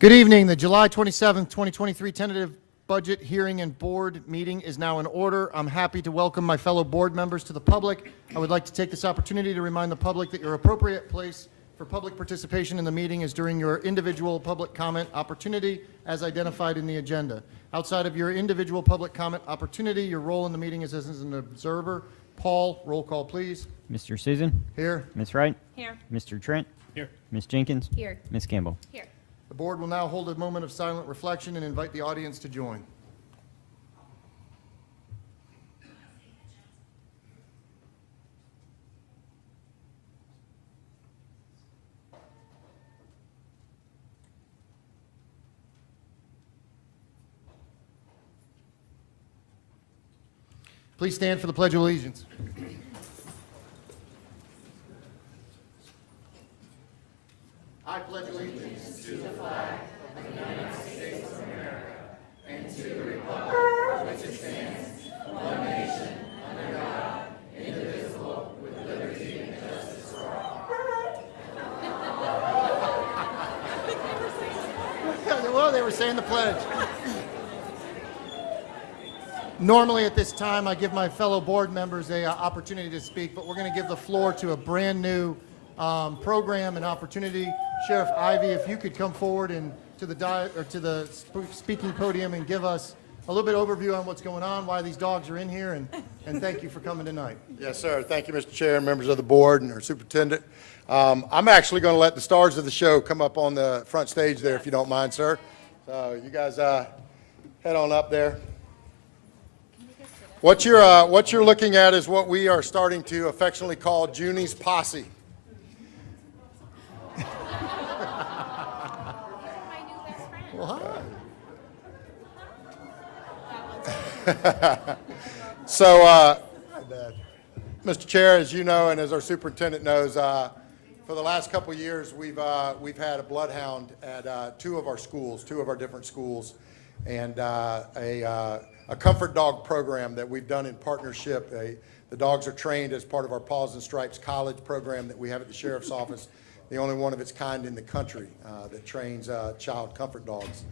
Good evening. The July 27th, 2023 tentative budget hearing and board meeting is now in order. I'm happy to welcome my fellow board members to the public. I would like to take this opportunity to remind the public that your appropriate place for public participation in the meeting is during your individual public comment opportunity as identified in the agenda. Outside of your individual public comment opportunity, your role in the meeting is as an observer. Paul, roll call, please. Mr. Susan? Here. Ms. Wright? Here. Mr. Trent? Here. Ms. Jenkins? Here. Ms. Campbell? Here. The board will now hold a moment of silent reflection and invite the audience to join. Please stand for the Pledge of Allegiance. I pledge allegiance to the flag of the United States of America and to the republic for which it stands, one nation, under God, indivisible, with liberty and justice for all. Well, they were saying the pledge. Normally at this time, I give my fellow board members an opportunity to speak, but we're going to give the floor to a brand new program and opportunity. Sheriff Ivy, if you could come forward and to the speaking podium and give us a little bit of overview on what's going on, why these dogs are in here, and thank you for coming tonight. Yes, sir. Thank you, Mr. Chair, members of the board, and our superintendent. I'm actually going to let the stars of the show come up on the front stage there, if you don't mind, sir. So you guys head on up there. What you're looking at is what we are starting to affectionately call Junie's Posse. Well, So, Mr. Chair, as you know, and as our superintendent knows, for the last couple of years, we've had a bloodhound at two of our different schools, and a comfort dog program that we've done in partnership. The dogs are trained as part of our Paws and Stripes College program that we have at the Sheriff's Office, the only one of its kind in the country that trains child comfort dogs.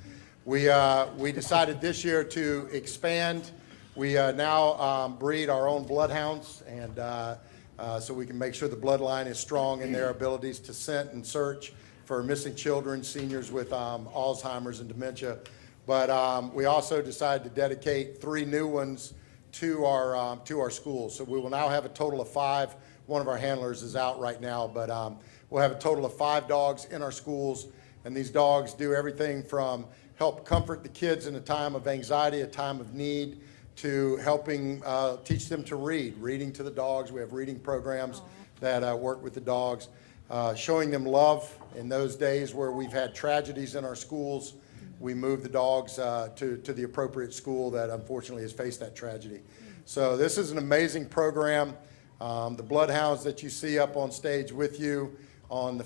We decided this year to expand. We now breed our own bloodhounds, and so we can make sure the bloodline is strong in their abilities to scent and search for missing children, seniors with Alzheimer's and dementia. But we also decided to dedicate 3 new ones to our schools. So we will now have a total of 5. One of our handlers is out right now, but we'll have a total of 5 dogs in our schools, and these dogs do everything from help comfort the kids in a time of anxiety, a time of need, to helping teach them to reading to the dogs. We have reading programs that work with the dogs, showing them love in those days where we've had tragedies in our schools. We move the dogs to the appropriate school that unfortunately has faced that tragedy. So this is an amazing program. The bloodhounds that you see up on stage with you, on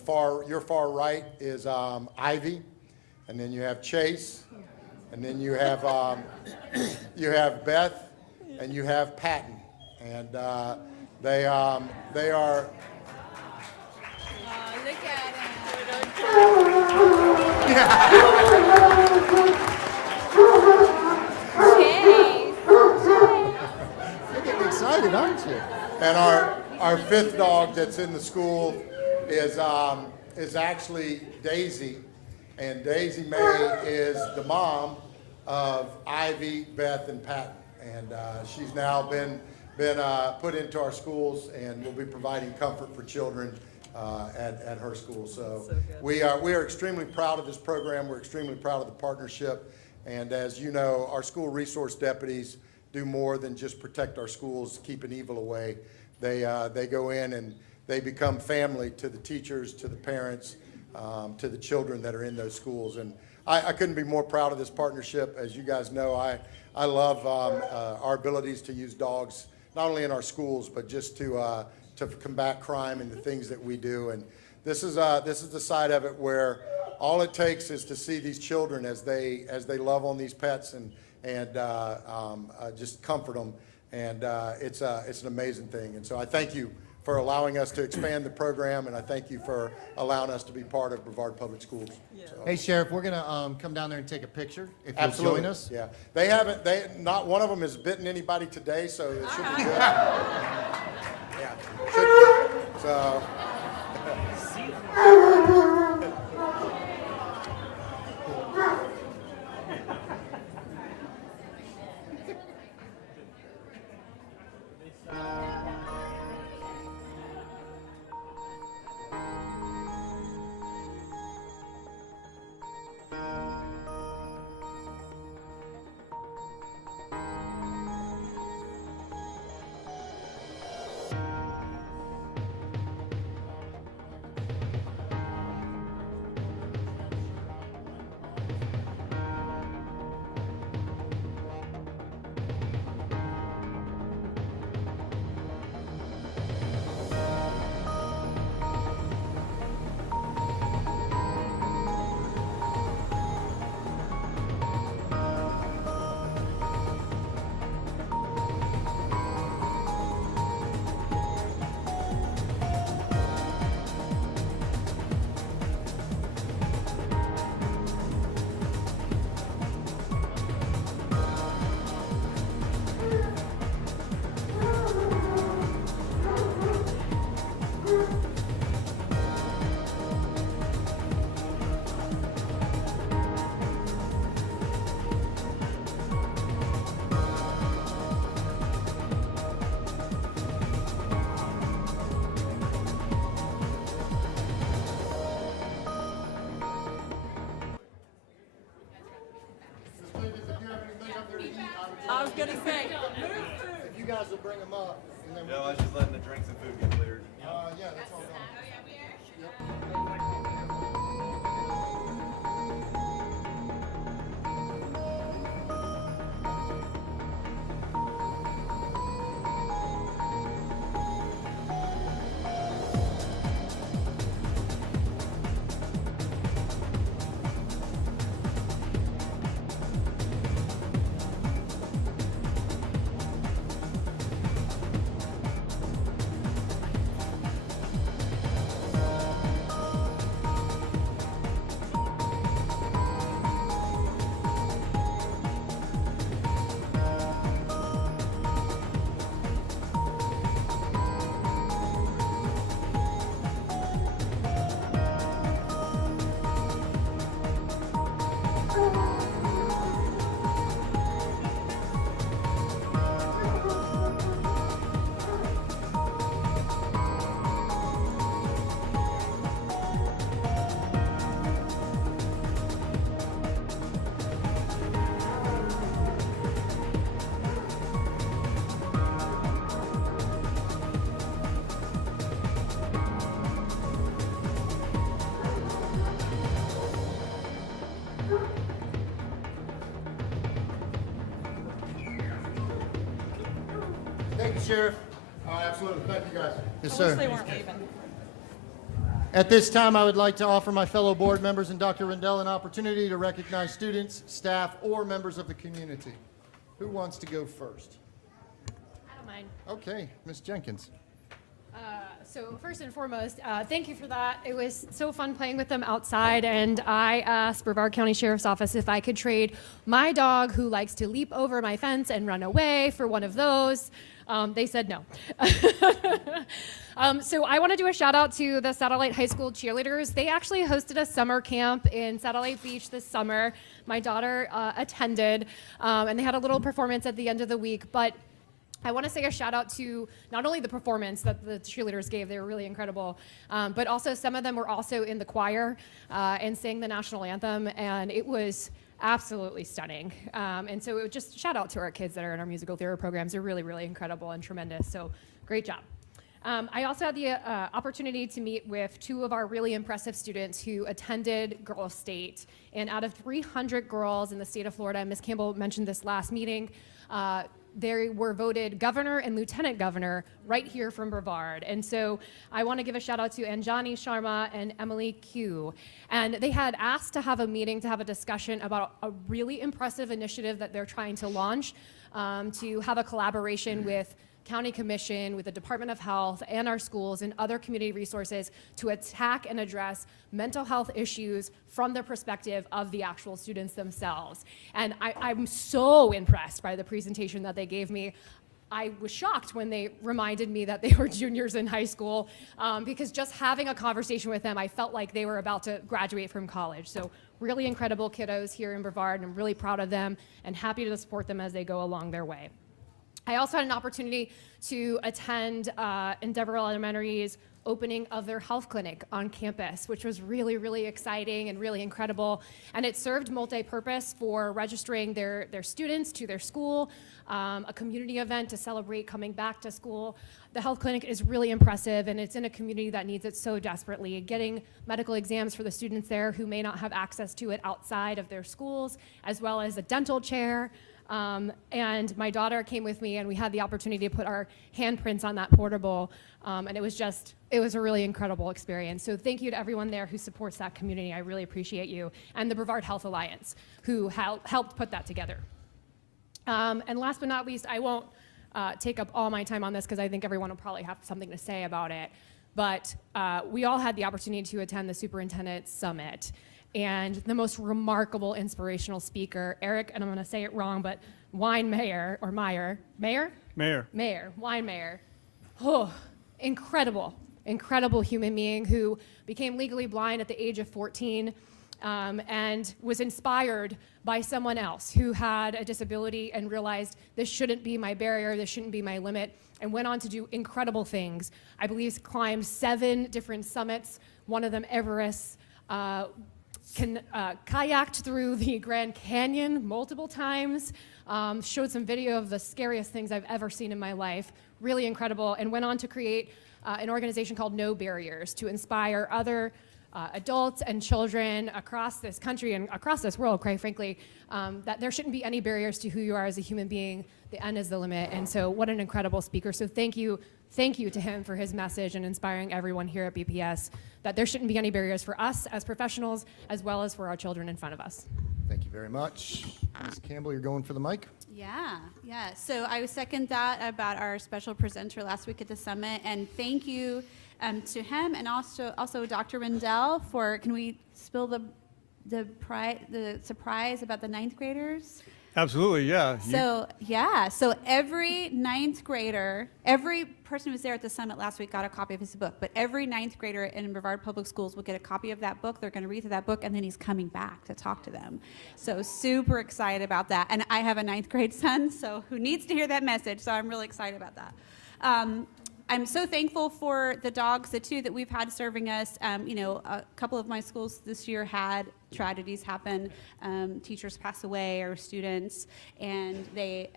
your far right is Ivy, and then you have Chase, and then you have Beth, and you have Patton, and they are. Look at him. you're getting excited, aren't you? And our 5th dog that's in the school is actually Daisy, and Daisy May is the mom of Ivy, Beth, and Patton, and she's now been put into our schools and will be providing comfort for children at her school. So we are extremely proud of this program. We're extremely proud of the partnership, and as you know, our school resource deputies do more than just protect our schools, keeping evil away. They go in and they become family to the teachers, to the parents, to the children that are in those schools. And I couldn't be more proud of this partnership. As you guys know, I love our abilities to use dogs, not only in our schools, but just to combat crime and the things that we do. And this is the side of it where all it takes is to see these children as they love on these pets and just comfort them. And it's an amazing thing. And so I thank you for allowing us to expand the program, and I thank you for allowing us to be part of Brevard Public Schools. So, Hey, Sheriff, we're gonna come down there and take a picture, if you'll absolutely. join us. Yeah. Not one of them has bitten anybody today, so it should be good. Yeah, should be. So. I was gonna say, If you guys will bring them up, and then No, I was just letting the drinks and food get cleared. yeah, that's all done. Thank you, Sheriff. Absolutely. Thank you, guys. Yes, I wish sir. they weren't leaving. At this time, I would like to offer my fellow board members and Dr. Rendell an opportunity to recognize students, staff, or members of the community. Who wants to go first? I don't mind. Okay, Ms. Jenkins. So first and foremost, thank you for that. It was so fun playing with them outside, and I asked Brevard County Sheriff's Office if I could trade my dog, who likes to leap over my fence and run away, for one of those. They said no. So I want to do a shout out to the Satellite High School cheerleaders. They actually hosted a summer camp in Satellite Beach this summer. My daughter attended, and they had a little performance at the end of the week, but I want to say a shout out to not only the performance that the cheerleaders gave, they were really incredible, but also some of them were also in the choir and sang the national anthem, and it was absolutely stunning. And so it was just shout out to our kids that are in our musical theater programs. They're really, really incredible and tremendous, so great job. I also had the opportunity to meet with two of our really impressive students who attended Girls State. And out of 300 girls in the state of Florida, Ms. Campbell mentioned this last meeting, they were voted governor and lieutenant governor right here from Brevard. And so I want to give a shout out to Anjani Sharma and Emily Q. And they had asked to have a meeting to have a discussion about a really impressive initiative that they're trying to launch, to have a collaboration with county commission, with the Department of Health and our schools and other community resources to attack and address mental health issues from the perspective of the actual students themselves. And I'm so impressed by the presentation that they gave me. I was shocked when they reminded me that they were juniors in high school, because just having a conversation with them, I felt like they were about to graduate from college. So really incredible kiddos here in Brevard, and I'm really proud of them and happy to support them as they go along their way. I also had an opportunity to attend Endeavor Elementary's opening of their health clinic on campus, which was really, really exciting and really incredible. And it served multi-purpose for registering their students to their school, a community event to celebrate coming back to school. The health clinic is really impressive, and it's in a community that needs it so desperately. Getting medical exams for the students there who may not have access to it outside of their schools, as well as a dental chair. And my daughter came with me, and we had the opportunity to put our handprints on that portable, and it was a really incredible experience. So thank you to everyone there who supports that community. I really appreciate you, and the Brevard Health Alliance, who helped put that together. And last but not least, I won't take up all my time on this because I think everyone will probably have something to say about it, but we all had the opportunity to attend the Superintendent Summit. And the most remarkable, inspirational speaker, Eric, and I'm going to say it wrong, but Weinmeier, or Meyer, Weinmeier. Oh, incredible human being who became legally blind at the age of 14, and was inspired by someone else who had a disability and realized this shouldn't be my barrier, this shouldn't be my limit, and went on to do incredible things. I believe climbed 7 different summits, one of them Everest, kayaked through the Grand Canyon multiple times, showed some video of the scariest things I've ever seen in my life, really incredible, and went on to create an organization called No Barriers to inspire other adults and children across this country and across this world, quite frankly, that there shouldn't be any barriers to who you are as a human being. The end is the limit. And so what an incredible speaker. So thank you to him for his message and inspiring everyone here at BPS that there shouldn't be any barriers for us as professionals as well as for our children in front of us. Thank you very much. Ms. Campbell, you're going for the mic. Yeah. So I would second that about our special presenter last week at the summit, and thank you to him and also Dr. Rendell for. Can we spill the surprise about the 9th graders? Absolutely, yeah. So every 9th grader, every person who was there at the summit last week got a copy of his book, but every 9th grader in Brevard Public Schools will get a copy of that book. They're going to read through that book, and then he's coming back to talk to them. So super excited about that. And I have a 9th grade son, so who needs to hear that message, so I'm really excited about that. I'm so thankful for the dogs, the 2 that we've had serving us. A couple of my schools this year had tragedies happen. Teachers pass away or students, and they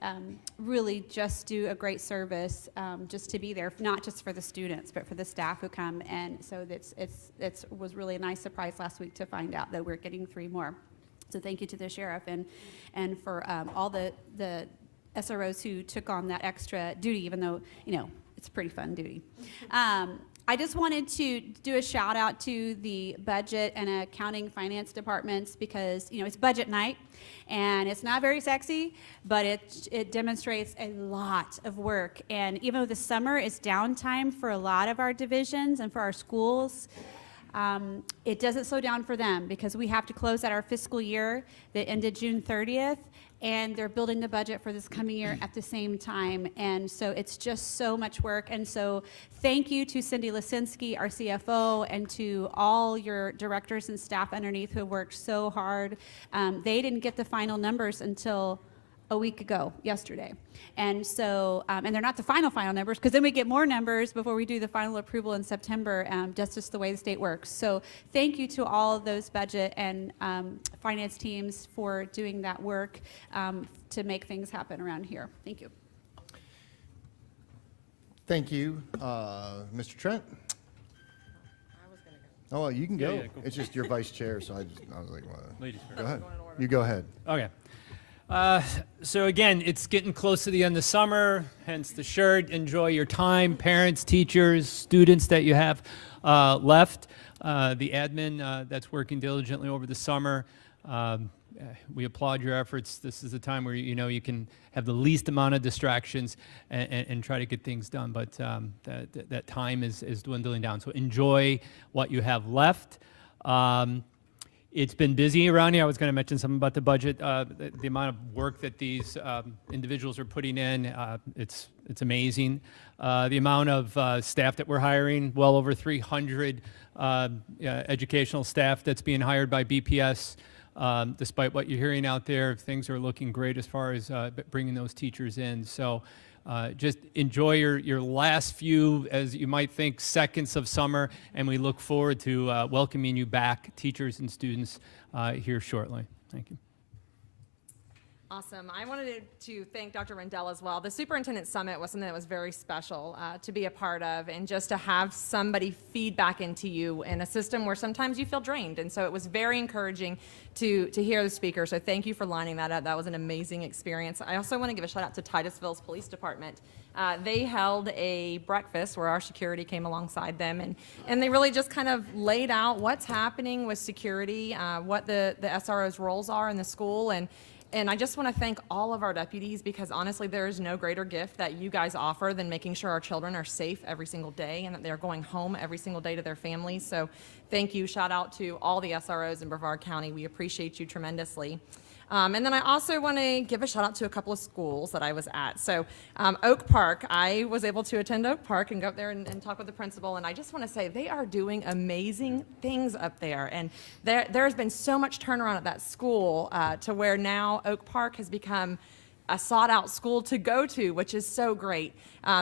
really just do a great service just to be there, not just for the students, but for the staff who come. And so it was really a nice surprise last week to find out that we're getting 3 more. So thank you to the sheriff and for all the SROs who took on that extra duty, even though, it's a pretty fun duty. I just wanted to do a shout out to the budget and accounting finance departments because, it's budget night and it's not very sexy, but it demonstrates a lot of work. And even though the summer is downtime for a lot of our divisions and for our schools, it doesn't slow down for them because we have to close out our fiscal year that ended June 30th, and they're building the budget for this coming year at the same time. And so it's just so much work. And so thank you to Cindy Lisinski, our CFO, and to all your directors and staff underneath who have worked so hard. They didn't get the final numbers until a week ago, yesterday. And so, and they're not the final numbers, because then we get more numbers before we do the final approval in September, just the way the state works. So thank you to all of those budget and finance teams for doing that work to make things happen around here. Thank you. Thank you. Mr. Trent? Oh, well, you can go. Yeah, cool. It's just your vice chair, so I was like, well, Ladies first. go ahead. You go ahead. Okay. So again, it's getting close to the end of summer, hence the shirt. Enjoy your time, parents, teachers, students that you have left, the admin that's working diligently over the summer. We applaud your efforts. This is a time where you can have the least amount of distractions and try to get things done. But that time is dwindling down. So enjoy what you have left. It's been busy around here. I was going to mention something about the budget. The amount of work that these individuals are putting in, it's amazing. The amount of staff that we're hiring, well over 300 educational staff that's being hired by BPS. Despite what you're hearing out there, things are looking great as far as bringing those teachers in. So just enjoy your last few, as you might think, seconds of summer, and we look forward to welcoming you back, teachers and students, here shortly. Thank you. Awesome. I wanted to thank Dr. Rendell as well. The Superintendent Summit was something that was very special to be a part of, and just to have somebody feed back into you in a system where sometimes you feel drained. And so it was very encouraging to hear the speaker. So thank you for lining that up. That was an amazing experience. I also want to give a shout out to Titusville's Police Department. They held a breakfast where our security came alongside them, and they really just kind of laid out what's happening with security, what the SRO's roles are in the school, and I just want to thank all of our deputies, because honestly, there is no greater gift that you guys offer than making sure our children are safe every single day and that they're going home every single day to their families. So thank you. Shout out to all the SROs in Brevard County. We appreciate you tremendously. And then I also want to give a shout out to a couple of schools that I was at. So Oak Park, I was able to attend Oak Park and go up there and talk with the principal. And I just want to say they are doing amazing things up there. And there's been so much turnaround at that school to where now Oak Park has become a sought-out school to go to, which is so great.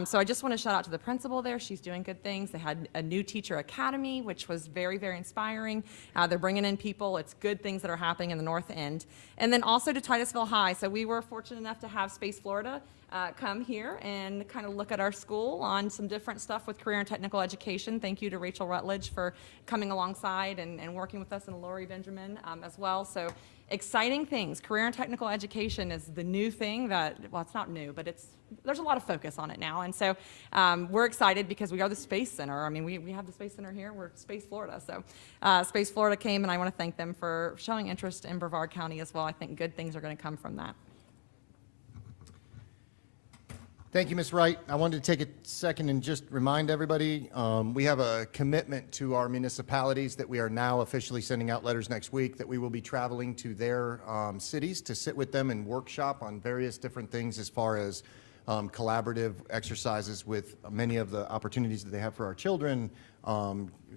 So I just want to shout out to the principal there. She's doing good things. They had a new teacher academy, which was very, very inspiring. They're bringing in people. It's good things that are happening in the North End. And then also to Titusville High. So we were fortunate enough to have Space Florida come here and kind of look at our school on some different stuff with career and technical education. Thank you to Rachel Rutledge for coming alongside and working with us, and Lori Benjamin as well. So exciting things. Career and technical education is the new thing that, well, it's not new, but there's a lot of focus on it now. And so we're excited because we are the Space Center. I mean, we have the Space Center here. We're Space Florida. So Space Florida came, and I want to thank them for showing interest in Brevard County as well. I think good things are going to come from that. Thank you, Ms. Wright. I wanted to take a second and just remind everybody, we have a commitment to our municipalities that we are now officially sending out letters next week, that we will be traveling to their cities to sit with them and workshop on various different things as far as collaborative exercises with many of the opportunities that they have for our children,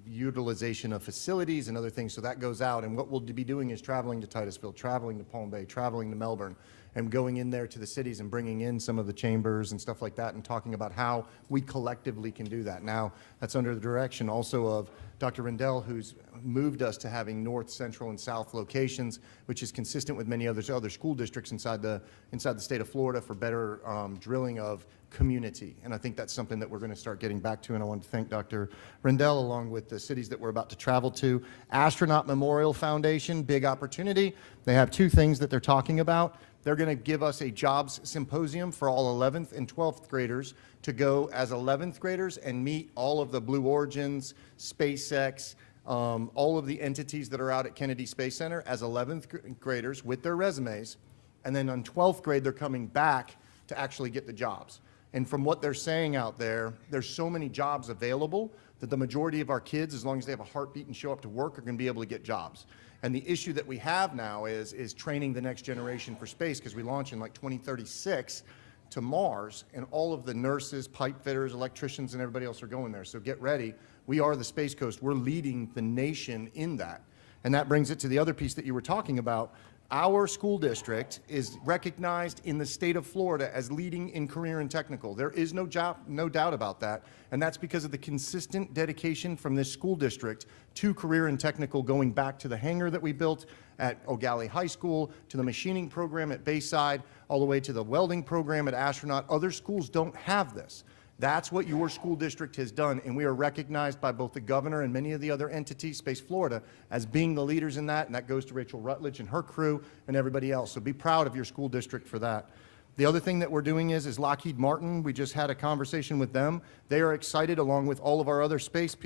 utilization of facilities and other things. So that goes out, and what we'll be doing is traveling to Titusville, traveling to Palm Bay, traveling to Melbourne, and going in there to the cities and bringing in some of the chambers and stuff like that, and talking about how we collectively can do that. Now, that's under the direction also of Dr. Rendell, who's moved us to having north, central, and south locations, which is consistent with many other school districts inside the state of Florida for better drilling of community. And I think that's something that we're going to start getting back to, and I want to thank Dr. Rendell along with the cities that we're about to travel to. Astronaut Memorial Foundation, big opportunity. They have two things that they're talking about. They're going to give us a jobs symposium for all 11th and 12th graders to go as 11th graders and meet all of the Blue Origins, SpaceX, all of the entities that are out at Kennedy Space Center as 11th graders with their resumes. And then on 12th grade, they're coming back to actually get the jobs. And from what they're saying out there, there's so many jobs available that the majority of our kids, as long as they have a heartbeat and show up to work, are going to be able to get jobs. And the issue that we have now is training the next generation for space, because we launch in like 2036 to Mars, and all of the nurses, pipe fitters, electricians, and everybody else are going there. So get ready. We are the Space Coast. We're leading the nation in that. And that brings it to the other piece that you were talking about. Our school district is recognized in the state of Florida as leading in career and technical. There is no doubt about that, and that's because of the consistent dedication from this school district to career and technical, going back to the hangar that we built at O'Galley High School, to the machining program at Bayside, all the way to the welding program at Astronaut. Other schools don't have this. That's what your school district has done, and we are recognized by both the governor and many of the other entities, Space Florida, as being the leaders in that, and that goes to Rachel Rutledge and her crew and everybody else. So be proud of your school district for that. The other thing that we're doing is Lockheed Martin. We just had a conversation with them. They are excited, along with all of our other space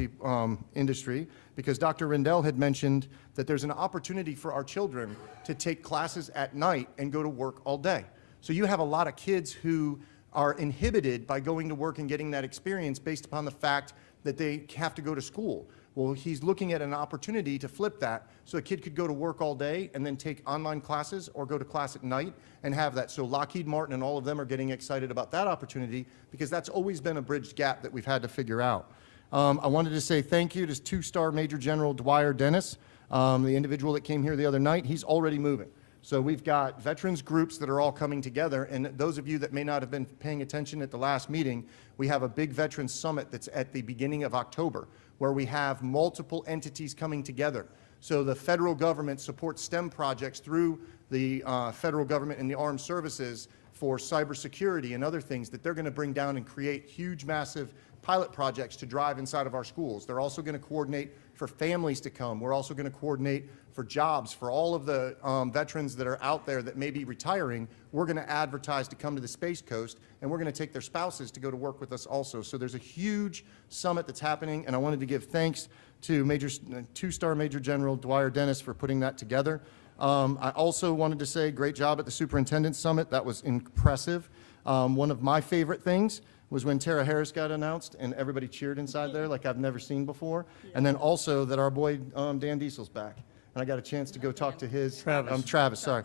industry, because Dr. Rendell had mentioned that there's an opportunity for our children to take classes at night and go to work all day. So you have a lot of kids who are inhibited by going to work and getting that experience based upon the fact that they have to go to school. Well, he's looking at an opportunity to flip that so a kid could go to work all day and then take online classes or go to class at night and have that. So Lockheed Martin and all of them are getting excited about that opportunity because that's always been a bridged gap that we've had to figure out. I wanted to say thank you to 2-star Major General Dwyer Dennis, the individual that came here the other night. He's already moving. So we've got veterans groups that are all coming together, and those of you that may not have been paying attention at the last meeting, we have a big veterans summit that's at the beginning of October, where we have multiple entities coming together. So the federal government supports STEM projects through the federal government and the armed services for cybersecurity and other things that they're going to bring down and create huge, massive pilot projects to drive inside of our schools. They're also going to coordinate for families to come. We're also going to coordinate for jobs for all of the veterans that are out there that may be retiring. We're going to advertise to come to the Space Coast, and we're going to take their spouses to go to work with us also. So there's a huge summit that's happening, and I wanted to give thanks to 2-star Major General Dwyer Dennis for putting that together. I also wanted to say great job at the Superintendent Summit. That was impressive. One of my favorite things was when Tara Harris got announced and everybody cheered inside there like I've never seen before. And then also that our boy Dan Diesel's back. And I got a chance to go talk to his... Travis, sorry.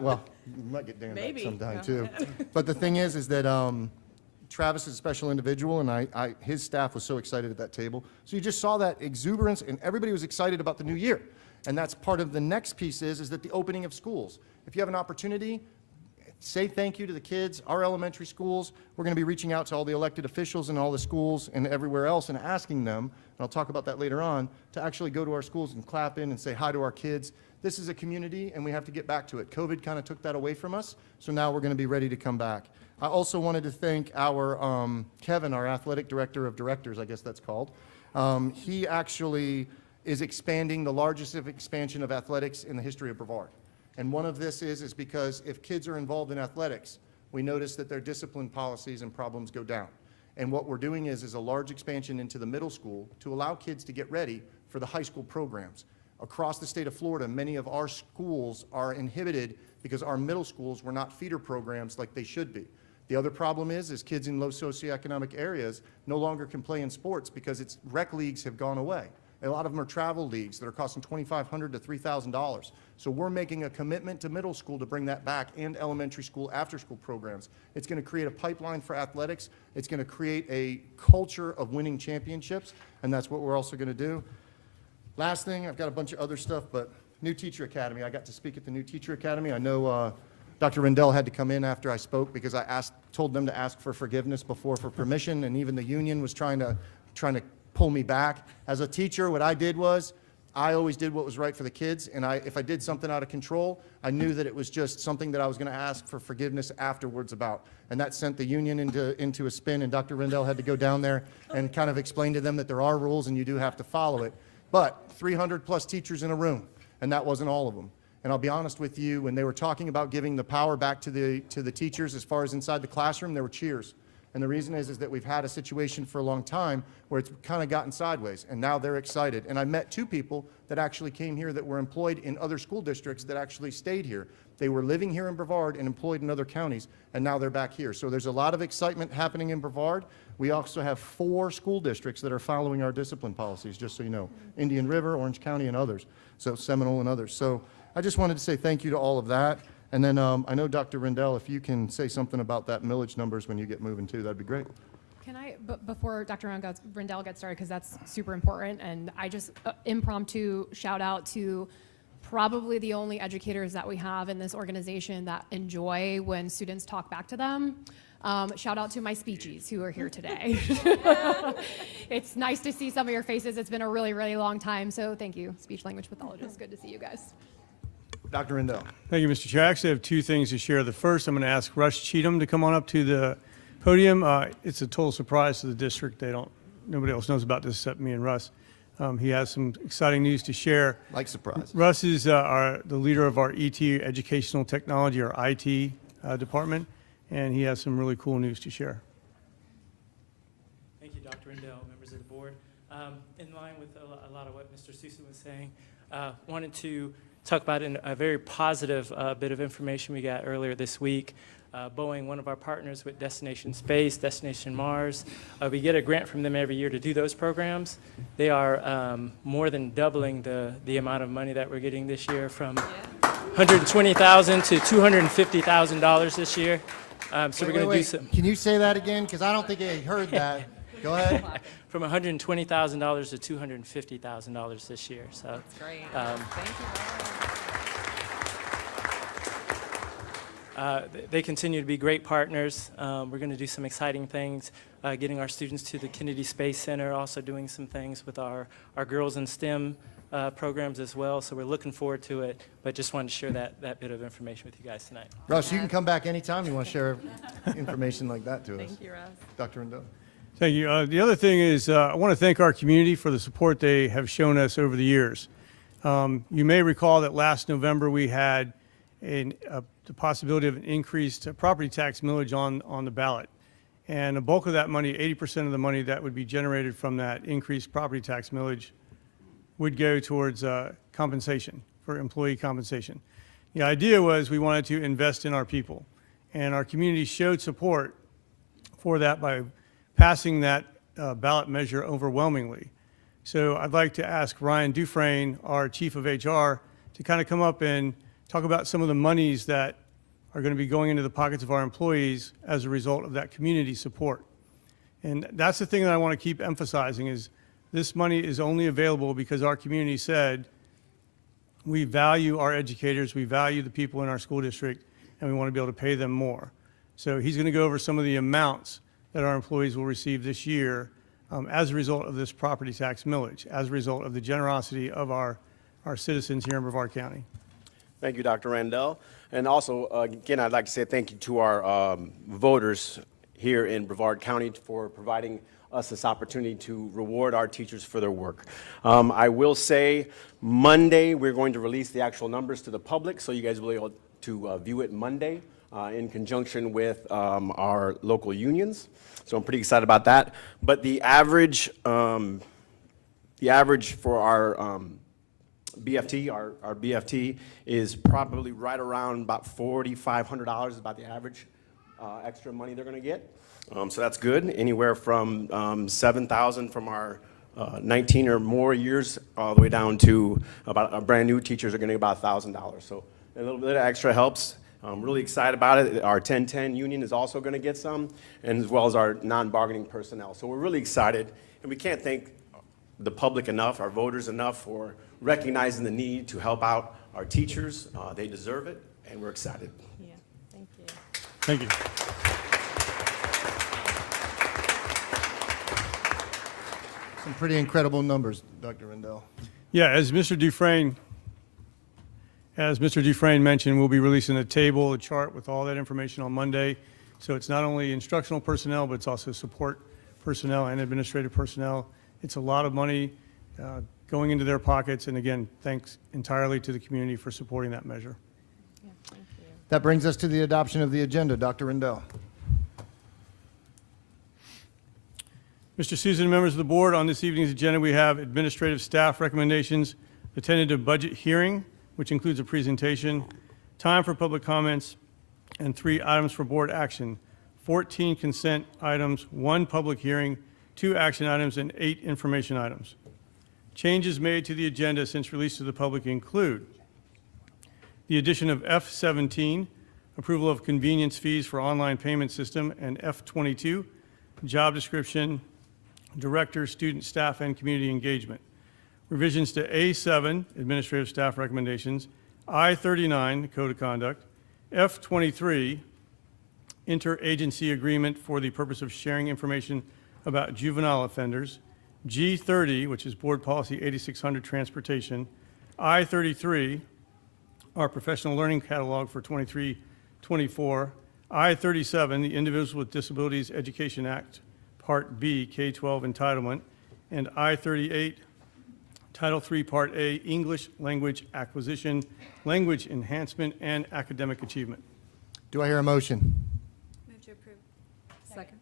Well, you might get Dan back sometime too. But the thing is that Travis is a special individual, and his staff was so excited at that table. So you just saw that exuberance, and everybody was excited about the new year. And that's part of the next piece is that the opening of schools. If you have an opportunity, say thank you to the kids, our elementary schools. We're going to be reaching out to all the elected officials in all the schools and everywhere else and asking them, and I'll talk about that later on, to actually go to our schools and clap in and say hi to our kids. This is a community, and we have to get back to it. COVID kind of took that away from us, so now we're going to be ready to come back. I also wanted to thank our Kevin, our athletic director of directors, I guess that's called. He actually is expanding the largest expansion of athletics in the history of Brevard. And one of this is because if kids are involved in athletics, we notice that their discipline policies and problems go down. And what we're doing is a large expansion into the middle school to allow kids to get ready for the high school programs. Across the state of Florida, many of our schools are inhibited because our middle schools were not feeder programs like they should be. The other problem is kids in low socioeconomic areas no longer can play in sports because rec leagues have gone away. A lot of them are travel leagues that are costing $2,500 to $3,000. So we're making a commitment to middle school to bring that back, and elementary school after-school programs. It's going to create a pipeline for athletics. It's going to create a culture of winning championships, and that's what we're also going to do. Last thing, I've got a bunch of other stuff, but New Teacher Academy. I got to speak at the New Teacher Academy. I know Dr. Rendell had to come in after I spoke because I told them to ask for forgiveness before for permission, and even the union was trying to pull me back. As a teacher, what I did was I always did what was right for the kids, and if I did something out of control, I knew that it was just something that I was going to ask for forgiveness afterwards about. And that sent the union into a spin, and Dr. Rendell had to go down there and kind of explain to them that there are rules and you do have to follow it. But 300 plus teachers in a room, and that wasn't all of them. And I'll be honest with you, when they were talking about giving the power back to the teachers as far as inside the classroom, there were cheers. And the reason is that we've had a situation for a long time where it's kind of gotten sideways, and now they're excited. And I met 2 people that actually came here that were employed in other school districts that actually stayed here. They were living here in Brevard and employed in other counties, and now they're back here. So there's a lot of excitement happening in Brevard. We also have 4 school districts that are following our discipline policies, just so you know. Indian River, Orange County, and others. So Seminole and others. So I just wanted to say thank you to all of that. And then I know Dr. Rendell, if you can say something about that millage numbers when you get moving too, that'd be great. Can I, before Dr. Rendell gets started, because that's super important, and I just impromptu shout out to probably the only educators that we have in this organization that enjoy when students talk back to them. Shout out to my speechies who are here today. It's nice to see some of your faces. It's been a really, really long time, so thank you, speech language pathologists. Good to see you guys. Dr. Rendell. Thank you, Mr. Chair. I actually have 2 things to share. The first, I'm going to ask Rush Cheatham to come on up to the podium. It's a total surprise to the district. Nobody else knows about this except me and Russ. He has some exciting news to share. Like surprise. Russ is the leader of our ET, Educational Technology, or IT department, and he has some really cool news to share. Thank you, Dr. Rendell, members of the board. In line with a lot of what Mr. Susan was saying, wanted to talk about a very positive bit of information we got earlier this week. Boeing, one of our partners with Destination Space, Destination Mars, we get a grant from them every year to do those programs. They are more than doubling the amount of money that we're getting this year, from $120,000 to $250,000 this year. So we're going to do some. Can you say that again? Because I don't think I heard that. Go ahead. From $120,000 to $250,000 this year. So That's great. Thank you. they continue to be great partners. We're going to do some exciting things, getting our students to the Kennedy Space Center, also doing some things with our Girls in STEM programs as well. So we're looking forward to it, but just wanted to share that bit of information with you guys tonight. Russ, you can come back anytime you want to share information like that to us. Thank you, Russ. Dr. Rendell. Thank you. The other thing is I want to thank our community for the support they have shown us over the years. You may recall that last November we had the possibility of an increased property tax millage on the ballot. And a bulk of that money, 80% of the money that would be generated from that increased property tax millage, would go towards compensation, for employee compensation. The idea was we wanted to invest in our people. And our community showed support for that by passing that ballot measure overwhelmingly. So I'd like to ask Ryan Dufresne, our Chief of HR, to kind of come up and talk about some of the monies that are going to be going into the pockets of our employees as a result of that community support. And that's the thing that I want to keep emphasizing is this money is only available because our community said we value our educators, we value the people in our school district, and we want to be able to pay them more. So he's going to go over some of the amounts that our employees will receive this year as a result of this property tax millage, as a result of the generosity of our citizens here in Brevard County. Thank you, Dr. Rendell. And also, again, I'd like to say thank you to our voters here in Brevard County for providing us this opportunity to reward our teachers for their work. I will say Monday we're going to release the actual numbers to the public, so you guys will be able to view it Monday in conjunction with our local unions. So I'm pretty excited about that. But the average for our BFT, our BFT is probably right around about $4,500 is about the average extra money they're going to get. So that's good. Anywhere from $7,000 from our 19 or more years all the way down to about brand new teachers are going to get about $1,000. So a little bit of extra helps. I'm really excited about it. Our 1010 union is also going to get some, and as well as our non-bargaining personnel. So we're really excited, and we can't thank the public enough, our voters enough, for recognizing the need to help out our teachers. They deserve it, and we're excited. Yeah, thank you. Thank you. Some pretty incredible numbers, Dr. Rendell. Yeah, as Mr. Dufresne mentioned, we'll be releasing a table, a chart with all that information on Monday. So it's not only instructional personnel, but it's also support personnel and administrative personnel. It's a lot of money going into their pockets. And again, thanks entirely to the community for supporting that measure. Yeah, thank you. That brings us to the adoption of the agenda. Dr. Rendell. Mr. Susan, members of the board, on this evening's agenda, we have administrative staff recommendations, the tentative budget hearing, which includes a presentation, time for public comments, and 3 items for board action, 14 consent items, 1 public hearing, 2 action items, and 8 information items. Changes made to the agenda since release to the public include the addition of F17, approval of convenience fees for online payment system, and F22, job description, director, student, staff, and community engagement. Revisions to A7, administrative staff recommendations, I39, code of conduct, F23, interagency agreement for the purpose of sharing information about juvenile offenders, G30, which is board policy 8600 transportation, I33, our professional learning catalog for 23-24, I37, the Individuals with Disabilities Education Act, Part B, K-12 entitlement, and I38, Title III, Part A, English Language Acquisition, Language Enhancement, and Academic Achievement. Do I hear a motion? Move to approve. Second.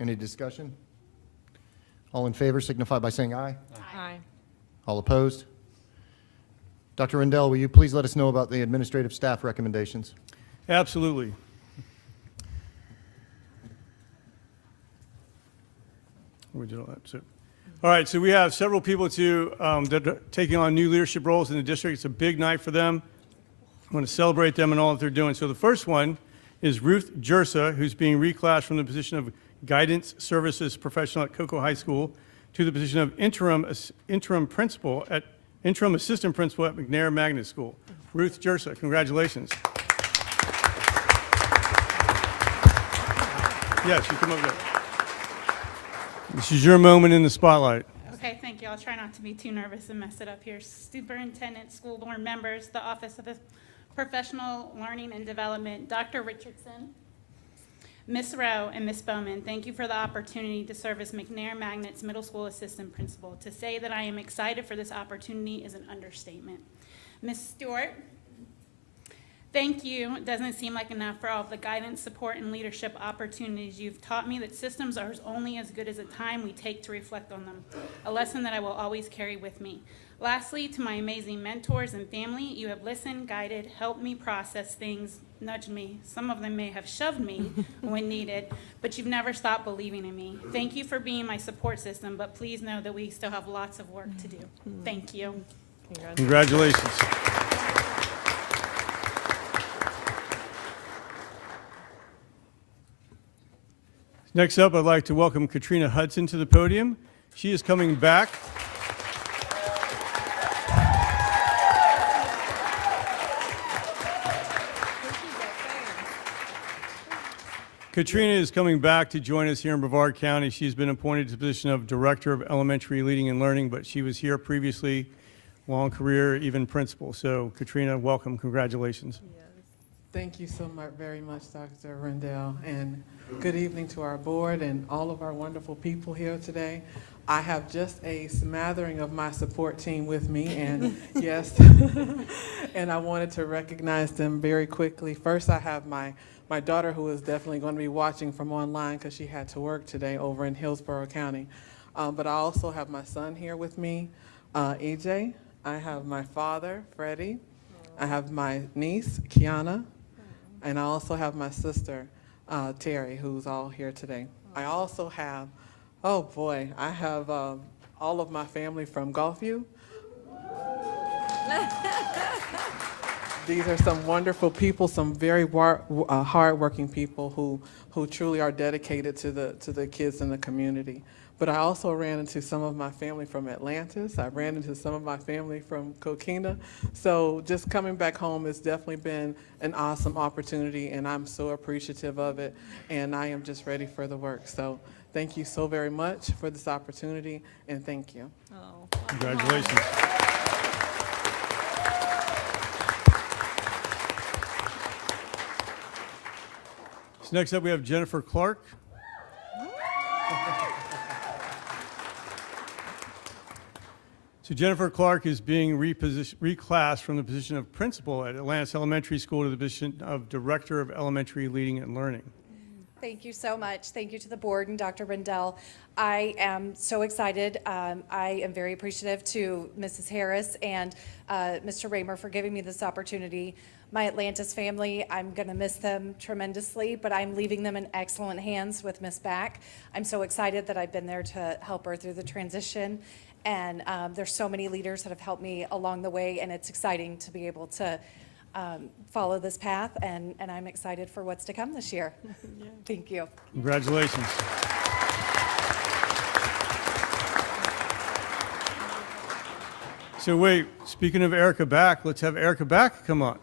Any discussion? All in favor signify by saying aye. Aye. All opposed? Dr. Rendell, will you please let us know about the administrative staff recommendations? Absolutely. We did all that. All right, so we have several people that are taking on new leadership roles in the district. It's a big night for them. I want to celebrate them and all that they're doing. So the first one is Ruth Jersa, who's being reclassed from the position of Guidance Services Professional at Cocoa High School to the position of interim assistant principal at McNair Magnet School. Ruth Jersa, congratulations. Yes, you come over there. This is your moment in the spotlight. Okay, thank you. I'll try not to be too nervous and mess it up here. Superintendent, school board members, the Office of the Professional Learning and Development, Dr. Richardson, Ms. Rowe, and Ms. Bowman, thank you for the opportunity to serve as McNair Magnet's middle school assistant principal. To say that I am excited for this opportunity is an understatement. Ms. Stewart, thank you. It doesn't seem like enough for all of the guidance, support, and leadership opportunities. You've taught me that systems are only as good as the time we take to reflect on them, a lesson that I will always carry with me. Lastly, to my amazing mentors and family, you have listened, guided, helped me process things, nudged me. Some of them may have shoved me when needed, but you've never stopped believing in me. Thank you for being my support system, but please know that we still have lots of work to do. Thank you. Congratulations. Next up, I'd like to welcome Katrina Hudson to the podium. She is coming back. Katrina is coming back to join us here in Brevard County. She's been appointed to the position of Director of Elementary Leading and Learning, but she was here previously, long career, even principal. So Katrina, welcome, congratulations. Thank you so much, very much, Dr. Rendell, and good evening to our board and all of our wonderful people here today. I have just a smattering of my support team with me, and yes, and I wanted to recognize them very quickly. First, I have my daughter, who is definitely going to be watching from online because she had to work today over in Hillsborough County. But I also have my son here with me, EJ. I have my father, Freddie. I have my niece, Kiana. And I also have my sister, Terry, who's all here today. I also have, oh boy, I have all of my family from Gulfview. These are some wonderful people, some very hardworking people who truly are dedicated to the kids in the community. But I also ran into some of my family from Atlantis. I ran into some of my family from Coquina. So just coming back home has definitely been an awesome opportunity, and I'm so appreciative of it, and I am just ready for the work. So thank you so very much for this opportunity, and thank you. Oh. Congratulations. So next up, we have Jennifer Clark. So Jennifer Clark is being reclassed from the position of principal at Atlantis Elementary School to the position of Director of Elementary Leading and Learning. Thank you so much. Thank you to the board and Dr. Rendell. I am so excited. I am very appreciative to Mrs. Harris and Mr. Raymer for giving me this opportunity. My Atlantis family, I'm going to miss them tremendously, but I'm leaving them in excellent hands with Miss Back. I'm so excited that I've been there to help her through the transition. And there's so many leaders that have helped me along the way, and it's exciting to be able to follow this path, and I'm excited for what's to come this year. Yeah. Thank you. Congratulations. So wait, speaking of Erica Back, let's have Erica Back come on.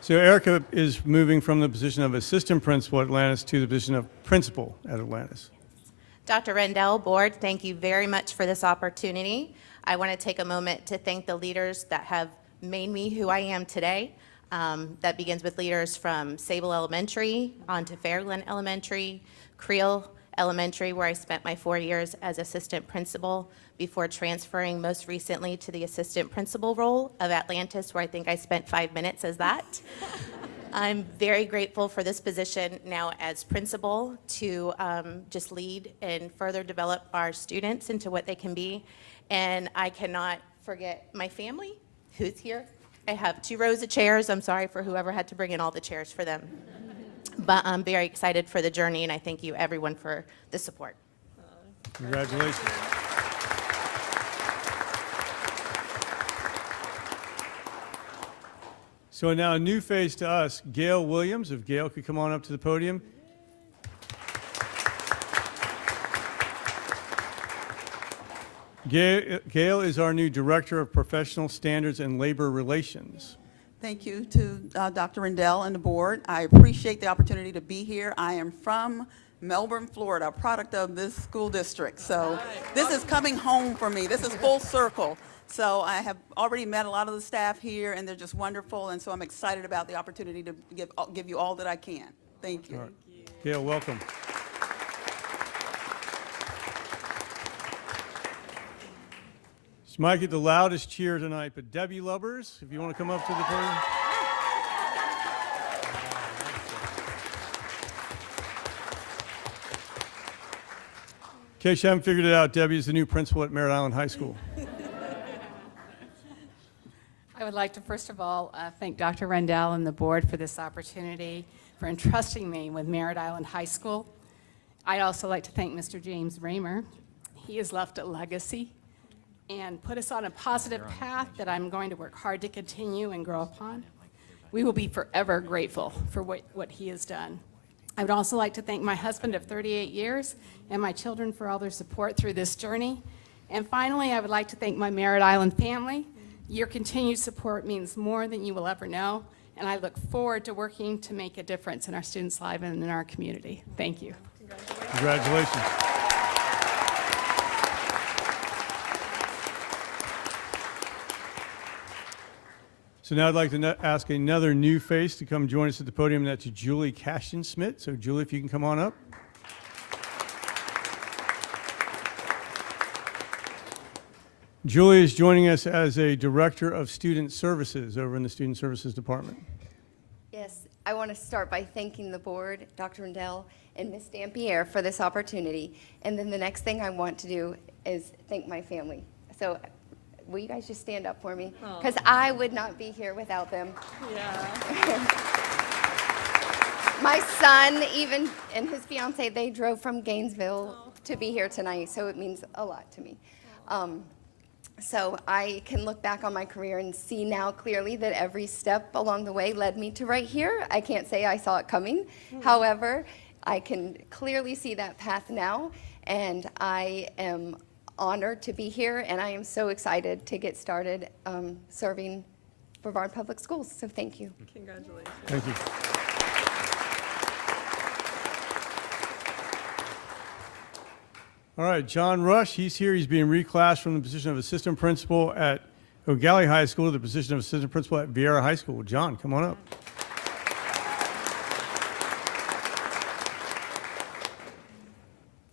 So Erica is moving from the position of assistant principal at Atlantis to the position of principal at Atlantis. Dr. Rendell, board, thank you very much for this opportunity. I want to take a moment to thank the leaders that have made me who I am today. That begins with leaders from Sable Elementary on to Fairland Elementary, Creel Elementary, where I spent my 4 years as assistant principal before transferring most recently to the assistant principal role of Atlantis, where I think I spent 5 minutes as that. I'm very grateful for this position now as principal to just lead and further develop our students into what they can be. And I cannot forget my family, who's here. I have 2 rows of chairs. I'm sorry for whoever had to bring in all the chairs for them. But I'm very excited for the journey, and I thank you, everyone, for the support. Congratulations. So now a new face to us, Gail Williams. If Gail could come on up to the podium. Gail is our new Director of Professional Standards and Labor Relations. Thank you to Dr. Rendell and the board. I appreciate the opportunity to be here. I am from Melbourne, Florida, a product of this school district. So this is coming home for me. This is full circle. So I have already met a lot of the staff here, and they're just wonderful. And so I'm excited about the opportunity to give you all that I can. Thank you. All right. Gail, welcome. She might get the loudest cheer tonight, but Debbie Lubbers, if you want to come up to the podium. In case you haven't figured it out, Debbie is the new principal at Merritt Island High School. I would like to first of all thank Dr. Rendell and the board for this opportunity, for entrusting me with Merritt Island High School. I'd also like to thank Mr. James Raymer. He has left a legacy and put us on a positive path that I'm going to work hard to continue and grow upon. We will be forever grateful for what he has done. I would also like to thank my husband of 38 years and my children for all their support through this journey. And finally, I would like to thank my Merritt Island family. Your continued support means more than you will ever know, and I look forward to working to make a difference in our students' lives and in our community. Thank you. Congratulations. So now I'd like to ask another new face to come join us at the podium. That's Julie Cashin-Smith. So Julie, if you can come on up. Julie is joining us as a Director of Student Services over in the Student Services Department. Yes, I want to start by thanking the board, Dr. Rendell, and Ms. Dampierre for this opportunity. And then the next thing I want to do is thank my family. So will you guys just stand up for me? Because I would not be here without them. Yeah. My son, even, and his fiance, they drove from Gainesville to be here tonight, so it means a lot to me. So I can look back on my career and see now clearly that every step along the way led me to right here. I can't say I saw it coming. However, I can clearly see that path now, and I am honored to be here, and I am so excited to get started serving Brevard Public Schools. So thank you. Congratulations. Thank you. All right, John Rush, he's here. He's being reclassed from the position of assistant principal at O'Galley High School to the position of assistant principal at Vieira High School. John, come on up.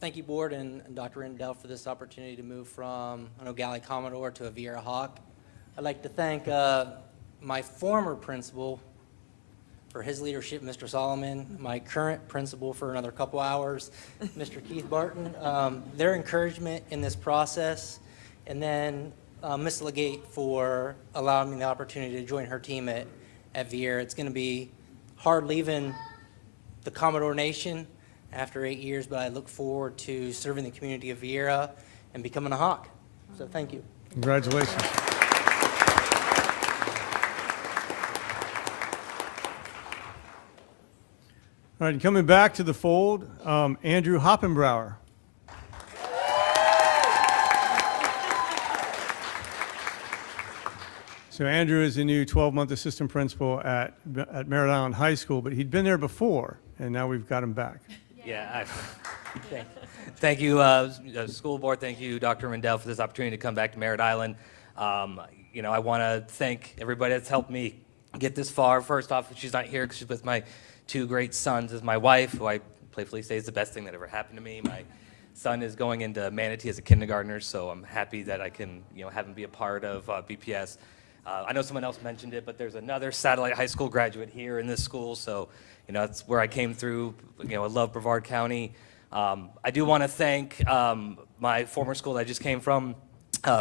Thank you, Board and Dr. Rendell, for this opportunity to move from an O'Galley Commodore to a Vieira Hawk. I'd like to thank my former principal for his leadership, Mr. Solomon, my current principal for another couple hours, Mr. Keith Barton, their encouragement in this process, and then Ms. Legate for allowing me the opportunity to join her team at Vieira. It's going to be hard leaving the Commodore Nation after 8 years, but I look forward to serving the community of Vieira and becoming a Hawk. So thank you. Congratulations. All right, coming back to the fold, Andrew Hoppenbrower. So Andrew is the new 12-month assistant principal at Merritt Island High School, but he'd been there before, and now we've got him back. Yeah, thank you, school board. Thank you, Dr. Rendell, for this opportunity to come back to Merritt Island. I want to thank everybody that's helped me get this far. First off, she's not here because she's with my two great sons as my wife, who I playfully say is the best thing that ever happened to me. My son is going into Manatee as a kindergartner, so I'm happy that I can, have him be a part of BPS. I know someone else mentioned it, but there's another Satellite High School graduate here in this school, so that's where I came through. I love Brevard County. I do want to thank my former school that I just came from,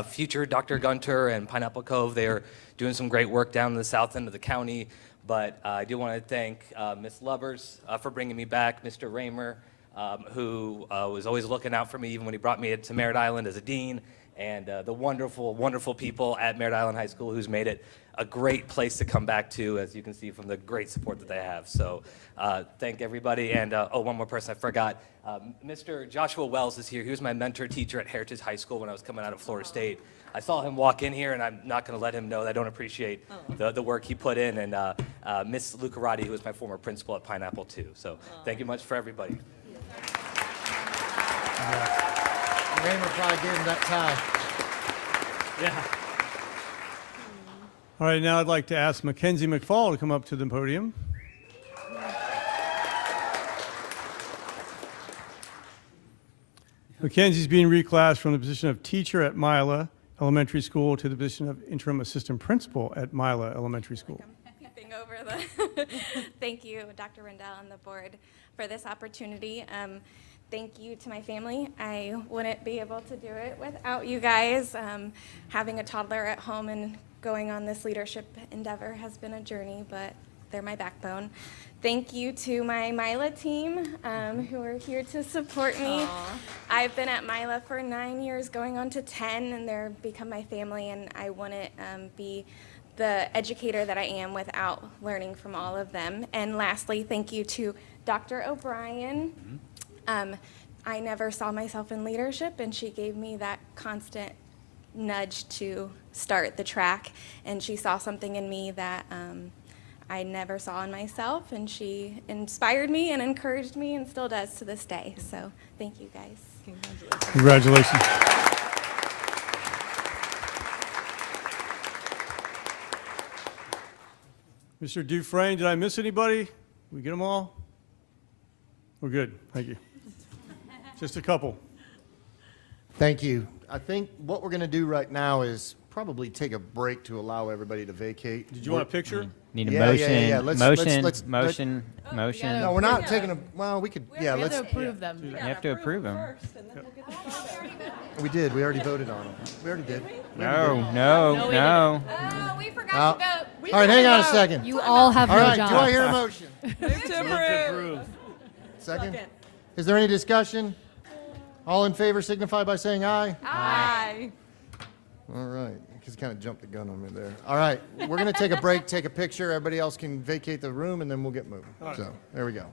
future Dr. Gunter and Pineapple Cove. They are doing some great work down in the south end of the county, but I do want to thank Ms. Lubbers for bringing me back, Mr. Raymer, who was always looking out for me even when he brought me to Merritt Island as a dean, and the wonderful, wonderful people at Merritt Island High School who's made it a great place to come back to, as you can see from the great support that they have. So thank everybody. And one more person I forgot. Mr. Joshua Wells is here. He was my mentor teacher at Heritage High School when I was coming out of Florida State. I saw him walk in here, and I'm not going to let him know that I don't appreciate the work he put in. And Miss Lucarati, who was my former principal at Pineapple, too. So thank you much for everybody. Raymer probably gave him that tie. Yeah. All right, now I'd like to ask Mackenzie McFall to come up to the podium. Mackenzie's being reclassed from the position of teacher at Mila Elementary School to the position of interim assistant principal at Mila Elementary School. Thank you, Dr. Rendell and the board, for this opportunity. Thank you to my family. I wouldn't be able to do it without you guys. Having a toddler at home and going on this leadership endeavor has been a journey, but they're my backbone. Thank you to my Mila team who are here to support me. I've been at Mila for 9 years, going on to 10, and they're become my family, and I wouldn't be the educator that I am without learning from all of them. And lastly, thank you to Dr. O'Brien. I never saw myself in leadership, and she gave me that constant nudge to start the track, and she saw something in me that I never saw in myself, and she inspired me and encouraged me and still does to this day. So thank you, guys. Congratulations. Mr. Dufresne, did I miss anybody? We get them all? We're good. Thank you. Just a couple. Thank you. I think what we're going to do right now is probably take a break to allow everybody to vacate. Did you want a picture? Need a Yeah, motion, yeah. motion, motion. No, we're not taking a, well, we could, yeah, let's. approve them. You have to approve them. We did, we already voted on them. We already did. No, no. Oh, we forgot Oh. to vote. All right, hang on a second. You all have All no right, job. do I hear a motion? Move to approve. Second? Is there any discussion? All in favor signify by saying aye. Aye. All right, just kind of jumped the gun on me there. All right, we're going to take a break, take a picture. Everybody else can vacate the room, and then we'll get moving. So, there we go.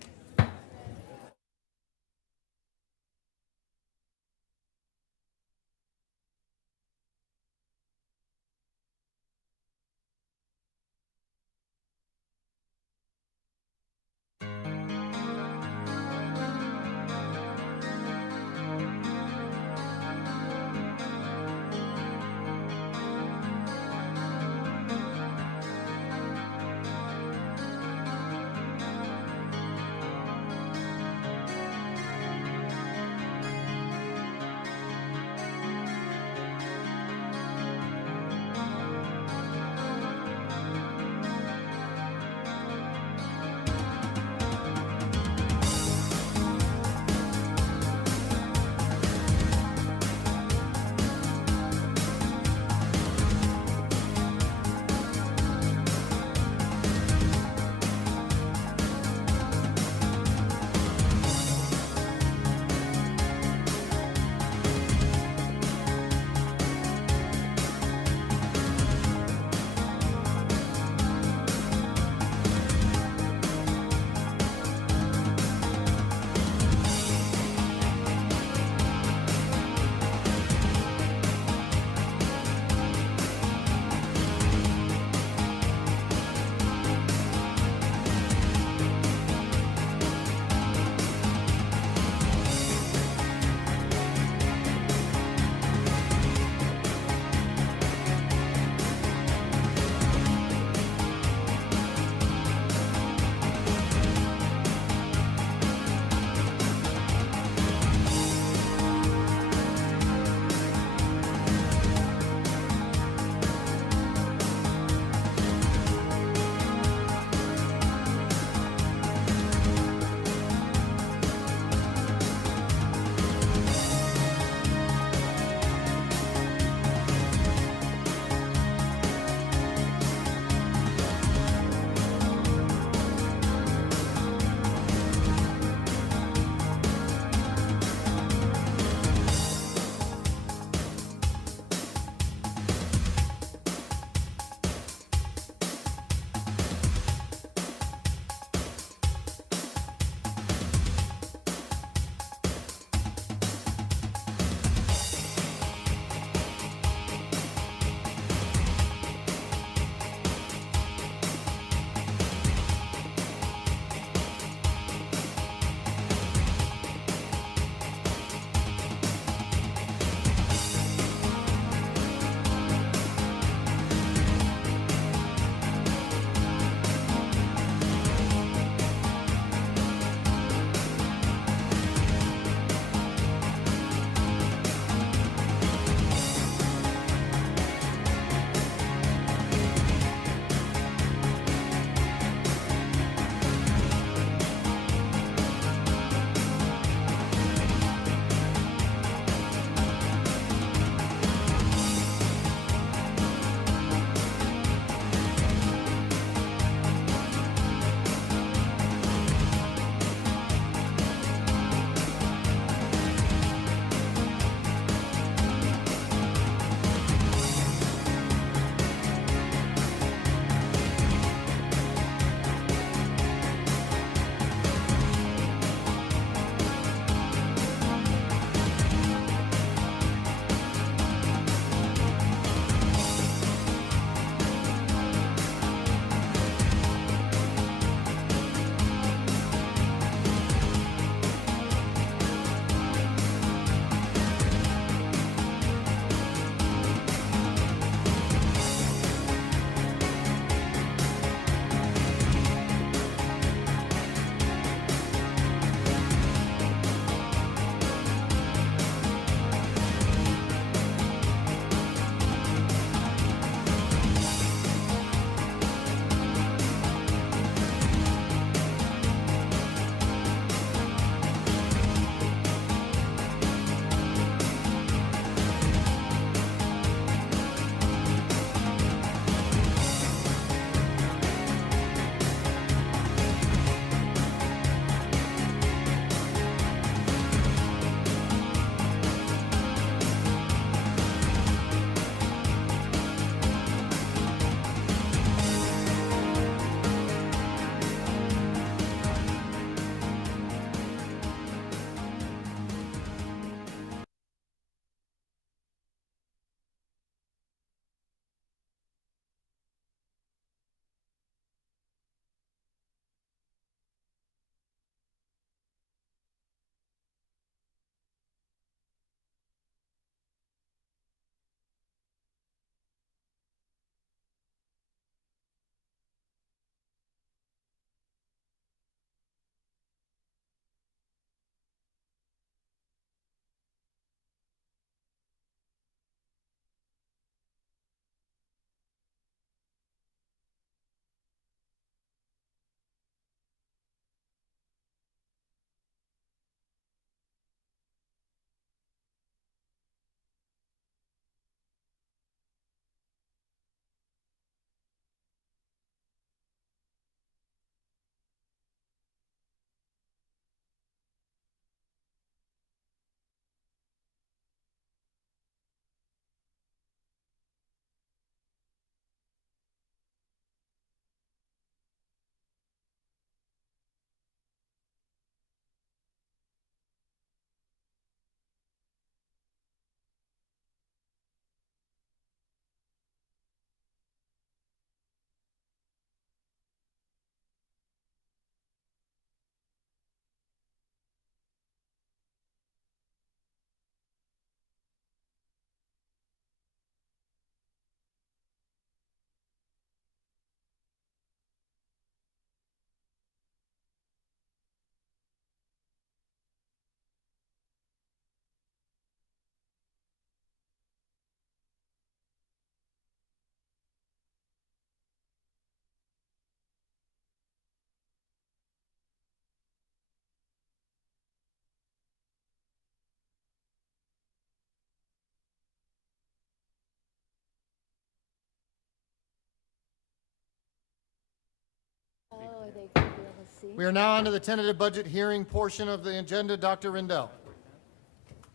We are now on to the tentative budget hearing portion of the agenda. Dr. Rendell.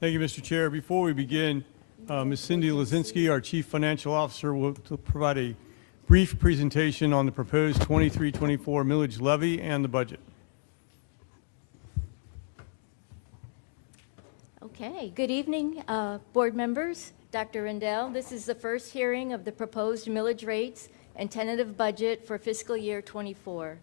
Thank you, Mr. Chair. Before we begin, Ms. Cindy Lazinski, our Chief Financial Officer, will provide a brief presentation on the proposed 23-24 millage levy and the budget. Okay, good evening, board members, Dr. Rendell. This is the first hearing of the proposed millage rates and tentative budget for fiscal year '24.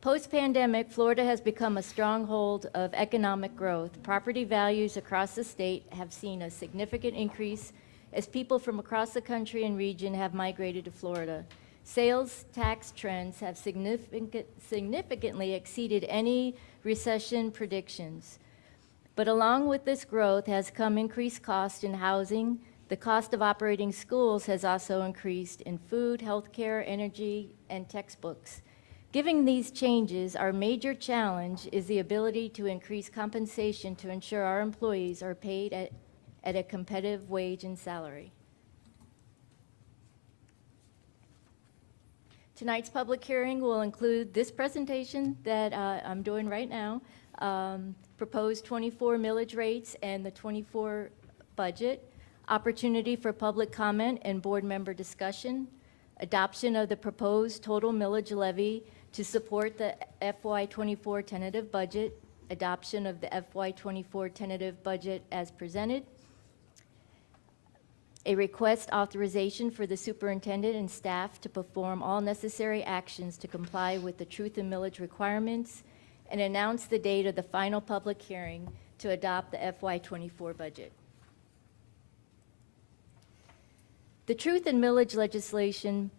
Post-pandemic, Florida has become a stronghold of economic growth. Property values across the state have seen a significant increase as people from across the country and region have migrated to Florida. Sales tax trends have significantly exceeded any recession predictions. But along with this growth has come increased cost in housing. The cost of operating schools has also increased in food, healthcare, energy, and textbooks. Given these changes, our major challenge is the ability to increase compensation to ensure our employees are paid at a competitive wage and salary. Tonight's public hearing will include this presentation that I'm doing right now, proposed 24 millage rates and the 24 budget, opportunity for public comment and board member discussion, adoption of the proposed total millage levy to support the FY24 tentative budget, adoption of the FY24 tentative budget as presented, a request authorization for the superintendent and staff to perform all necessary actions to comply with the truth in millage requirements, and announce the date of the final public hearing to adopt the FY24 budget. The truth in millage legislation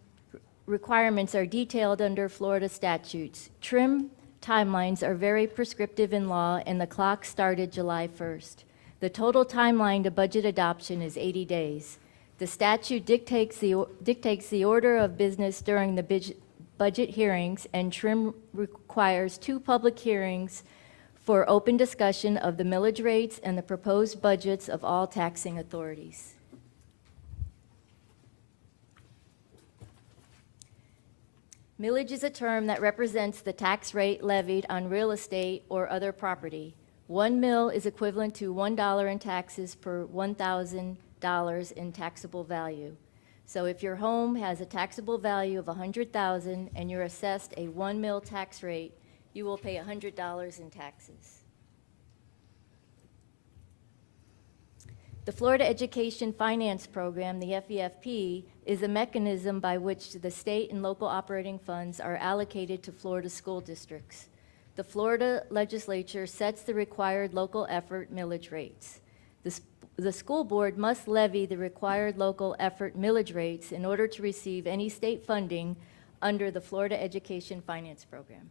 requirements are detailed under Florida statutes. Trim timelines are very prescriptive in law, and the clock started July 1st. The total timeline to budget adoption is 80 days. The statute dictates the order of business during the budget hearings, and trim requires 2 public hearings for open discussion of the millage rates and the proposed budgets of all taxing authorities. Millage is a term that represents the tax rate levied on real estate or other property. 1 mill is equivalent to $1 in taxes per $1,000 in taxable value. So if your home has a taxable value of $100,000 and you're assessed a 1 mill tax rate, you will pay $100 in taxes. The Florida Education Finance Program, the FEFP, is a mechanism by which the state and local operating funds are allocated to Florida school districts. The Florida legislature sets the required local effort millage rates. The school board must levy the required local effort millage rates in order to receive any state funding under the Florida Education Finance Program.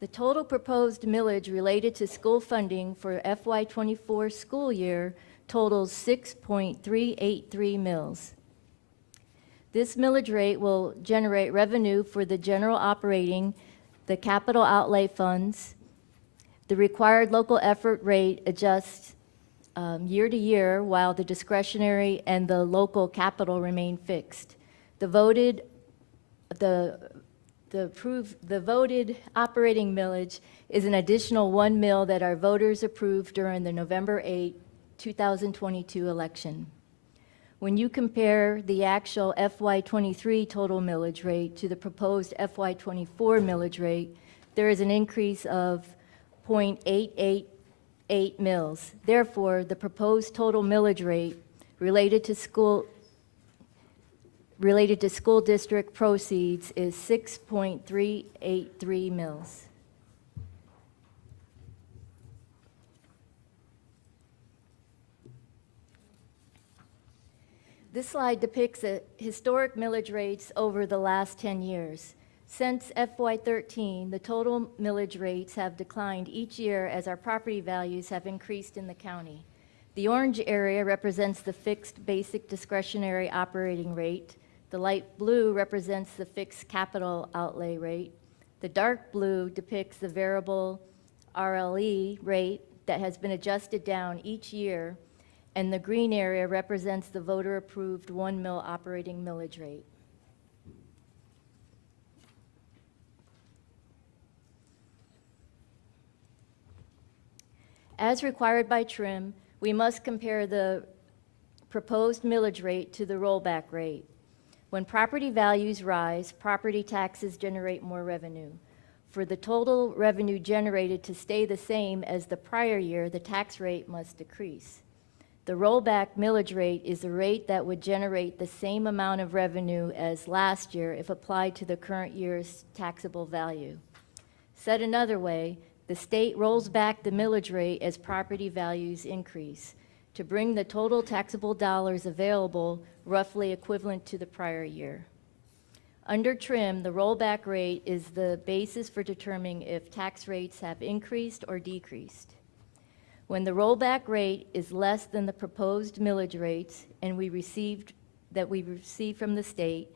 The total proposed millage related to school funding for FY24 school year totals 6.383 mills. This millage rate will generate revenue for the general operating, the capital outlay funds. The required local effort rate adjusts year to year, while the discretionary and the local capital remain fixed. The voted operating millage is an additional 1 mill that our voters approved during the November 8, 2022 election. When you compare the actual FY23 total millage rate to the proposed FY24 millage rate, there is an increase of 0.888 mills. Therefore, the proposed total millage rate related to school district proceeds is 6.383 mills. This slide depicts historic millage rates over the last 10 years. Since FY13, the total millage rates have declined each year as our property values have increased in the county. The orange area represents the fixed basic discretionary operating rate. The light blue represents the fixed capital outlay rate. The dark blue depicts the variable RLE rate that has been adjusted down each year. and the green area represents the voter-approved 1 mil operating millage rate. As required by TRIM, we must compare the proposed millage rate to the rollback rate. When property values rise, property taxes generate more revenue. For the total revenue generated to stay the same as the prior year, the tax rate must decrease. The rollback millage rate is the rate that would generate the same amount of revenue as last year if applied to the current year's taxable value. Said another way, the state rolls back the millage rate as property values increase to bring the total taxable dollars available roughly equivalent to the prior year. Under TRIM, the rollback rate is the basis for determining if tax rates have increased or decreased. When the rollback rate is less than the proposed millage rates and we received from the state,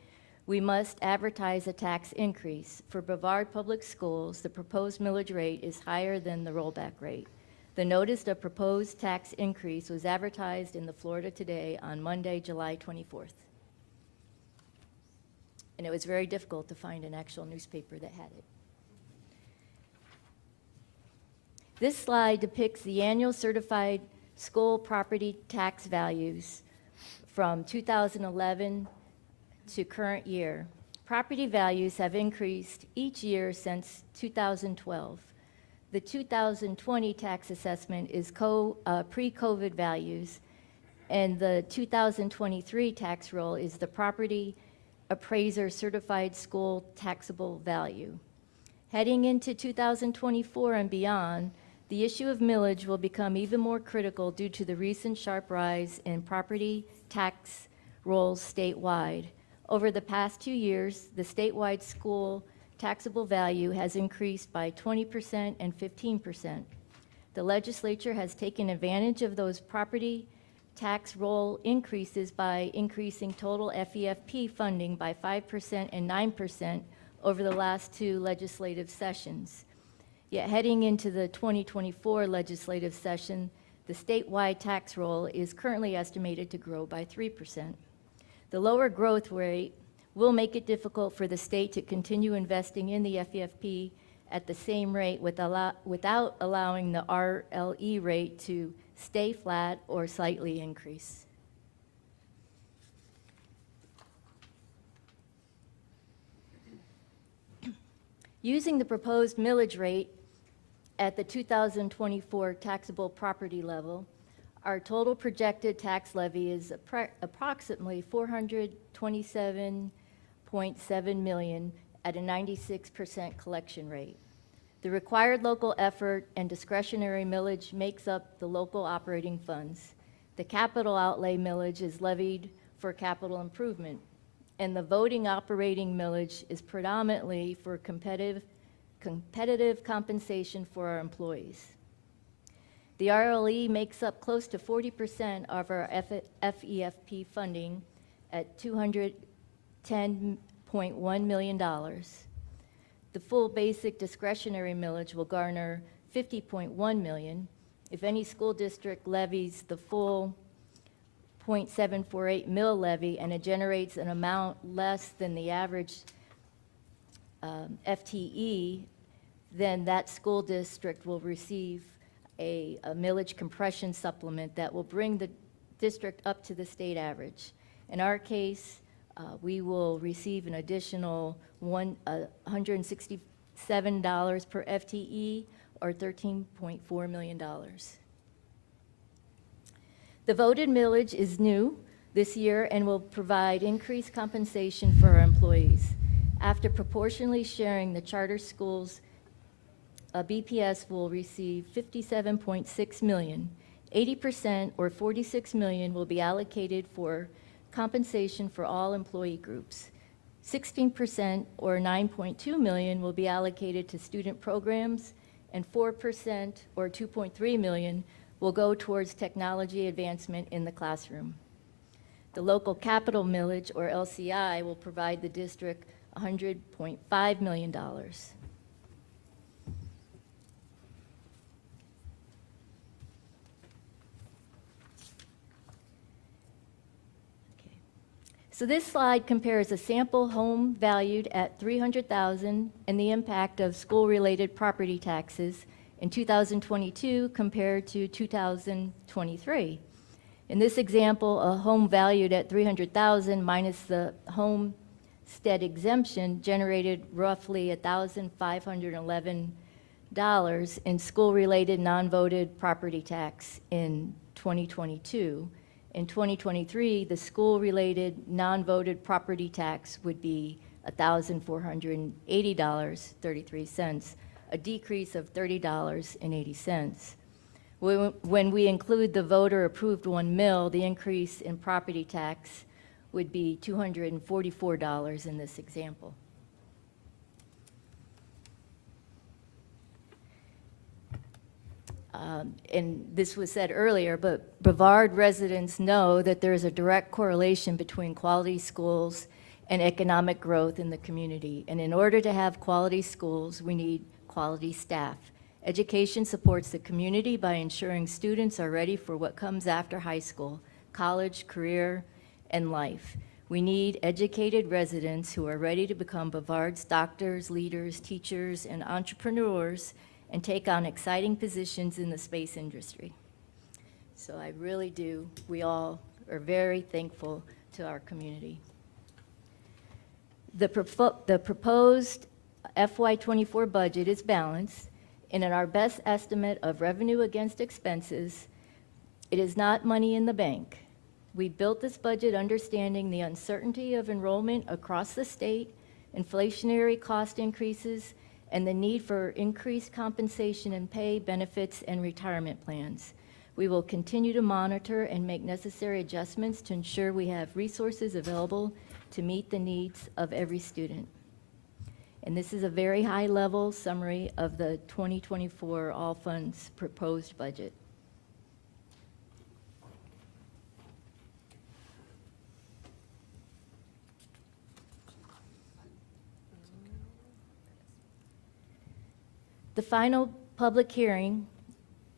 we must advertise a tax increase. For Brevard Public Schools, the proposed millage rate is higher than the rollback rate. The notice of proposed tax increase was advertised in the Florida Today on Monday, July 24th. And it was very difficult to find an actual newspaper that had it. This slide depicts the annual certified school property tax values from 2011 to current year. Property values have increased each year since 2012. The 2020 tax assessment is pre-COVID values, and the 2023 tax roll is the property appraiser certified school taxable value. Heading into 2024 and beyond, the issue of millage will become even more critical due to the recent sharp rise in property tax rolls statewide. Over the past 2 years, the statewide school taxable value has increased by 20% and 15%. The legislature has taken advantage of those property tax roll increases by increasing total FEFP funding by 5% and 9% over the last 2 legislative sessions. Yet heading into the 2024 legislative session, the statewide tax roll is currently estimated to grow by 3%. The lower growth rate will make it difficult for the state to continue investing in the FEFP at the same rate without allowing the RLE rate to stay flat or slightly increase. Using the proposed millage rate at the 2024 taxable property level, our total projected tax levy is approximately $427.7 million at a 96% collection rate. The required local effort and discretionary millage makes up the local operating funds. The capital outlay millage is levied for capital improvement, and the voting operating millage is predominantly for competitive compensation for our employees. The RLE makes up close to 40% of our FEFP funding at $210.1 million. The full basic discretionary millage will garner $50.1 million. If any school district levies the full .748 mill levy and it generates an amount less than the average FTE, then that school district will receive a millage compression supplement that will bring the district up to the state average. In our case, we will receive an additional $167 per FTE, or $13.4 million. The voted millage is new this year and will provide increased compensation for our employees. After proportionally sharing the charter schools, BPS will receive $57.6 million. 80%, or $46 million, will be allocated for compensation for all employee groups. 16%, or $9.2 million, will be allocated to student programs, and 4%, or $2.3 million, will go towards technology advancement in the classroom. The local capital millage, or LCI, will provide the district $100.5 million. So this slide compares a sample home valued at $300,000 and the impact of school-related property taxes in 2022 compared to 2023. In this example, a home valued at $300,000 minus the homestead exemption generated roughly $1,511 in school-related non-voted property tax in 2022. In 2023, the school-related non-voted property tax would be $1,480.33, a decrease of $30.80. When we include the voter-approved 1 mil, the increase in property tax would be $244 in this example. And this was said earlier, but Brevard residents know that there is a direct correlation between quality schools and economic growth in the community. And in order to have quality schools, we need quality staff. Education supports the community by ensuring students are ready for what comes after high school, college, career, and life. We need educated residents who are ready to become Brevard's doctors, leaders, teachers, and entrepreneurs and take on exciting positions in the space industry. So I really do, we all are very thankful to our community. The proposed FY24 budget is balanced, and in our best estimate of revenue against expenses, it is not money in the bank. We built this budget understanding the uncertainty of enrollment across the state, inflationary cost increases, and the need for increased compensation in pay, benefits, and retirement plans. We will continue to monitor and make necessary adjustments to ensure we have resources available to meet the needs of every student. And this is a very high-level summary of the 2024 all funds proposed budget. The final public hearing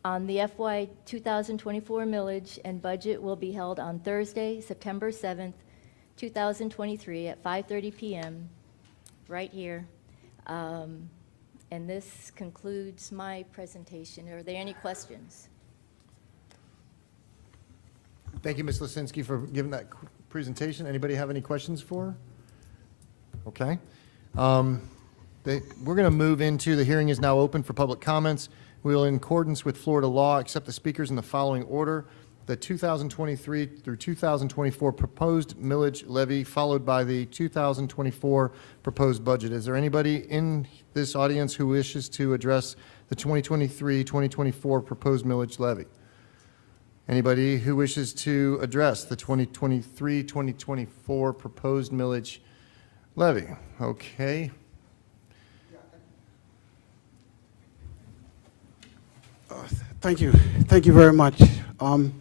on the FY 2024 millage and budget will be held on Thursday, September 7th, 2023 at 5:30 p.m. right here. And this concludes my presentation. Are there any questions? Thank you, Ms. Lisinski, for giving that presentation. Anybody have any questions for her? Okay. We're going to move into, the hearing is now open for public comments. We will, in accordance with Florida law, accept the speakers in the following order: the 2023 through 2024 proposed millage levy, followed by the 2024 proposed budget. Is there anybody in this audience who wishes to address the 2023-2024 proposed millage levy? Anybody who wishes to address the 2023-2024 proposed millage levy? Okay. Thank you. Thank you very much. One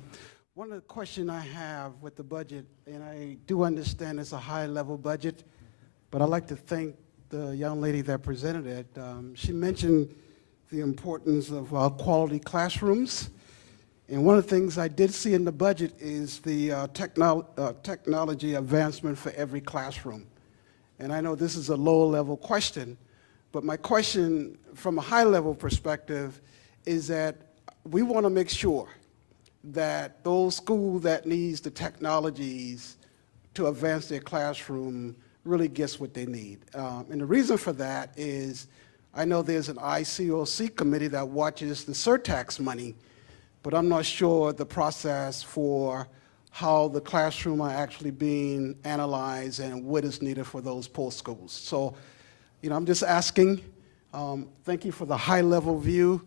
of the questions I have with the budget, and I do understand it's a high-level budget, but I'd like to thank the young lady that presented it. She mentioned the importance of quality classrooms, and one of the things I did see in the budget is the technology advancement for every classroom. And I know this is a low-level question, but my question from a high-level perspective is that we want to make sure that those schools that needs the technologies to advance their classroom really gets what they need. And the reason for that is I know there's an ICOC committee that watches the surtax money, but I'm not sure the process for how the classroom are actually being analyzed and what is needed for those poor schools. So, I'm just asking, thank you for the high-level view.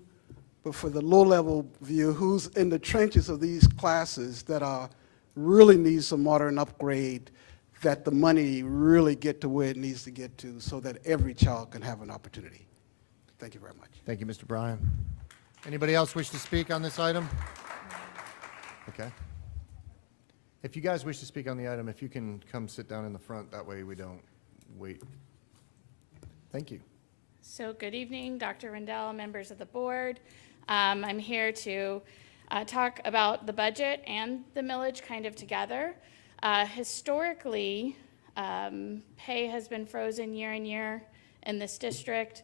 But for the low-level view, who's in the trenches of these classes that really need some modern upgrade, that the money really get to where it needs to get to so that every child can have an opportunity? Thank you very much. Thank you, Mr. Bryan. Anybody else wish to speak on this item? Okay. If you guys wish to speak on the item, if you can come sit down in the front, that way we don't wait. Thank you. So good evening, Dr. Rendell, members of the board. I'm here to talk about the budget and the millage kind of together. Historically, pay has been frozen year in year in this district.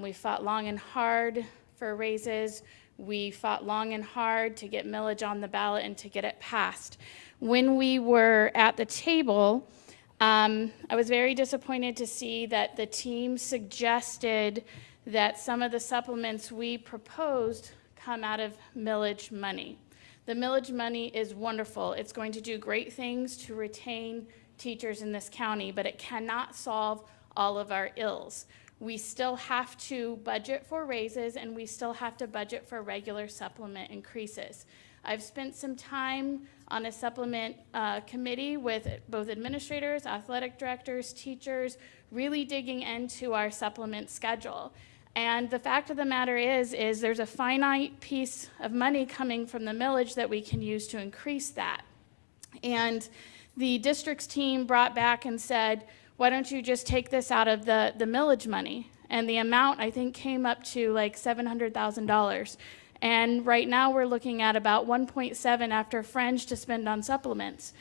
We fought long and hard for raises. We fought long and hard to get millage on the ballot and to get it passed. When we were at the table, I was very disappointed to see that the team suggested that some of the supplements we proposed come out of millage money. The millage money is wonderful. It's going to do great things to retain teachers in this county, but it cannot solve all of our ills. We still have to budget for raises, and we still have to budget for regular supplement increases. I've spent some time on a supplement committee with both administrators, athletic directors, teachers, really digging into our supplement schedule. And the fact of the matter is there's a finite piece of money coming from the millage that we can use to increase that. And the district's team brought back and said, why don't you just take this out of the millage money? And the amount, I think, came up to like $700,000. And right now we're looking at about 1.7 after fringe to spend on supplements.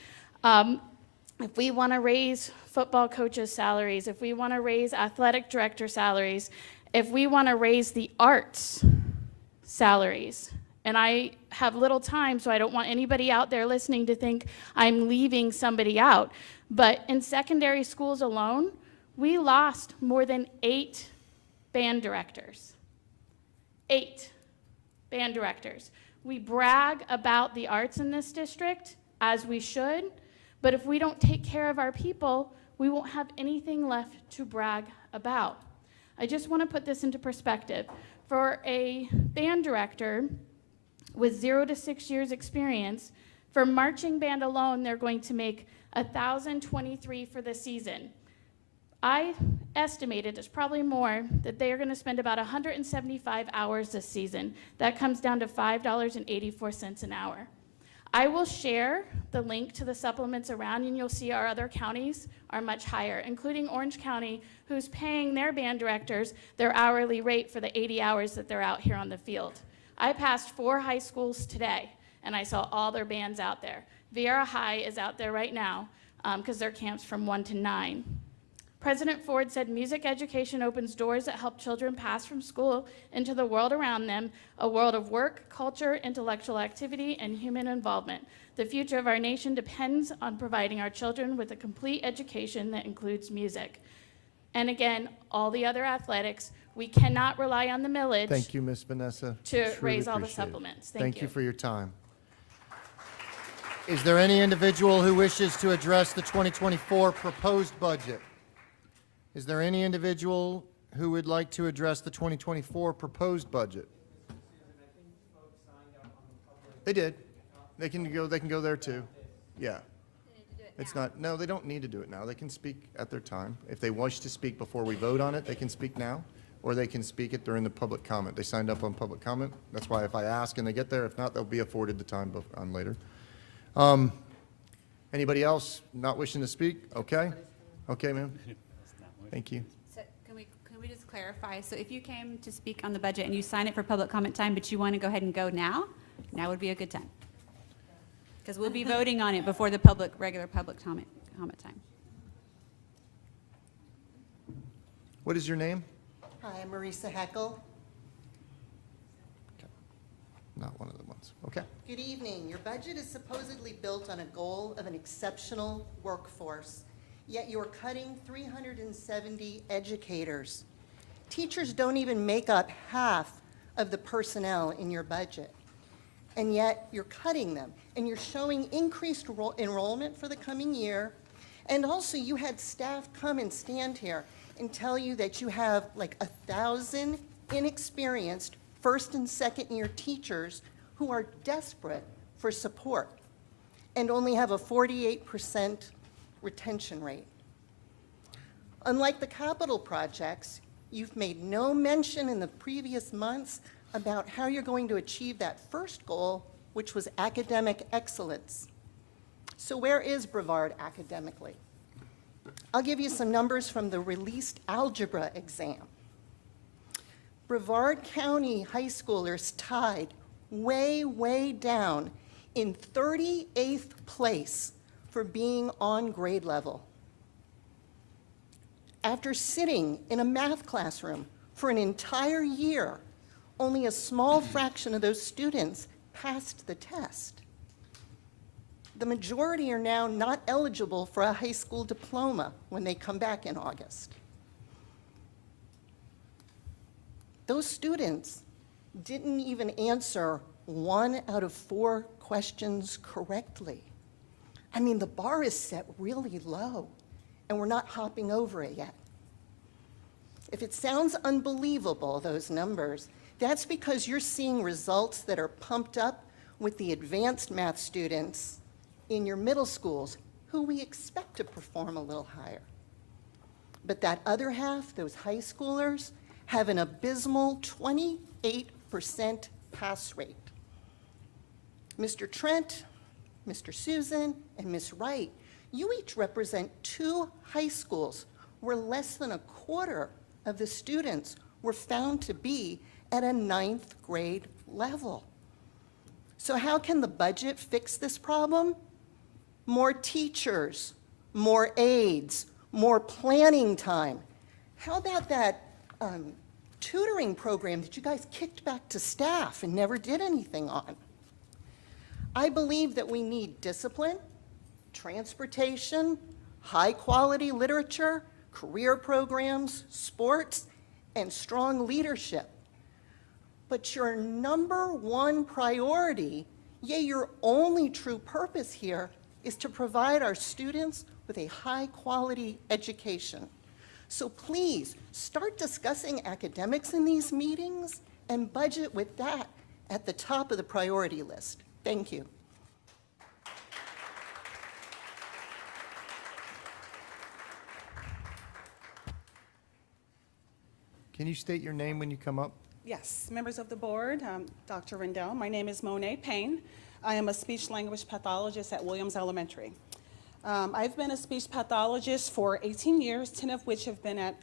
If we want to raise football coaches' salaries, if we want to raise athletic director salaries, if we want to raise the arts salaries, and I have little time, so I don't want anybody out there listening to think I'm leaving somebody out, but in secondary schools alone, we lost more than 8 band directors. 8 band directors. We brag about the arts in this district, as we should, but if we don't take care of our people, we won't have anything left to brag about. I just want to put this into perspective. For a band director with 0 to 6 years experience, for marching band alone, they're going to make $1,023 for the season. I estimated, it's probably more, that they are going to spend about 175 hours this season. That comes down to $5.84 an hour. I will share the link to the supplements around, and you'll see our other counties are much higher, including Orange County, who's paying their band directors their hourly rate for the 80 hours that they're out here on the field. I passed 4 high schools today, and I saw all their bands out there. Viera High is out there right now because their camp's from 1 to 9. President Ford said music education opens doors that help children pass from school into the world around them, a world of work, culture, intellectual activity, and human involvement. The future of our nation depends on providing our children with a complete education that includes music. And again, all the other athletics, we cannot rely on the millage. Thank you, Ms. Vanessa. To Truly raise all the appreciate it. supplements. Thank you for your time. Is there any individual who wishes to address the 2024 proposed budget? Is there any individual who would like to address the 2024 proposed budget? They did. They can go there too. Yeah. It's not, no, they don't need to do it now. They can speak at their time. If they wish to speak before we vote on it, they can speak now, or they can speak it during the public comment. They signed up on public comment. That's why if I ask and they get there, if not, they'll be afforded the time on later. Anybody else not wishing to speak? Okay. Okay, ma'am. Thank you. So can we just clarify? So if you came to speak on the budget and you sign it for public comment time, but you want to go ahead and go now would be a good time. Because we'll be voting on it before the regular public comment time. What is your name? Hi, I'm Marisa Heckel. Not one of the ones. Okay. Good evening. Your budget is supposedly built on a goal of an exceptional workforce, yet you're cutting 370 educators. Teachers don't even make up half of the personnel in your budget, and yet you're cutting them, and you're showing increased enrollment for the coming year, and also you had staff come and stand here and tell you that you have like 1,000 inexperienced first and second year teachers who are desperate for support and only have a 48% retention rate. Unlike the capital projects, you've made no mention in the previous months about how you're going to achieve that first goal, which was academic excellence. So where is Brevard academically? I'll give you some numbers from the released algebra exam. Brevard County high schoolers tied way, way down in 38th place for being on grade level. After sitting in a math classroom for an entire year, only a small fraction of those students passed the test. The majority are now not eligible for a high school diploma when they come back in August. Those students didn't even answer 1 out of 4 questions correctly. I mean, the bar is set really low, and we're not hopping over it yet. If it sounds unbelievable, those numbers, that's because you're seeing results that are pumped up with the advanced math students in your middle schools, who we expect to perform a little higher. But that other half, those high schoolers, have an abysmal 28% pass rate. Mr. Trent, Mr. Susan, and Ms. Wright, you each represent 2 high schools where less than a quarter of the students were found to be at a 9th grade level. So how can the budget fix this problem? More teachers, more aides, more planning time. How about that tutoring program that you guys kicked back to staff and never did anything on? I believe that we need discipline, transportation, high-quality literature, career programs, sports, and strong leadership. But your number 1 priority, your only true purpose here, is to provide our students with a high-quality education. So please, start discussing academics in these meetings and budget with that at the top of the priority list. Thank you. Can you state your name when you come up? Yes, members of the board, Dr. Rendell, my name is Monet Payne. I am a speech-language pathologist at Williams Elementary. I've been a speech pathologist for 18 years, 10 of which have been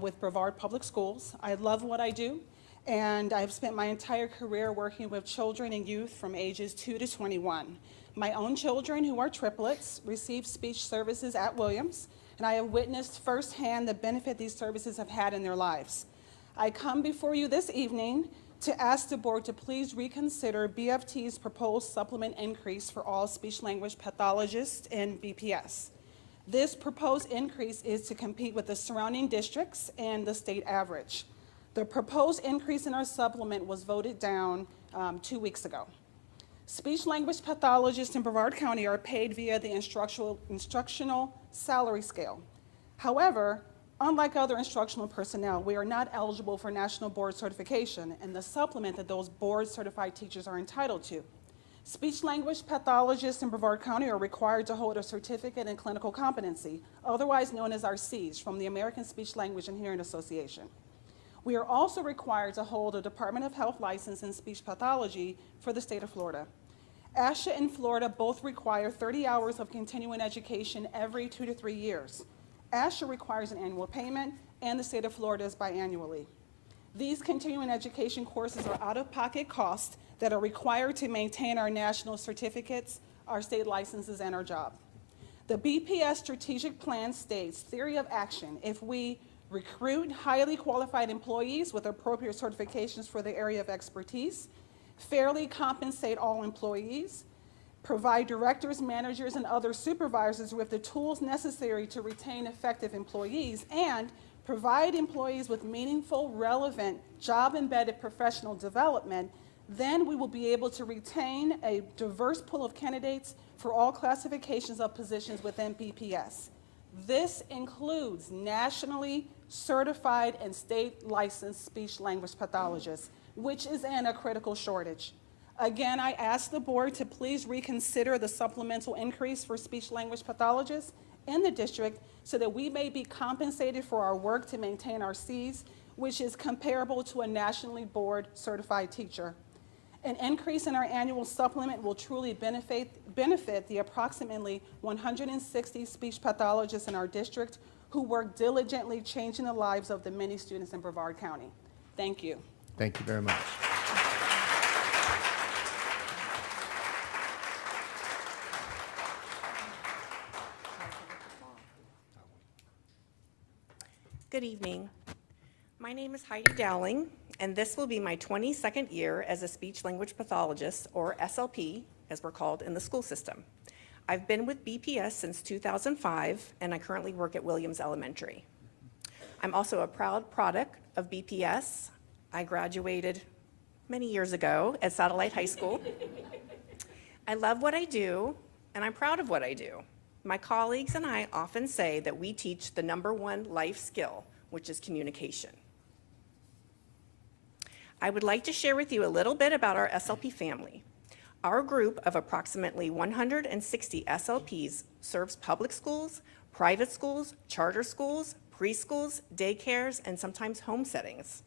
with Brevard Public Schools. I love what I do, and I've spent my entire career working with children and youth from ages 2 to 21. My own children, who are triplets, receive speech services at Williams, and I have witnessed firsthand the benefit these services have had in their lives. I come before you this evening to ask the board to please reconsider BFT's proposed supplement increase for all speech-language pathologists in BPS. This proposed increase is to compete with the surrounding districts and the state average. The proposed increase in our supplement was voted down 2 weeks ago. Speech-language pathologists in Brevard County are paid via the instructional salary scale. However, unlike other instructional personnel, we are not eligible for national board certification and the supplement that those board-certified teachers are entitled to. Speech-language pathologists in Brevard County are required to hold a certificate in clinical competency, otherwise known as our Cs, from the American Speech Language and Hearing Association. We are also required to hold a Department of Health license in speech pathology for the state of Florida. ASHA and Florida both require 30 hours of continuing education every 2 to 3 years. ASHA requires an annual payment, and the state of Florida is biannually. These continuing education courses are out-of-pocket costs that are required to maintain our national certificates, our state licenses, and our job. The BPS strategic plan states theory of action: if we recruit highly qualified employees with appropriate certifications for the area of expertise, fairly compensate all employees, provide directors, managers, and other supervisors with the tools necessary to retain effective employees, and provide employees with meaningful, relevant, job-embedded professional development, then we will be able to retain a diverse pool of candidates for all classifications of positions within BPS. This includes nationally certified and state licensed speech-language pathologists, which is in a critical shortage. Again, I ask the board to please reconsider the supplemental increase for speech-language pathologists in the district so that we may be compensated for our work to maintain our Cs, which is comparable to a nationally board certified teacher. An increase in our annual supplement will truly benefit the approximately 160 speech pathologists in our district who work diligently changing the lives of the many students in Brevard County. Thank you. Thank you very much. Good evening. My name is Heidi Dowling, and this will be my 22nd year as a speech language pathologist, or SLP, as we're called in the school system. I've been with BPS since 2005, and I currently work at Williams Elementary. I'm also a proud product of BPS. I graduated many years ago at Satellite High School. I love what I do, and I'm proud of what I do. My colleagues and I often say that we teach the #1 life skill, which is communication. I would like to share with you a little bit about our SLP family. Our group of approximately 160 SLPs serves public schools, private schools, charter schools, preschools, daycares, and sometimes home settings.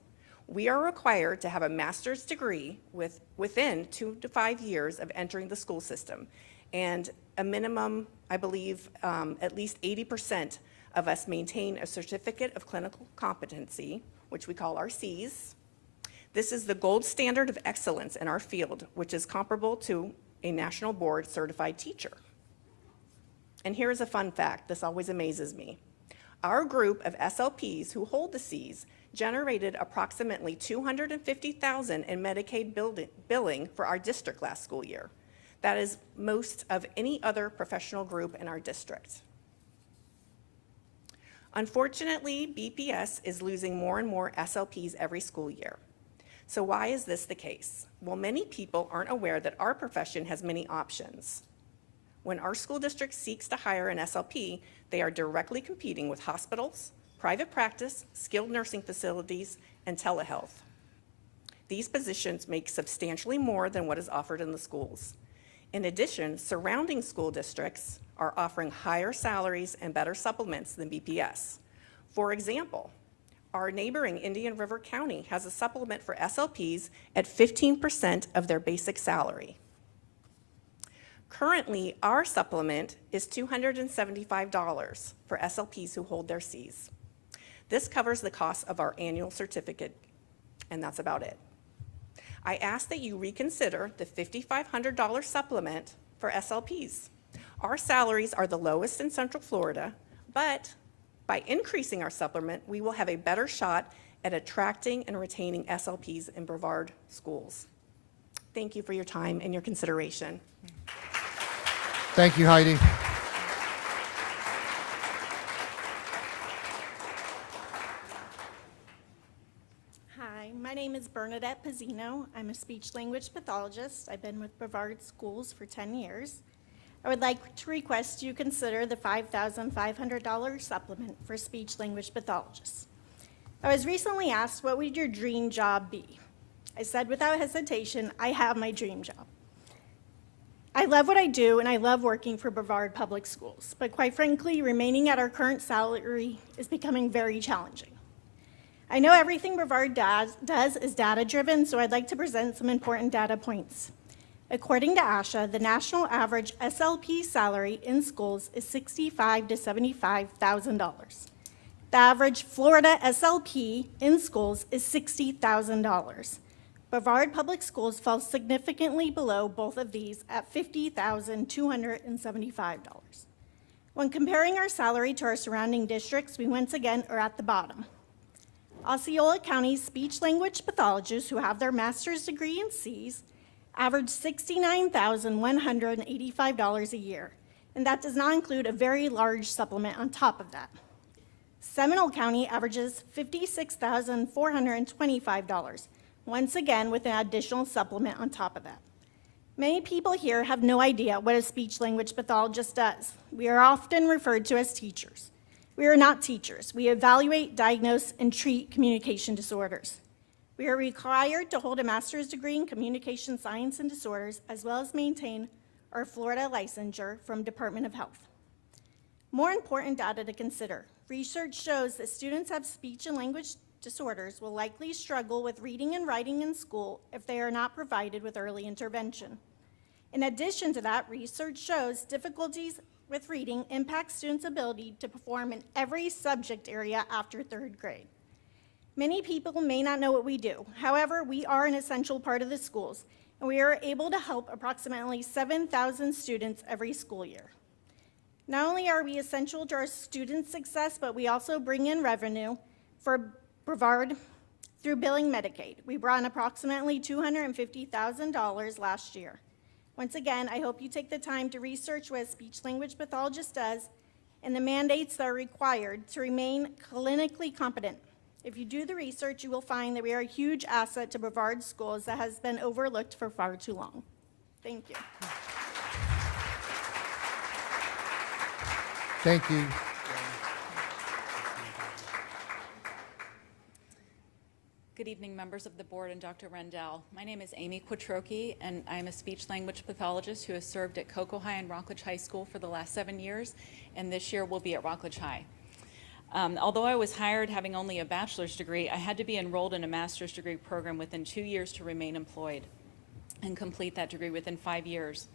We are required to have a master's degree within 2 to 5 years of entering the school system, and a minimum, I believe, at least 80% of us maintain a certificate of clinical competency, which we call our Cs. This is the gold standard of excellence in our field, which is comparable to a national board certified teacher. And here is a fun fact, this always amazes me. Our group of SLPs who hold the Cs generated approximately $250,000 in Medicaid billing for our district last school year. That is most of any other professional group in our district. Unfortunately, BPS is losing more and more SLPs every school year. So why is this the case? Well, many people aren't aware that our profession has many options. When our school district seeks to hire an SLP, they are directly competing with hospitals, private practice, skilled nursing facilities, and telehealth. These positions make substantially more than what is offered in the schools. In addition, surrounding school districts are offering higher salaries and better supplements than BPS. For example, our neighboring Indian River County has a supplement for SLPs at 15% of their basic salary. Currently, our supplement is $275 for SLPs who hold their Cs. This covers the cost of our annual certificate, and that's about it. I ask that you reconsider the $5,500 supplement for SLPs. Our salaries are the lowest in Central Florida, but by increasing our supplement, we will have a better shot at attracting and retaining SLPs in Brevard schools. Thank you for your time and your consideration. Thank you, Heidi. Hi, my name is Bernadette Pizzino. I'm a speech language pathologist. I've been with Brevard Schools for 10 years. I would like to request you consider the $5,500 supplement for speech language pathologists. I was recently asked, what would your dream job be? I said without hesitation, I have my dream job. I love what I do, and I love working for Brevard Public Schools, but quite frankly, remaining at our current salary is becoming very challenging. I know everything Brevard does is data-driven, so I'd like to present some important data points. According to ASHA, the national average SLP salary in schools is $65,000 to $75,000. The average Florida SLP in schools is $60,000. Brevard Public Schools falls significantly below both of these at $50,275. When comparing our salary to our surrounding districts, we once again are at the bottom. Osceola County's speech language pathologists who have their master's degree in Cs average $69,185 a year, and that does not include a very large supplement on top of that. Seminole County averages $56,425, once again with an additional supplement on top of that. Many people here have no idea what a speech language pathologist does. We are often referred to as teachers. We are not teachers. We evaluate, diagnose, and treat communication disorders. We are required to hold a master's degree in communication science and disorders, as well as maintain our Florida licensure from Department of Health. More important data to consider. Research shows that students have speech and language disorders will likely struggle with reading and writing in school if they are not provided with early intervention. In addition to that, research shows difficulties with reading impact students' ability to perform in every subject area after 3rd grade. Many people may not know what we do. However, we are an essential part of the schools, and we are able to help approximately 7,000 students every school year. Not only are we essential to our students' success, but we also bring in revenue for Brevard through billing Medicaid. We brought in approximately $250,000 last year. Once again, I hope you take the time to research what a speech-language pathologist does and the mandates that are required to remain clinically competent. If you do the research, you will find that we are a huge asset to Brevard schools that has been overlooked for far too long. Thank you. Thank you. Good evening, members of the board and Dr. Rendell. My name is Amy Quattrochi, and I'm a speech-language pathologist who has served at Cocoa High and Rockledge High School for the last 7 years, and this year will be at Rockledge High. Although I was hired having only a bachelor's degree, I had to be enrolled in a master's degree program within 2 years to remain employed and complete that degree within 5 years.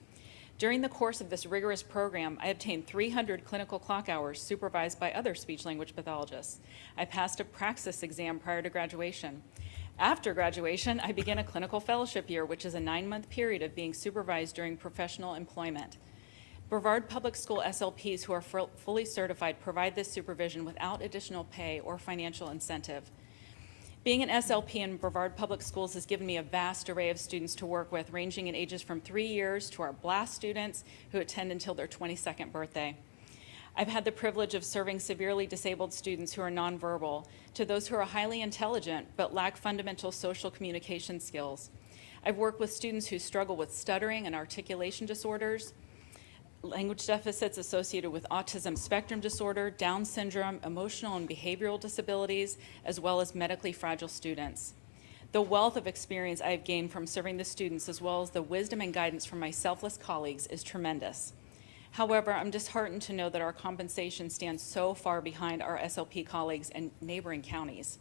During the course of this rigorous program, I obtained 300 clinical clock hours supervised by other speech-language pathologists. I passed a praxis exam prior to graduation. After graduation, I began a clinical fellowship year, which is a 9-month period of being supervised during professional employment. Brevard Public School SLPs who are fully certified provide this supervision without additional pay or financial incentive. Being an SLP in Brevard Public Schools has given me a vast array of students to work with, ranging in ages from 3 years to our BLAST students who attend until their 22nd birthday. I've had the privilege of serving severely disabled students who are nonverbal, to those who are highly intelligent but lack fundamental social communication skills. I've worked with students who struggle with stuttering and articulation disorders, language deficits associated with autism spectrum disorder, Down syndrome, emotional and behavioral disabilities, as well as medically fragile students. The wealth of experience I have gained from serving the students, as well as the wisdom and guidance from my selfless colleagues, is tremendous. However, I'm disheartened to know that our compensation stands so far behind our SLP colleagues in neighboring counties.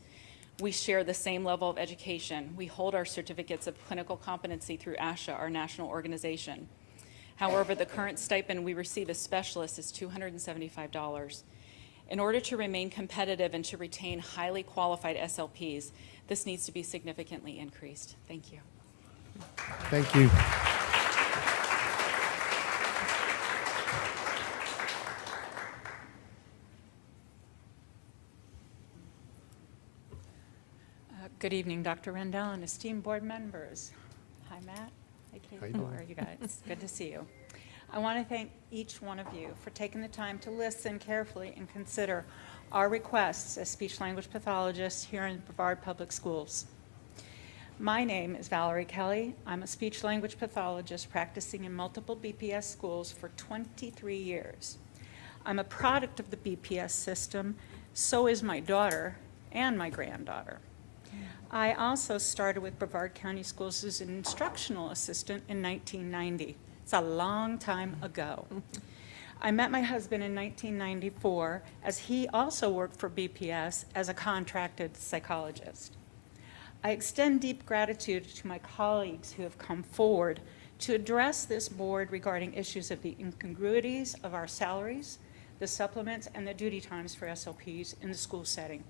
We share the same level of education. We hold our certificates of clinical competency through ASHA, our national organization. However, the current stipend we receive as specialists is $275. In order to remain competitive and to retain highly qualified SLPs, this needs to be significantly increased. Thank you. Thank you. Good evening, Dr. Rendell and esteemed board members. Hi, Matt. Hi, Katie. How you How doing? are you guys? Good to see you. I want to thank each one of you for taking the time to listen carefully and consider our requests as speech-language pathologists here in Brevard Public Schools. My name is Valerie Kelly. I'm a speech-language pathologist practicing in multiple BPS schools for 23 years. I'm a product of the BPS system, so is my daughter and my granddaughter. I also started with Brevard County Schools as an instructional assistant in 1990. It's a long time ago. I met my husband in 1994 as he also worked for BPS as a contracted psychologist. I extend deep gratitude to my colleagues who have come forward to address this board regarding issues of the incongruities of our salaries, the supplements, and the duty times for SLPs in the school setting.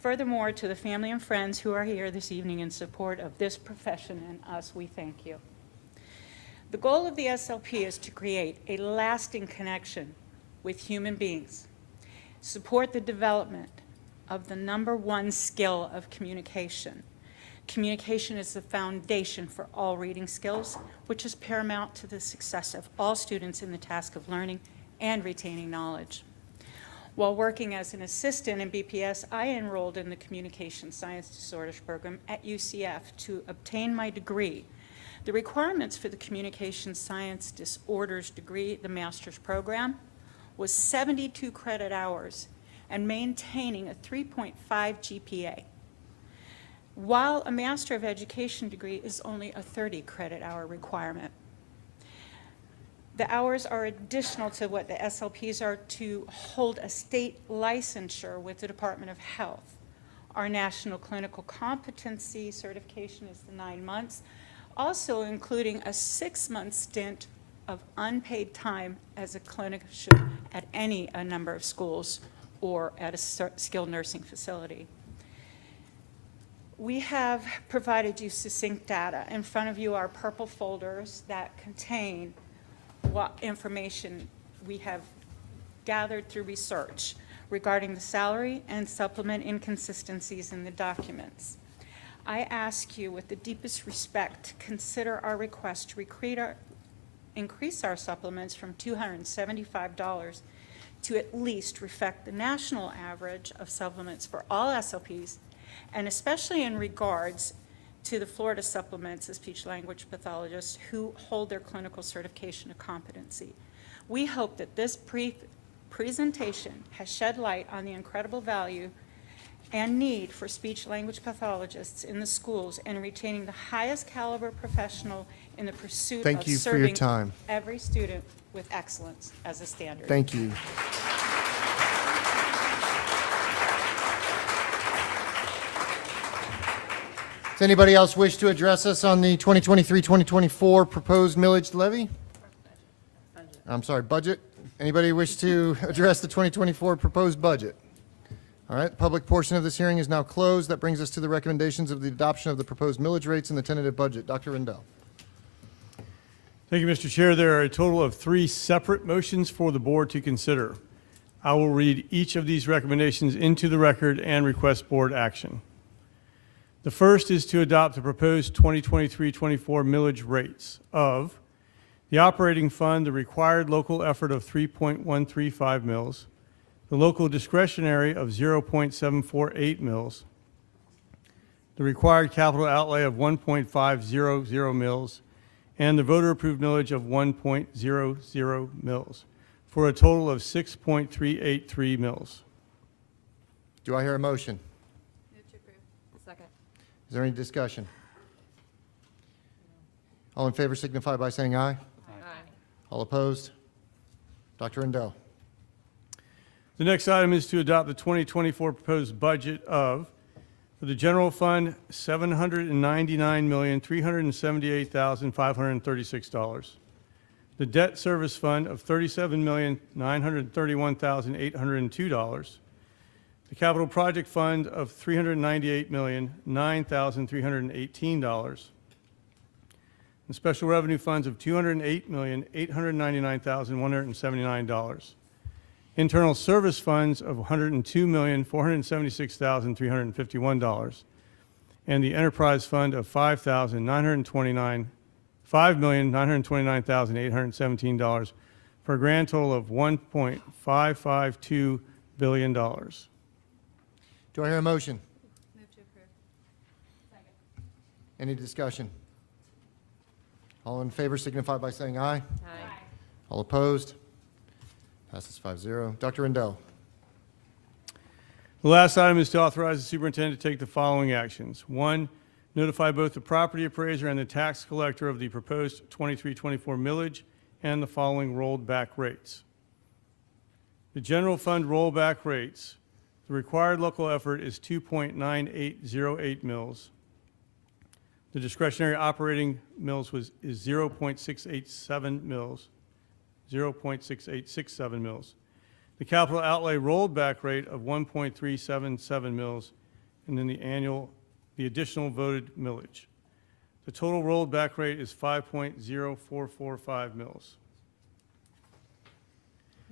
Furthermore, to the family and friends who are here this evening in support of this profession and us, we thank you. The goal of the SLP is to create a lasting connection with human beings, support the development of the #1 skill of communication. Communication is the foundation for all reading skills, which is paramount to the success of all students in the task of learning and retaining knowledge. While working as an assistant in BPS, I enrolled in the Communication Science Disorders program at UCF to obtain my degree. The requirements for the Communication Science Disorders degree, the master's program, was 72 credit hours and maintaining a 3.5 GPA, while a Master of Education degree is only a 30 credit hour requirement. The hours are additional to what the SLPs are to hold a state licensure with the Department of Health. Our National Clinical Competency certification is the 9 months, also including a 6-month stint of unpaid time as a clinician at a number of schools or at a skilled nursing facility. We have provided you succinct data. In front of you are purple folders that contain what information we have gathered through research regarding the salary and supplement inconsistencies in the documents. I ask you with the deepest respect to consider our request to increase our supplements from $275 to at least reflect the national average of supplements for all SLPs, and especially in regards to the Florida supplements as speech-language pathologists who hold their clinical certification of competency. We hope that this presentation has shed light on the incredible value and need for speech-language pathologists in the schools and retaining the highest caliber professional in the pursuit Thank of you for your serving time. every student with excellence as a standard. Thank you. Does anybody else wish to address us on the 2023-2024 proposed millage levy? I'm sorry, budget? Anybody wish to address the 2024 proposed budget? All right, the public portion of this hearing is now closed. That brings us to the recommendations of the adoption of the proposed millage rates and the tentative budget. Dr. Rendell. Thank you, Mr. Chair. There are a total of 3 separate motions for the board to consider. I will read each of these recommendations into the record and request board action. The first is to adopt the proposed 2023-24 millage rates of the operating fund, the required local effort of 3.135 mils, the local discretionary of 0.748 mils, the required capital outlay of 1.500 mils, and the voter-approved millage of 1.00 mils, for a total of 6.383 mils. Do I hear a motion? Move to approve. Second. Is there any discussion? All in favor signify by saying aye. Aye. All opposed? Dr. Rendell. The next item is to adopt the 2024 proposed budget of, for the general fund, $799,378,536. The debt service fund of $37,931,802. The capital project fund of $398,009,318. The special revenue funds of $208,899,179. Internal service funds of $102,476,351, and the enterprise fund of $5,929,817 for a grand total of $1.552 billion. Do I hear a motion? Move to approve. Second. Any discussion? All in favor signify by saying aye. Aye. All opposed? Passes 5-0. Dr. Rendell. The last item is to authorize the superintendent to take the following actions. 1, notify both the property appraiser and the tax collector of the proposed 23-24 millage and the following rolled back rates. The general fund rollback rates, the required local effort is 2.9808 mils. The discretionary operating mils is 0.687 mils. 0.6867 mils. The capital outlay rolled back rate of 1.377 mils, and then the additional voted millage. The total rolled back rate is 5.0445 mils.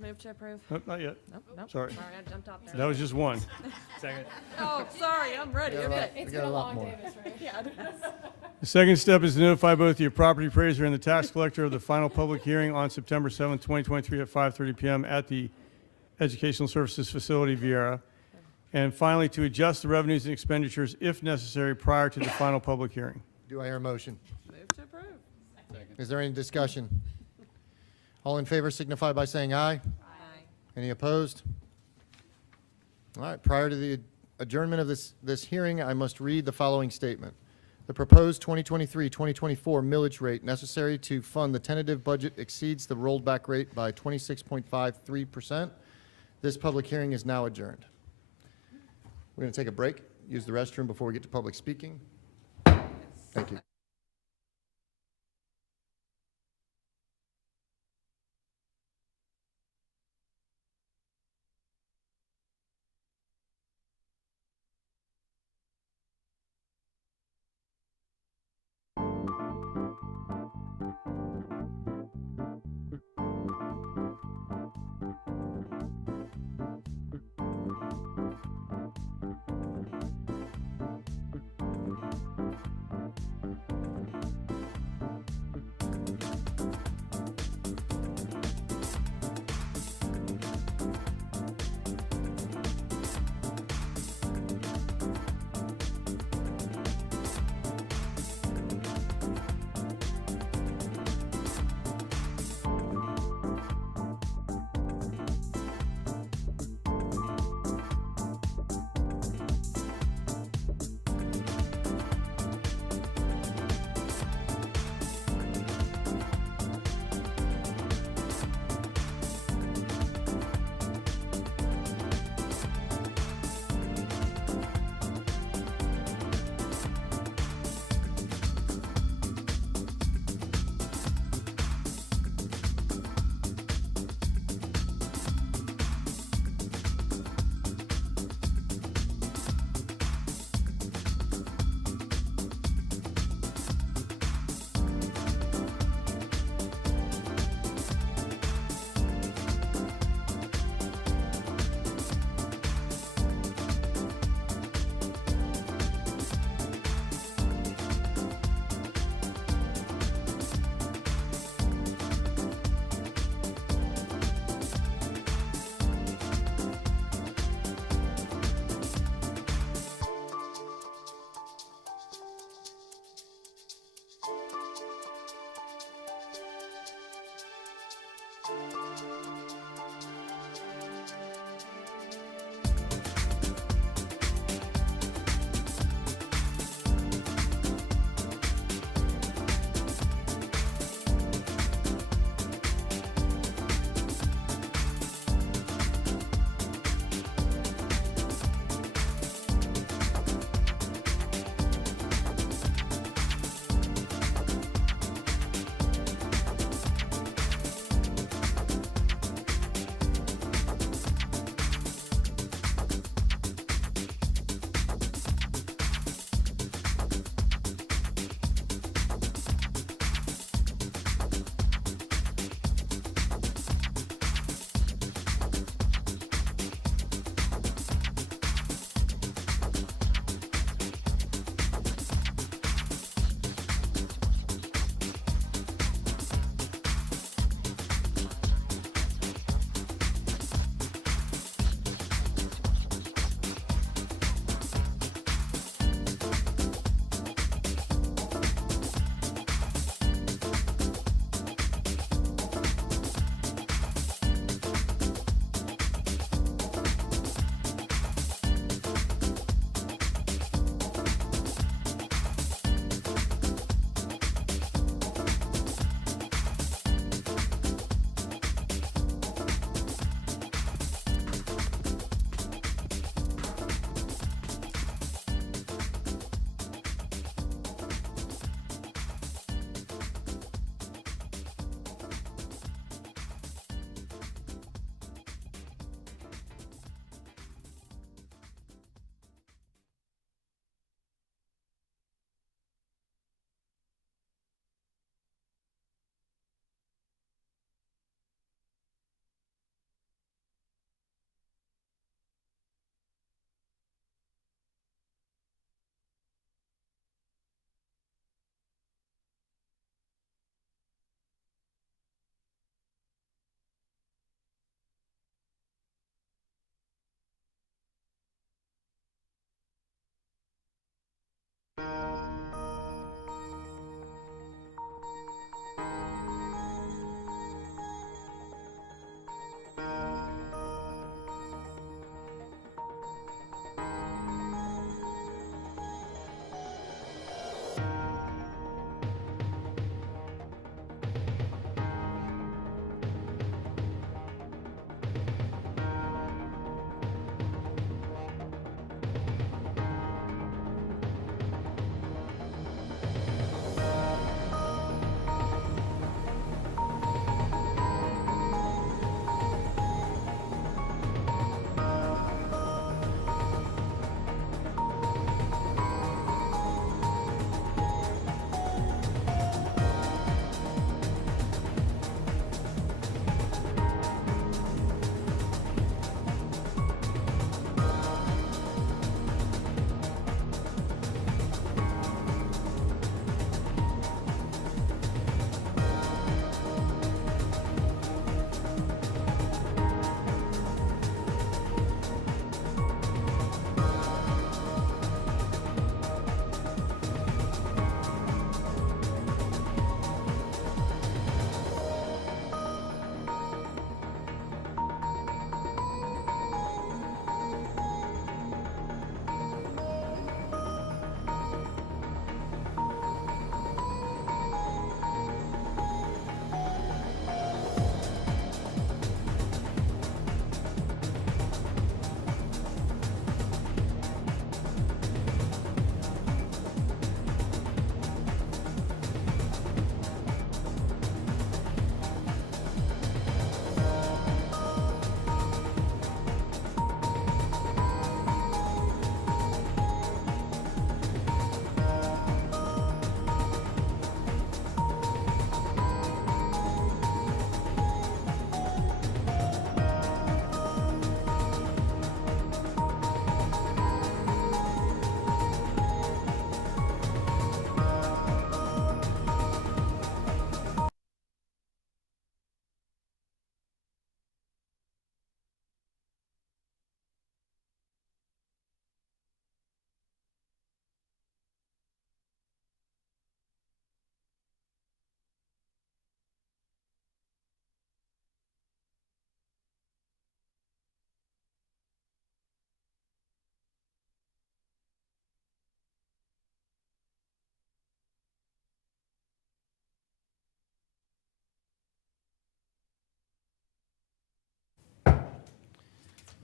Move to approve. Nope, not yet. Nope, nope. Sorry. Sorry, I jumped off there. That was just one. Second. Oh, sorry, I'm ready. We got a Okay. lot- we got a lot more. Yeah, it is. The second step is to notify both the property appraiser and the tax collector of the final public hearing on September 7th, 2023 at 5:30 p.m. at the Educational Services Facility, Viera. And finally, to adjust the revenues and expenditures if necessary prior to the final public hearing. Do I hear a motion? Move to approve. Is there any discussion? All in favor signify by saying aye. Aye. Any opposed? All right, prior to the adjournment of this hearing, I must read the following statement. The proposed 2023-2024 millage rate necessary to fund the tentative budget exceeds the rolled back rate by 26.53%. This public hearing is now adjourned. We're going to take a break, use the restroom before we get to public speaking. Thank you.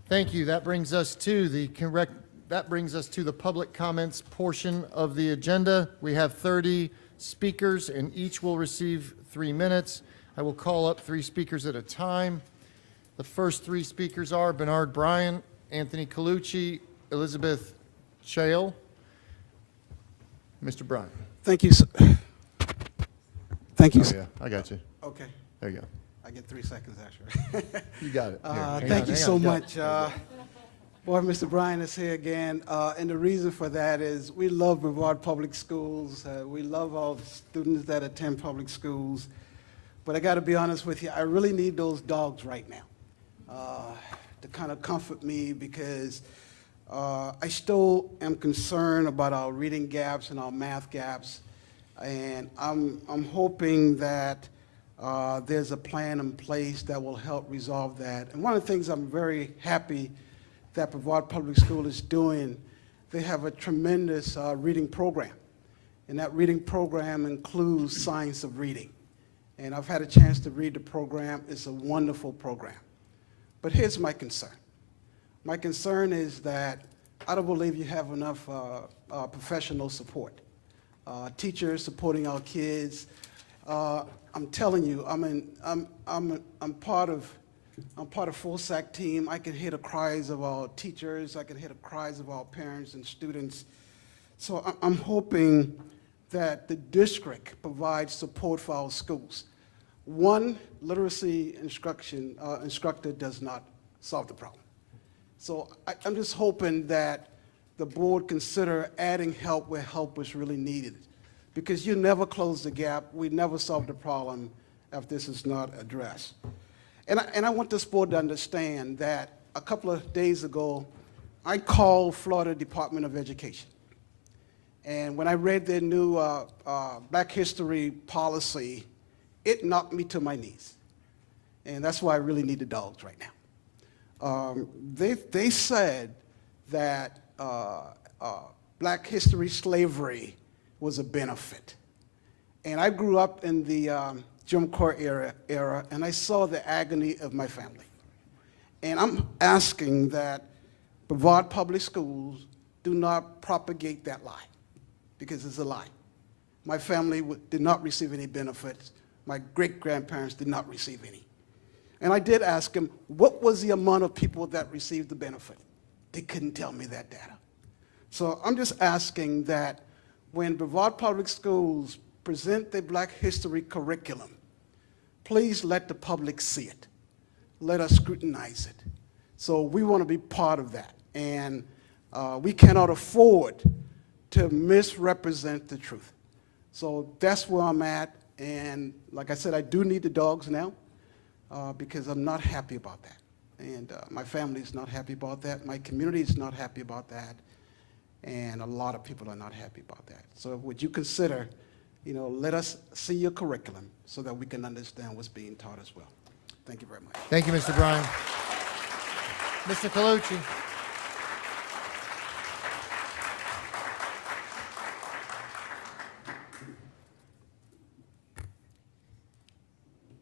Thank you. That brings us to the public comments portion of the agenda. We have 30 speakers, and each will receive 3 minutes. I will call up 3 speakers at a time. The first 3 speakers are Bernard Bryan, Anthony Colucci, Elizabeth Chale. Mr. Bryan. Thank you, sir. Thank you. Oh, yeah, I got you. Okay. There you go. I get 3 seconds, actually. You got it. Here, hang Thank on, you hang so on, got much. it. Boy, Mr. Bryan is here again, and the reason for that is we love Brevard Public Schools. We love all the students that attend public schools. But I got to be honest with you, I really need those dogs right now to kind of comfort me, because I still am concerned about our reading gaps and our math gaps, and I'm hoping that there's a plan in place that will help resolve that. And one of the things I'm very happy that Brevard Public School is doing, they have a tremendous reading program, and that reading program includes science of reading. And I've had a chance to read the program. It's a wonderful program. But here's my concern. My concern is that I don't believe you have enough professional support. Teachers supporting our kids. I'm telling you, I'm part of Full Sack team. I can hear the cries of our teachers. I can hear the cries of our parents and students. So I'm hoping that the district provides support for our schools. One literacy instructor does not solve the problem. So I'm just hoping that the board consider adding help where help was really needed, because you never close the gap. We never solve the problem if this is not addressed. And I want this board to understand that a couple of days ago, I called Florida Department of Education. And when I read their new Black History policy, it knocked me to my knees. And that's why I really need the dogs right now. They said that Black history slavery was a benefit. And I grew up in the Jim Crow era, and I saw the agony of my family. And I'm asking that Brevard Public Schools do not propagate that lie, because it's a lie. My family did not receive any benefits. My great-grandparents did not receive any. And I did ask him, what was the amount of people that received the benefit? They couldn't tell me that data. So I'm just asking that when Brevard Public Schools present the Black history curriculum, please let the public see it. Let us scrutinize it. So we want to be part of that. And we cannot afford to misrepresent the truth. So that's where I'm at. And like I said, I do need the dogs now because I'm not happy about that. And my family is not happy about that. My community is not happy about that. And a lot of people are not happy about that. So would you consider, let us see your curriculum so that we can understand what's being taught as well. Thank you very much. Thank you, Mr. Bryan. Mr. Colucci.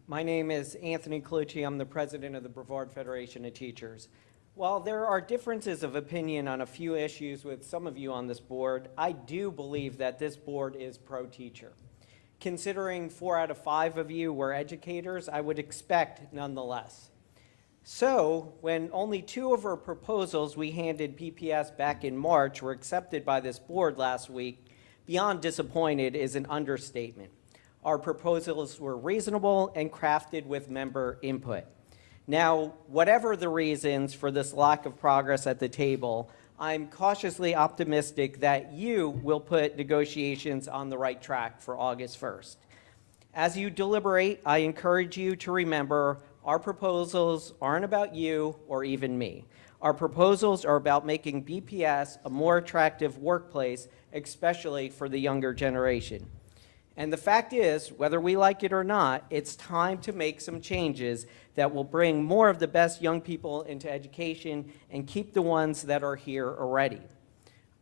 My name is Anthony Colucci. I'm the president of the Brevard Federation of Teachers. While there are differences of opinion on a few issues with some of you on this board, I do believe that this board is pro-teacher. Considering 4 out of 5 of you were educators, I would expect nonetheless. So, when only 2 of our proposals we handed BPS back in March were accepted by this board last week, beyond disappointed is an understatement. Our proposals were reasonable and crafted with member input. Now, whatever the reasons for this lack of progress at the table, I'm cautiously optimistic that you will put negotiations on the right track for August 1st. As you deliberate, I encourage you to remember our proposals aren't about you or even me. Our proposals are about making BPS a more attractive workplace, especially for the younger generation. And the fact is, whether we like it or not, it's time to make some changes that will bring more of the best young people into education and keep the ones that are here already.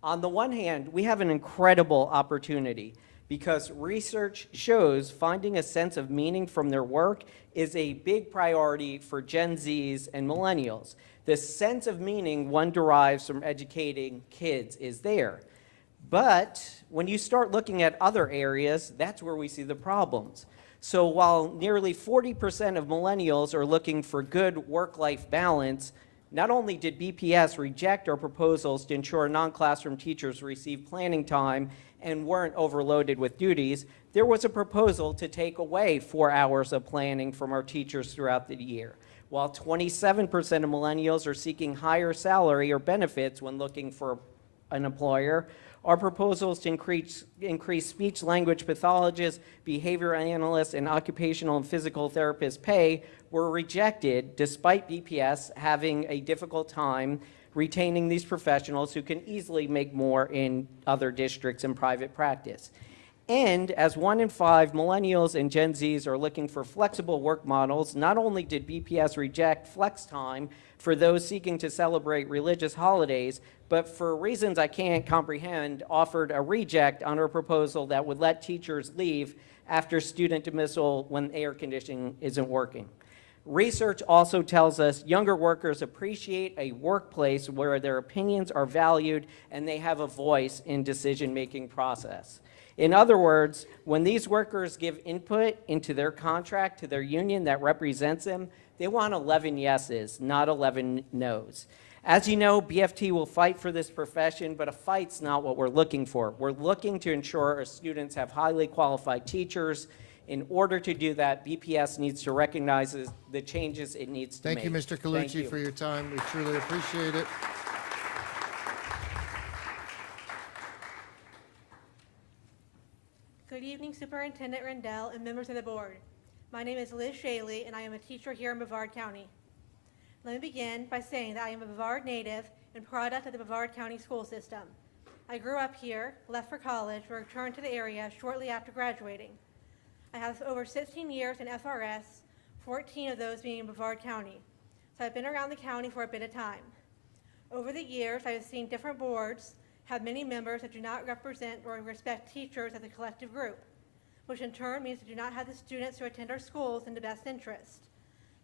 On the one hand, we have an incredible opportunity because research shows finding a sense of meaning from their work is a big priority for Gen Zs and millennials. The sense of meaning one derives from educating kids is there. But when you start looking at other areas, that's where we see the problems. So while nearly 40% of millennials are looking for good work-life balance, not only did BPS reject our proposals to ensure non-classroom teachers receive planning time and weren't overloaded with duties, there was a proposal to take away 4 hours of planning from our teachers throughout the year. While 27% of millennials are seeking higher salary or benefits when looking for an employer, our proposals to increase speech language pathologists, behavior analysts, and occupational and physical therapist pay were rejected despite BPS having a difficult time retaining these professionals who can easily make more in other districts and private practice. And as 1 in 5 millennials and Gen Zs are looking for flexible work models, not only did BPS reject flex time for those seeking to celebrate religious holidays, but for reasons I can't comprehend, offered a reject on our proposal that would let teachers leave after student dismissal when air conditioning isn't working. Research also tells us younger workers appreciate a workplace where their opinions are valued and they have a voice in decision-making process. In other words, when these workers give input into their contract to their union that represents them, they want 11 yeses, not 11 nos. As you know, BFT will fight for this profession, but a fight's not what we're looking for. We're looking to ensure our students have highly qualified teachers. In order to do that, BPS needs to recognize the changes it needs to make. Thank you, Mr. Colucci, for your time. We truly appreciate it. Good evening, Superintendent Rendell and members of the board. My name is Liz Shaley, and I am a teacher here in Brevard County. Let me begin by saying that I am a Brevard native and product of the Brevard County school system. I grew up here, left for college, but returned to the area shortly after graduating. I have over 16 years in FRS, 14 of those being in Brevard County, so I've been around the county for a bit of time. Over the years, I have seen different boards have many members that do not represent or respect teachers as a collective group, which in turn means they do not have the students who attend our schools in the best interest.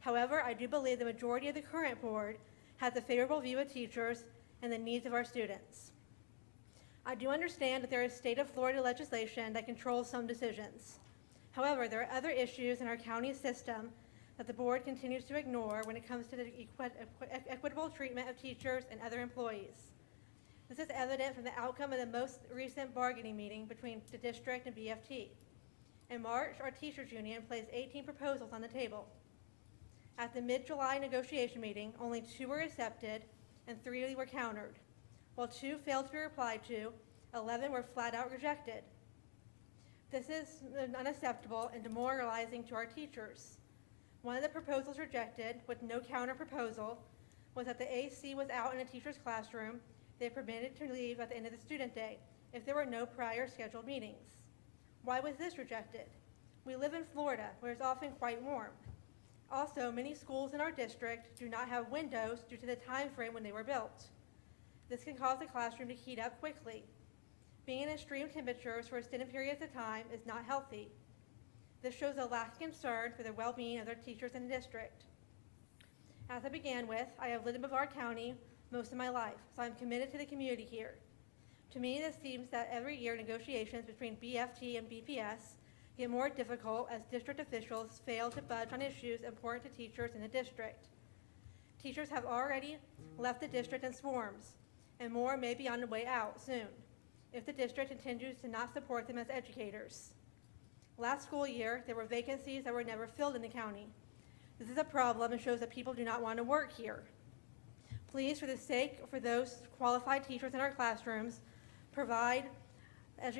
However, I do believe the majority of the current board has a favorable view of teachers and the needs of our students. I do understand that there is state of Florida legislation that controls some decisions. However, there are other issues in our county system that the board continues to ignore when it comes to the equitable treatment of teachers and other employees. This is evident from the outcome of the most recent bargaining meeting between the district and BFT. In March, our teachers union placed 18 proposals on the table. At the mid-July negotiation meeting, only 2 were accepted and 3 were countered. While 2 failed to be replied to, 11 were flat out rejected. This is unacceptable and demoralizing to our teachers. One of the proposals rejected, with no counter proposal, was that the AC was out in a teacher's classroom. They permitted to leave at the end of the student day if there were no prior scheduled meetings. Why was this rejected? We live in Florida, where it's often quite warm. Also, many schools in our district do not have windows due to the time frame when they were built. This can cause the classroom to heat up quickly. Being in extreme temperatures for extended periods of time is not healthy. This shows a lack of concern for the well-being of their teachers in the district. As I began with, I have lived in Brevard County most of my life, so I'm committed to the community here. To me, this seems that every year negotiations between BFT and BPS get more difficult as district officials fail to budge on issues important to teachers in the district. Teachers have already left the district in swarms, and more may be on the way out soon if the district continues to not support them as educators. Last school year, there were vacancies that were never filled in the county. This is a problem and shows that people do not want to work here. Please, for the sake for those qualified teachers in our classrooms, provide and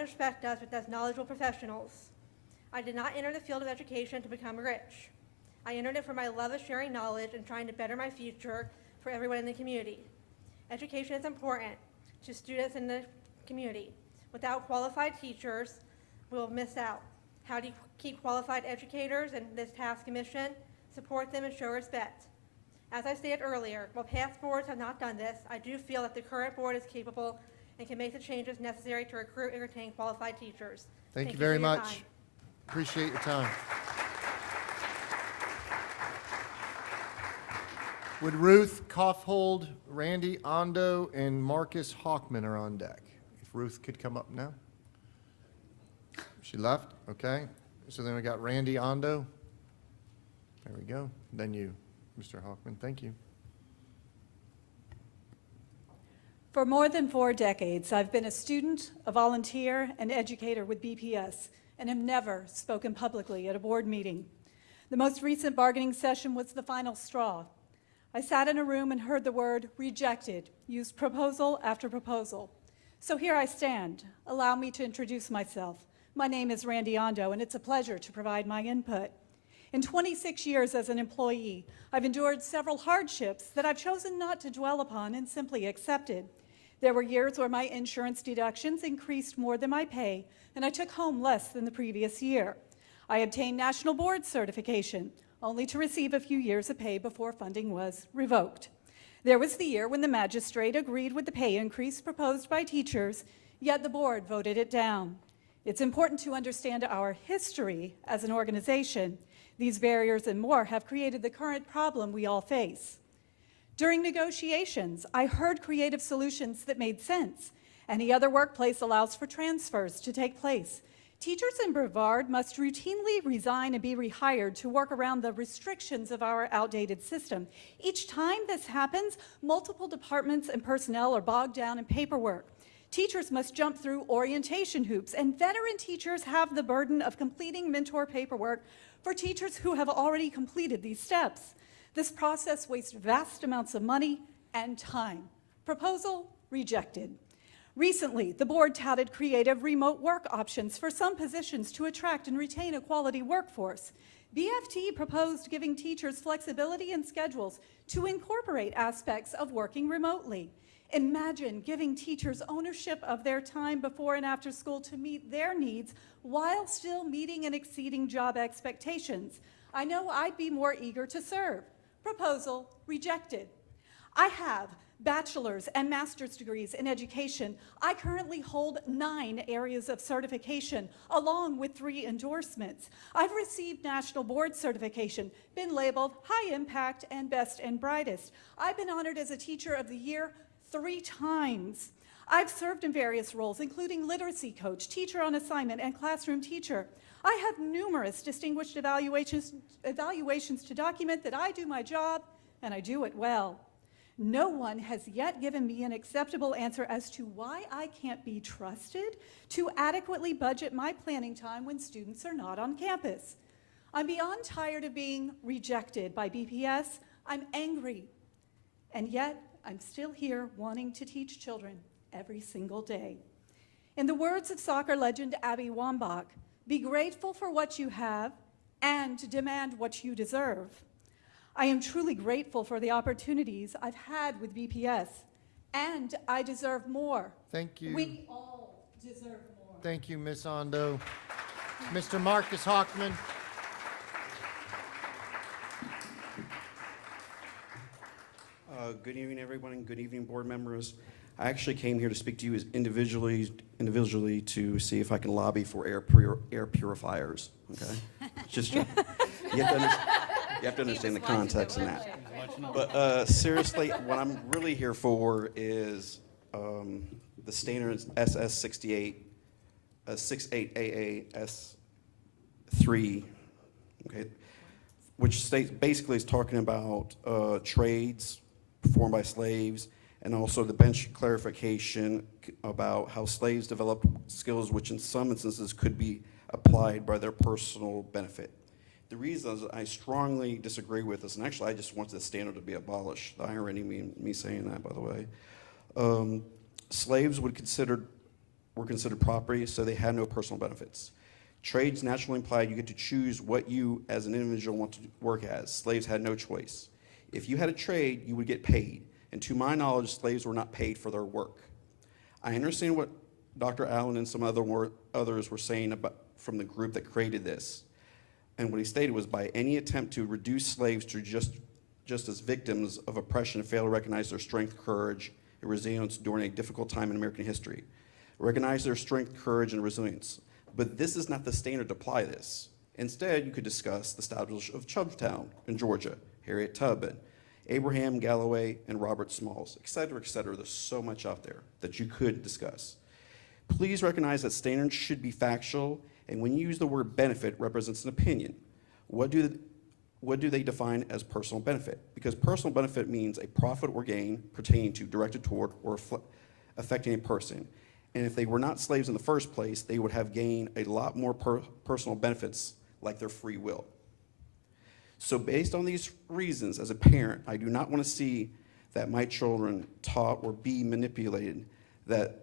respect us as knowledgeable professionals. I did not enter the field of education to become rich. I entered it for my love of sharing knowledge and trying to better my future for everyone in the community. Education is important to students in the community. Without qualified teachers, we'll miss out. How do you keep qualified educators in this task and mission? Support them and show respect. As I stated earlier, while past boards have not done this, I do feel that the current board is capable and can make the changes necessary to recruit and retain qualified teachers. Thank you for very your much. time. Appreciate your time. Would Ruth Kaufhold, Randy Ondo, and Marcus Hockman are on deck? If Ruth could come up now. She left, okay. So then we got Randy Ondo. There we go. Then you, Mr. Hockman, thank you. For more than 4 decades, I've been a student, a volunteer, and educator with BPS, and have never spoken publicly at a board meeting. The most recent bargaining session was the final straw. I sat in a room and heard the word rejected, used proposal after proposal. So here I stand. Allow me to introduce myself. My name is Randy Ondo, and it's a pleasure to provide my input. In 26 years as an employee, I've endured several hardships that I've chosen not to dwell upon and simply accepted. There were years where my insurance deductions increased more than my pay, and I took home less than the previous year. I obtained national board certification, only to receive a few years of pay before funding was revoked. There was the year when the magistrate agreed with the pay increase proposed by teachers, yet the board voted it down. It's important to understand our history as an organization. These barriers and more have created the current problem we all face. During negotiations, I heard creative solutions that made sense. Any other workplace allows for transfers to take place. Teachers in Brevard must routinely resign and be rehired to work around the restrictions of our outdated system. Each time this happens, multiple departments and personnel are bogged down in paperwork. Teachers must jump through orientation hoops, and veteran teachers have the burden of completing mentor paperwork for teachers who have already completed these steps. This process wastes vast amounts of money and time. Proposal rejected. Recently, the board touted creative remote work options for some positions to attract and retain a quality workforce. BFT proposed giving teachers flexibility in schedules to incorporate aspects of working remotely. Imagine giving teachers ownership of their time before and after school to meet their needs while still meeting and exceeding job expectations. I know I'd be more eager to serve. Proposal rejected. I have bachelor's and master's degrees in education. I currently hold 9 areas of certification, along with 3 endorsements. I've received national board certification, been labeled high impact and best and brightest. I've been honored as a teacher of the year 3 times. I've served in various roles, including literacy coach, teacher on assignment, and classroom teacher. I have numerous distinguished evaluations to document that I do my job, and I do it well. No one has yet given me an acceptable answer as to why I can't be trusted to adequately budget my planning time when students are not on campus. I'm beyond tired of being rejected by BPS. I'm angry, and yet I'm still here wanting to teach children every single day. In the words of soccer legend Abby Wambach, be grateful for what you have and demand what you deserve. I am truly grateful for the opportunities I've had with BPS, and I deserve more. Thank you. We all deserve more. Thank you, Ms. Ondo. Mr. Marcus Hockman. Good evening, everyone, and good evening, board members. I actually came here to speak to you as individually to see if I can lobby for air purifiers. Okay, just you have to understand the context in that. But seriously, what I'm really here for is the standards SS68, 68AA S3, okay, which states basically is talking about trades performed by slaves, and also the bench clarification about how slaves developed skills which in some instances could be applied by their personal benefit. The reason is I strongly disagree with this, and actually I just want the standard to be abolished. The irony me saying that, by the way. Slaves were considered property, so they had no personal benefits. Trades naturally implied you get to choose what you as an individual want to work as. Slaves had no choice. If you had a trade, you would get paid. And to my knowledge, slaves were not paid for their work. I understand what Dr. Allen and some others were saying about from the group that created this. And what he stated was, by any attempt to reduce slaves to just as victims of oppression fail to recognize their strength, courage, and resilience during a difficult time in American history. Recognize their strength, courage, and resilience. But this is not the standard to apply this. Instead, you could discuss the establishment of Chubstown in Georgia, Harriet Tubman, Abraham Galloway, and Robert Smalls, et cetera, et cetera. There's so much out there that you could discuss. Please recognize that standards should be factual, and when you use the word benefit, represents an opinion. What do they define as personal benefit? Because personal benefit means a profit or gain pertaining to, directed toward, or affecting a person. And if they were not slaves in the first place, they would have gained a lot more personal benefits, like their free will. So based on these reasons, as a parent, I do not want to see that my children taught or be manipulated that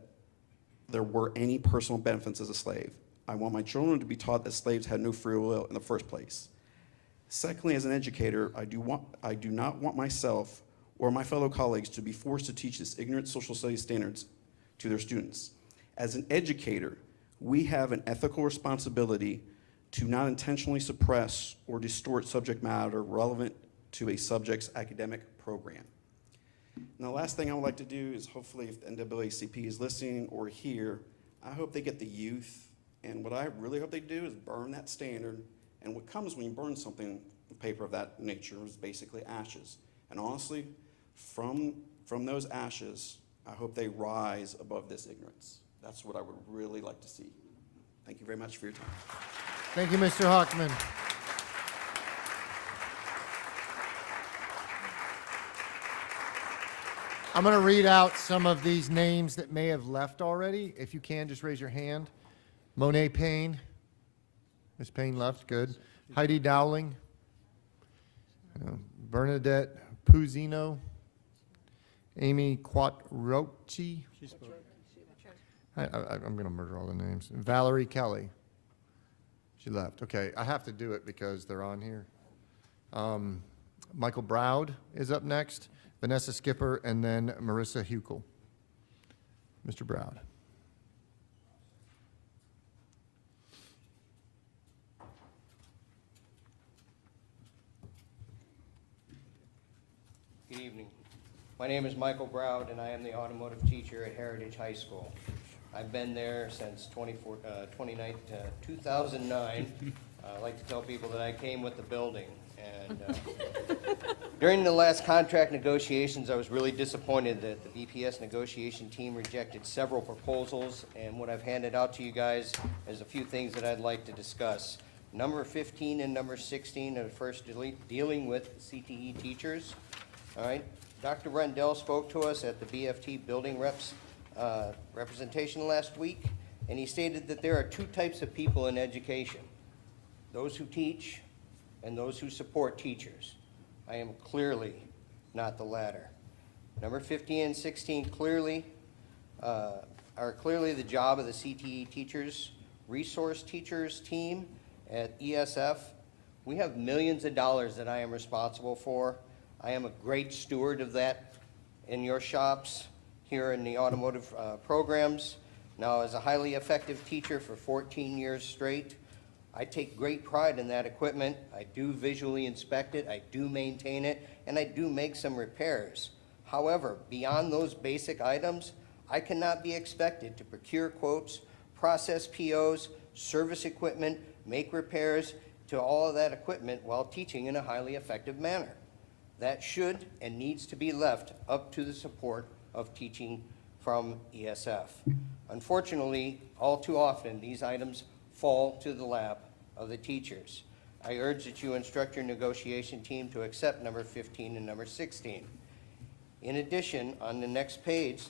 there were any personal benefits as a slave. I want my children to be taught that slaves had no free will in the first place. Secondly, as an educator, I do not want myself or my fellow colleagues to be forced to teach this ignorant social studies standards to their students. As an educator, we have an ethical responsibility to not intentionally suppress or distort subject matter relevant to a subject's academic program. Now, the last thing I would like to do is, hopefully, if the NAACP is listening or here, I hope they get the youth, and what I really hope they do is burn that standard, and what comes when you burn something, paper of that nature, is basically ashes. And honestly, from those ashes, I hope they rise above this ignorance. That's what I would really like to see. Thank you very much for your time. Thank you, Mr. Hockman. I'm going to read out some of these names that may have left already. If you can, just raise your hand. Monet Payne. Ms. Payne left, good. Heidi Dowling. Bernadette Puzino. Amy Quattrochi. I'm going to murder all the names. Valerie Kelly. She left. Okay, I have to do it because they're on here. Michael Browd is up next, Vanessa Skipper, and then Marissa Huckel. Mr. Browd. Good evening. My name is Michael Browd, and I am the automotive teacher at Heritage High School. I've been there since 2009. I like to tell people that I came with the building. And during the last contract negotiations, I was really disappointed that the BPS negotiation team rejected several proposals, and what I've handed out to you guys is a few things that I'd like to discuss. Number 15 and number 16 are first dealing with CTE teachers. All right, Dr. Rendell spoke to us at the BFT building reps representation last week, and he stated that there are two types of people in education: those who teach and those who support teachers. I am clearly not the latter. Number 15 and 16 clearly are clearly the job of the CTE teachers, resource teachers team at ESF. We have millions of dollars that I am responsible for. I am a great steward of that in your shops, here in the automotive programs. Now, as a highly effective teacher for 14 years straight, I take great pride in that equipment. I do visually inspect it, I do maintain it, and I do make some repairs. However, beyond those basic items, I cannot be expected to procure quotes, process POs, service equipment, make repairs to all of that equipment while teaching in a highly effective manner. That should and needs to be left up to the support of teaching from ESF. Unfortunately, all too often, these items fall to the lap of the teachers. I urge that you instruct your negotiation team to accept number 15 and number 16. In addition, on the next page,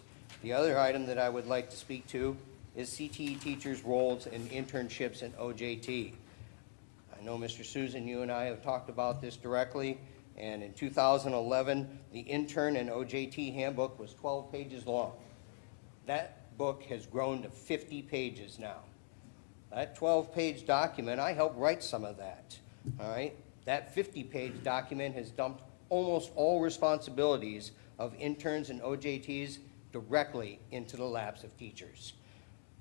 the other item that I would like to speak to is CTE teachers' roles in internships and OJT. I know, Mr. Susan, you and I have talked about this directly, and in 2011, the intern and OJT handbook was 12 pages long. That book has grown to 50 pages now. That 12-page document, I helped write some of that, all right? That 50-page document has dumped almost all responsibilities of interns and OJTs directly into the laps of teachers.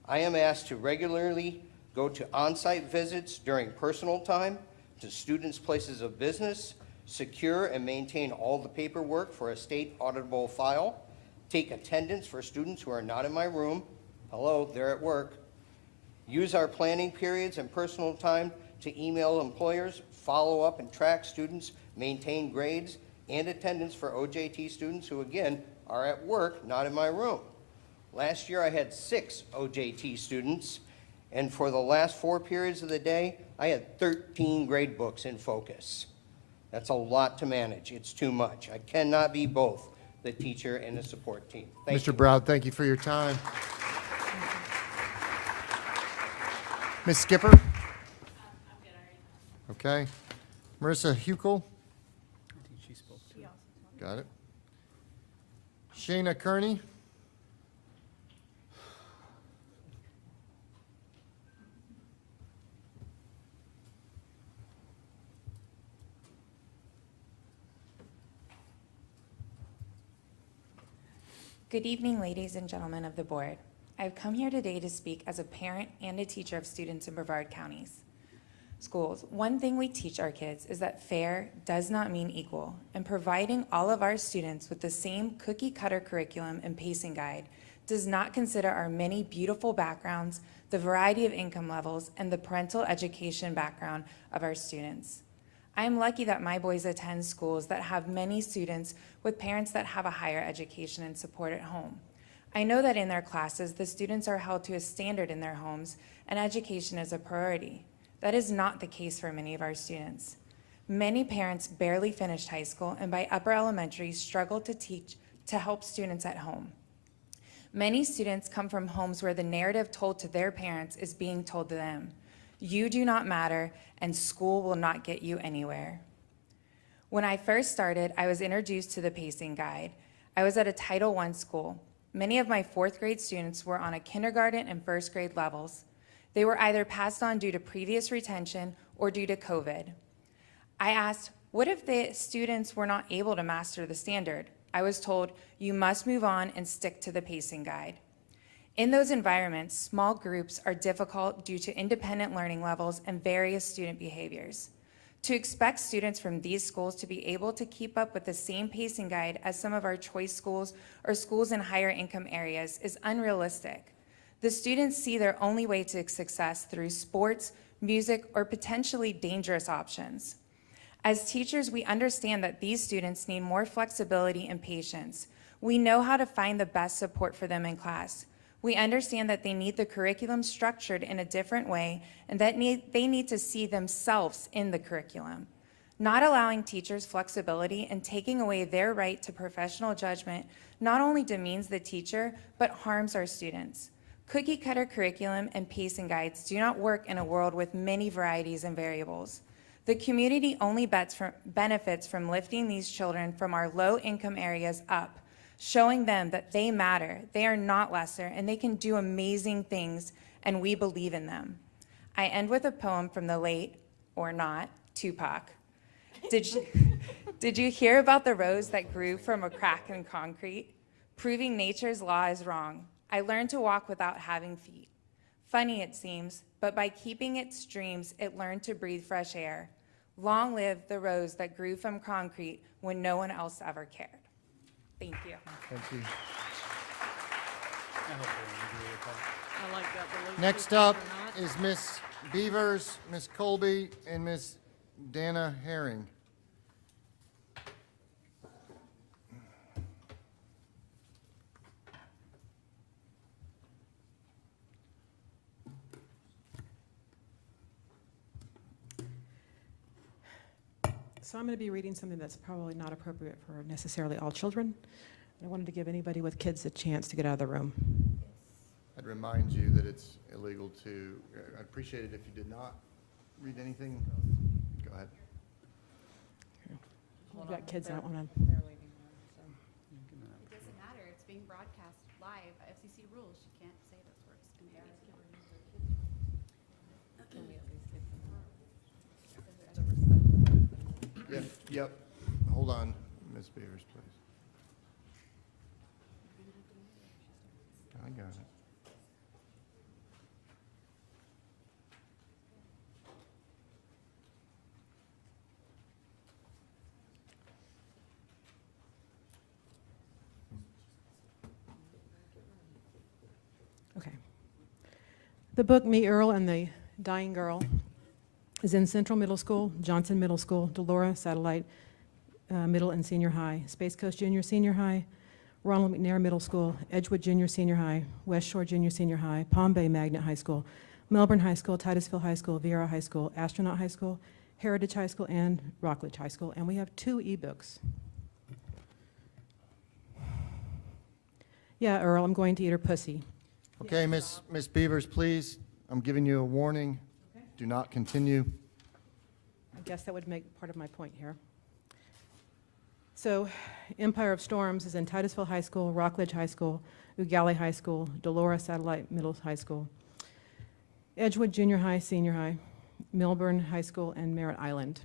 I am asked to regularly go to on-site visits during personal time, to students' places of business, secure and maintain all the paperwork for a state auditable file, take attendance for students who are not in my room. Hello, they're at work. Use our planning periods and personal time to email employers, follow up and track students, maintain grades and attendance for OJT students who, again, are at work, not in my room. Last year, I had 6 OJT students, and for the last 4 periods of the day, I had 13 grade books in focus. That's a lot to manage. It's too much. I cannot be both the teacher and the support team. Thank you. Mr. Browd, thank you for your time. Ms. Skipper? Okay. Marissa Huckel? Got it. Shayna Kearney? Good evening, ladies and gentlemen of the board. I've come here today to speak as a parent and a teacher of students in Brevard counties. Schools, one thing we teach our kids is that fair does not mean equal, and providing all of our students with the same cookie-cutter curriculum and pacing guide does not consider our many beautiful backgrounds, the variety of income levels, and the parental education background of our students. I am lucky that my boys attend schools that have many students with parents that have a higher education and support at home. I know that in their classes, the students are held to a standard in their homes, and education is a priority. That is not the case for many of our students. Many parents barely finished high school and by upper elementary struggle to help students at home. Many students come from homes where the narrative told to their parents is being told to them. You do not matter, and school will not get you anywhere. When I first started, I was introduced to the pacing guide. I was at a Title I school. Many of my 4th grade students were on a kindergarten and 1st grade levels. They were either passed on due to previous retention or due to COVID. I asked, what if the students were not able to master the standard? I was told, you must move on and stick to the pacing guide. In those environments, small groups are difficult due to independent learning levels and various student behaviors. To expect students from these schools to be able to keep up with the same pacing guide as some of our choice schools or schools in higher income areas is unrealistic. The students see their only way to success through sports, music, or potentially dangerous options. As teachers, we understand that these students need more flexibility and patience. We know how to find the best support for them in class. We understand that they need the curriculum structured in a different way and that they need to see themselves in the curriculum. Not allowing teachers flexibility and taking away their right to professional judgment not only demeans the teacher, but harms our students. Cookie-cutter curriculum and pacing guides do not work in a world with many varieties and variables. The community only benefits from lifting these children from our low-income areas up, showing them that they matter, they are not lesser, and they can do amazing things, and we believe in them. I end with a poem from the late, or not, Tupac. Did you hear about the rose that grew from a crack in concrete? Proving nature's law is wrong. I learned to walk without having feet. Funny it seems, but by keeping its dreams, it learned to breathe fresh air. Long live the rose that grew from concrete when no one else ever cared. Thank you. Thank you. I like that. Believe Next people up or not. is Ms. Beavers, Ms. Colby, and Ms. Dana Herring. So I'm going to be reading something that's probably not appropriate for necessarily all children. I wanted to give anybody with kids a chance to get out of the room. I'd remind you that it's illegal to, I'd appreciate it if you did not read anything. Go ahead. We've got kids that want to. It doesn't matter, it's being broadcast live, FCC rules, you can't say those words. Yep. Hold on, Ms. Beavers, please. I got it. The book Me, Earl, and the Dying Girl is in Central Middle School, Johnson Middle School, Delora Satellite Middle and Senior High, Space Coast Junior Senior High, Ronald McNair Middle School, Edgewood Junior Senior High, West Shore Junior Senior High, Palm Bay Magnet High School, Melbourne High School, Titusville High School, Viera High School, Astronaut High School, Heritage High School, and Rockledge High School. And we have 2 ebooks. Yeah, Earl, I'm going to eat her pussy. Okay, Miss Beavers, please, I'm giving you a warning. Do not continue. I guess that would make part of my point here. So, Empire of Storms is in Titusville High School, Rockledge High School, Ugali High School, Delora Satellite Middle High School, Edgewood Junior High, Senior High, Melbourne High School, and Merritt Island.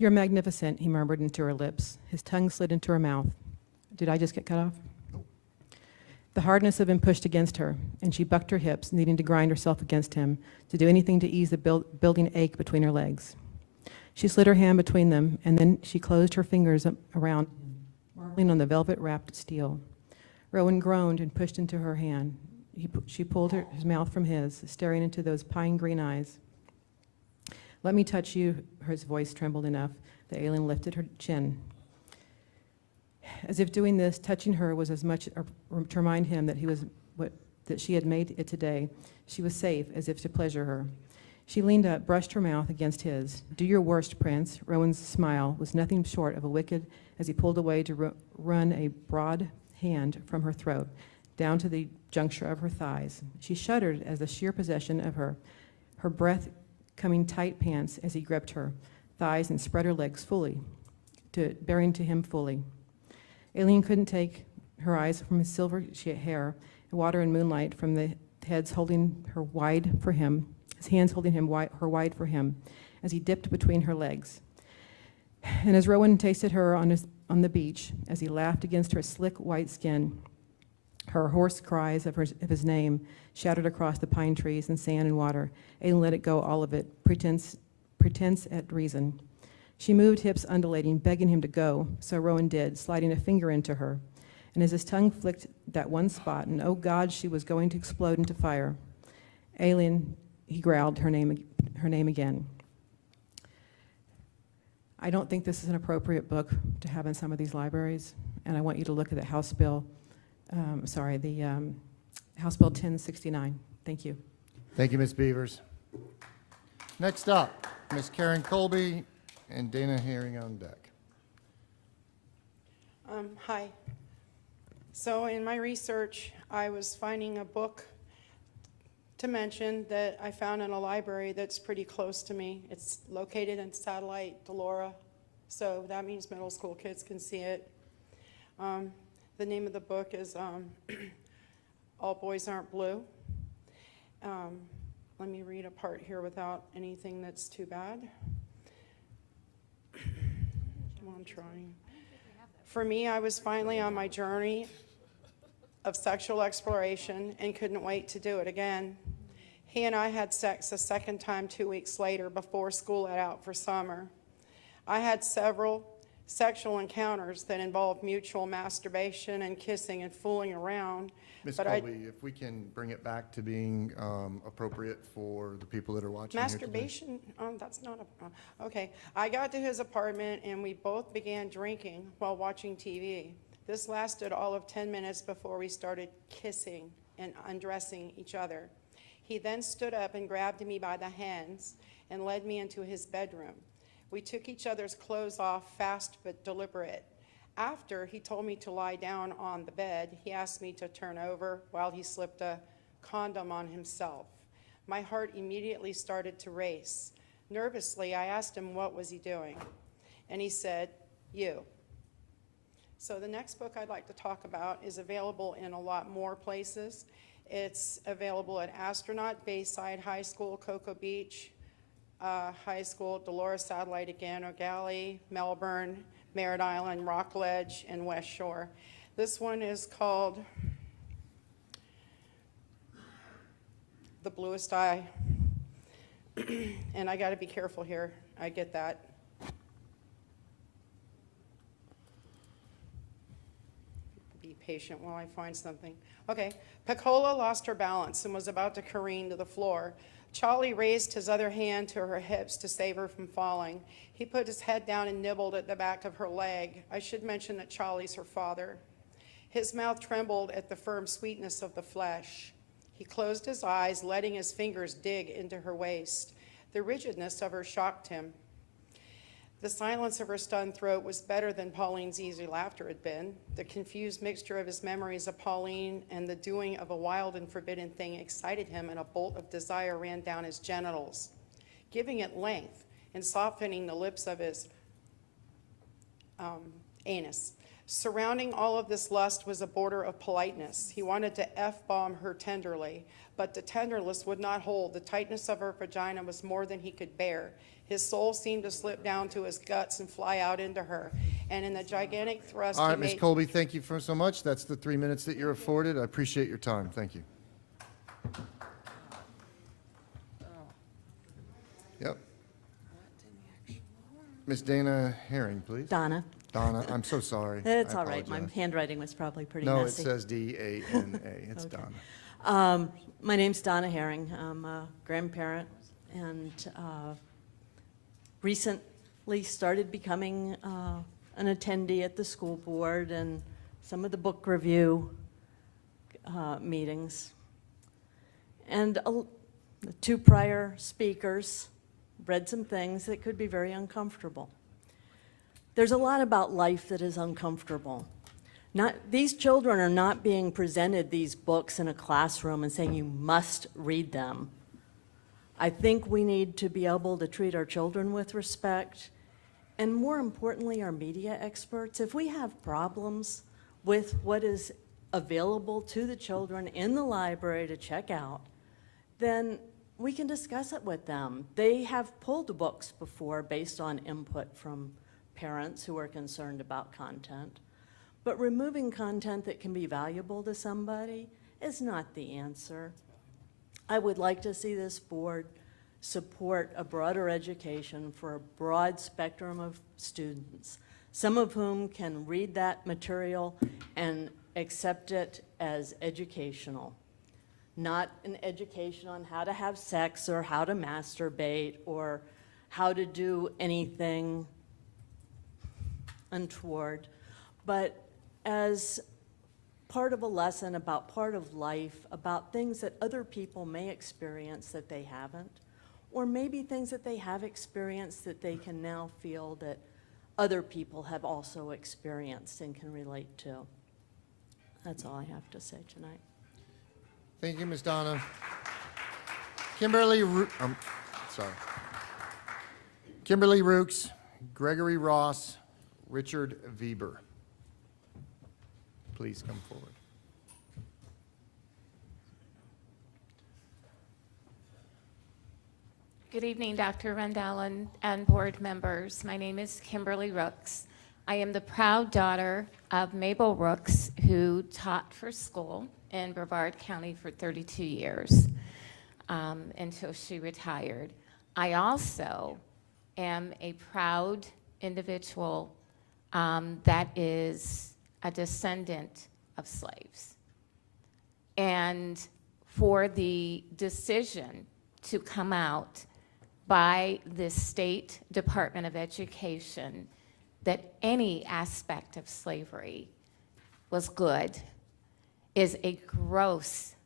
You're magnificent, he murmured into her lips. His tongue slid into her mouth. Did I just get cut off? The hardness of him pushed against her, and she bucked her hips, needing to grind herself against him, to do anything to ease the building ache between her legs. She slid her hand between them, and then she closed her fingers around, marveling on the velvet-wrapped steel. Rowan groaned and pushed into her hand. She pulled his mouth from his, staring into those pine-green eyes. Let me touch you, his voice trembled enough. The alien lifted her chin. As if doing this, touching her, was as much to remind him that that she had made it today. She was safe, as if to pleasure her. She leaned up, brushed her mouth against his. Do your worst, Prince. Rowan's smile was nothing short of a wicked as he pulled away to run a broad hand from her throat, down to the juncture of her thighs. She shuddered as the sheer possession of her breath coming tight pants as he gripped her thighs and spread her legs fully, bearing to him fully. Aileen couldn't take her eyes from his silver hair, water and moonlight, from the heads holding her wide for him, his hands holding her wide for him, as he dipped between her legs. And as Rowan tasted her on the beach, as he laughed against her slick white skin, her hoarse cries of his name shouted across the pine trees and sand and water. Aileen let it go, all of it, pretense at reason. She moved, hips undulating, begging him to go, so Rowan did, sliding a finger into her. And as his tongue flicked that one spot, and oh God, she was going to explode into fire. Aileen, he growled her name again. I don't think this is an appropriate book to have in some of these libraries, and I want you to look at the House Bill, House Bill 1069. Thank you. Thank you, Ms. Beavers. Next up, Ms. Karen Colby and Dana Herring on deck. Hi. So in my research, I was finding a book to mention that I found in a library that's pretty close to me. It's located in Satellite, Delora, so that means middle school kids can see it. The name of the book is All Boys Aren't Blue. Let me read a part here without anything that's too bad. I'm trying. For me, I was finally on my journey of sexual exploration and couldn't wait to do it again. He and I had sex a second time 2 weeks later before school let out for summer. I had several sexual encounters that involved mutual masturbation and kissing and fooling around. Ms. Colby, if we can bring it back to being appropriate for the people that are watching here today. Masturbation? That's not a, okay. I got to his apartment and we both began drinking while watching TV. This lasted all of 10 minutes before we started kissing and undressing each other. He then stood up and grabbed me by the hands and led me into his bedroom. We took each other's clothes off fast but deliberate. After he told me to lie down on the bed, he asked me to turn over while he slipped a condom on himself. My heart immediately started to race. Nervously, I asked him what was he doing, and he said, "You." So the next book I'd like to talk about is available in a lot more places. It's available at Astronaut, Bayside High School, Cocoa Beach High School, Delora Satellite again, O'Galley, Melbourne, Merritt Island, Rockledge, and West Shore. This one is called The Bluest Eye. And I got to be careful here. I get that. patient while I find something. Okay, Pecola lost her balance and was about to careen to the floor. Charlie raised his other hand to her hips to save her from falling. He put his head down and nibbled at the back of her leg. I should mention that Charlie's her father. His mouth trembled at the firm sweetness of the flesh. He closed his eyes, letting his fingers dig into her waist. The rigidness of her shocked him. The silence of her stunned throat was better than Pauline's easy laughter had been. The confused mixture of his memories of Pauline and the doing of a wild and forbidden thing excited him, and a bolt of desire ran down his genitals, giving it length and softening the lips of his anus. Surrounding all of this lust was a border of politeness. He wanted to F-bomb her tenderly, but the tenderness would not hold. The tightness of her vagina was more than he could bear. His soul seemed to slip down to his guts and fly out into her. And in the gigantic thrust, All he right, Ms. made... Colby, thank you so much. That's the 3 minutes that you're afforded. I appreciate your time. Thank you. Yep. Ms. Dana Herring, please. Donna. Donna, I'm so sorry. It's I all right. My apologize. handwriting was probably pretty No, it messy. says D-A-N-A. It's Okay. Donna. My name's Donna Herring. I'm a grandparent and recently started becoming an attendee at the school board and some of the book review meetings. And the two prior speakers read some things that could be very uncomfortable. There's a lot about life that is uncomfortable. These children are not being presented these books in a classroom and saying you must read them. I think we need to be able to treat our children with respect, and more importantly, our media experts. If we have problems with what is available to the children in the library to check out, then we can discuss it with them. They have pulled books before based on input from parents who are concerned about content. But removing content that can be valuable to somebody is not the answer. I would like to see this board support a broader education for a broad spectrum of students, some of whom can read that material and accept it as educational, not an education on how to have sex or how to masturbate or how to do anything untoward, but as part of a lesson about part of life, about things that other people may experience that they haven't, or maybe things that they have experienced that they can now feel that other people have also experienced and can relate to. That's all I have to say tonight. Thank you, Ms. Donna. Kimberly Rooks, Gregory Ross, Richard Weber. Please come forward. Good evening, Dr. Rendell and board members. My name is Kimberly Rooks. I am the proud daughter of Mabel Rooks, who taught for school in Brevard County for 32 years until she retired. I also am a proud individual that is a descendant of slaves. And for the decision to come out by the State Department of Education that any aspect of slavery was good is a gross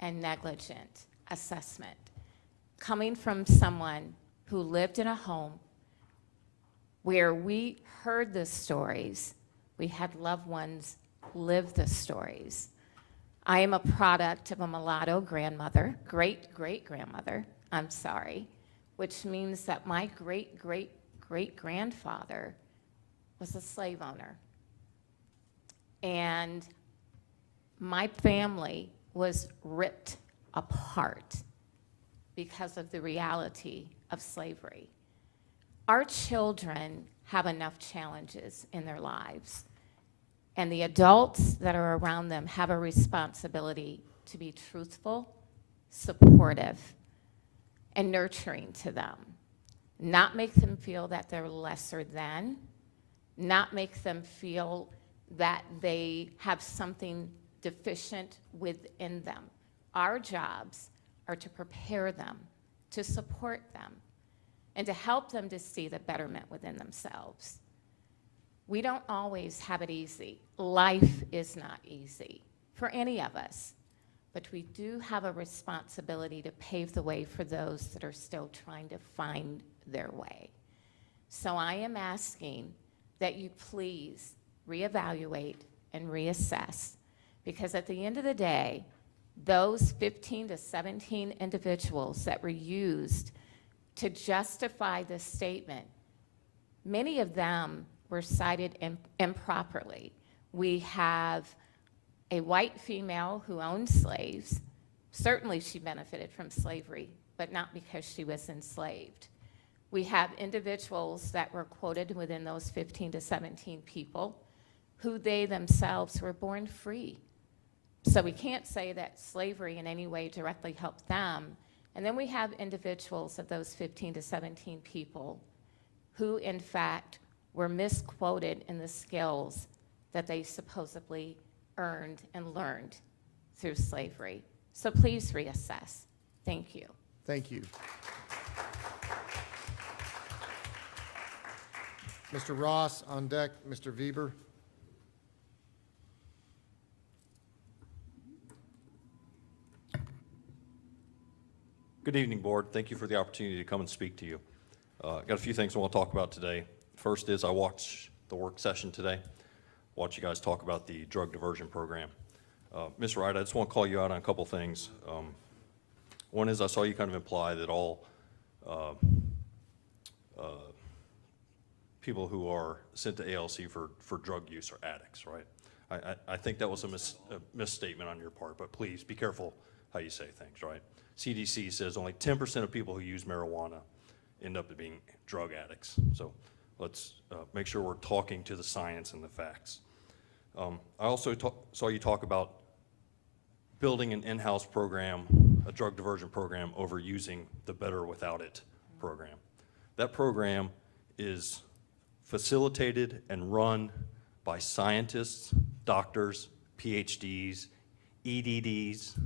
and negligent assessment coming from someone who lived in a home where we heard the stories, we had loved ones live the stories. I am a product of a mulatto grandmother, great-great-grandmother, I'm sorry, which means that my great-great-great-grandfather was a slave owner. And my family was ripped apart because of the reality of slavery. Our children have enough challenges in their lives, and the adults that are around them have a responsibility to be truthful, supportive, and nurturing to them. Not make them feel that they're lesser than, not make them feel that they have something deficient within them. Our jobs are to prepare them, to support them, and to help them to see the betterment within themselves. We don't always have it easy. Life is not easy for any of us, but we do have a responsibility to pave the way for those that are still trying to find their way. So I am asking that you please reevaluate and reassess, because at the end of the day, those 15 to 17 individuals that were used to justify this statement, many of them were cited improperly. We have a white female who owned slaves. Certainly she benefited from slavery, but not because she was enslaved. We have individuals that were quoted within those 15 to 17 people who they themselves were born free. So we can't say that slavery in any way directly helped them. And then we have individuals of those 15 to 17 people who in fact were misquoted in the skills that they supposedly earned and learned through slavery. So please reassess. Thank you. Thank you. Mr. Ross on deck, Mr. Weber. Good evening, Board. Thank you for the opportunity to come and speak to you. Got a few things I want to talk about today. First is I watched the work session today, watched you guys talk about the drug diversion program. Ms. Wright, I just want to call you out on a couple things. One is I saw you kind of imply that all people who are sent to ALC for drug use are addicts, right? I think that was a misstatement on your part, but please be careful how you say things, right? CDC says only 10% of people who use marijuana end up being drug addicts. So let's make sure we're talking to the science and the facts. I also saw you talk about building an in-house program, a drug diversion program, over using the Better Without It program. That program is facilitated and run by scientists, doctors, PhDs, EDDs.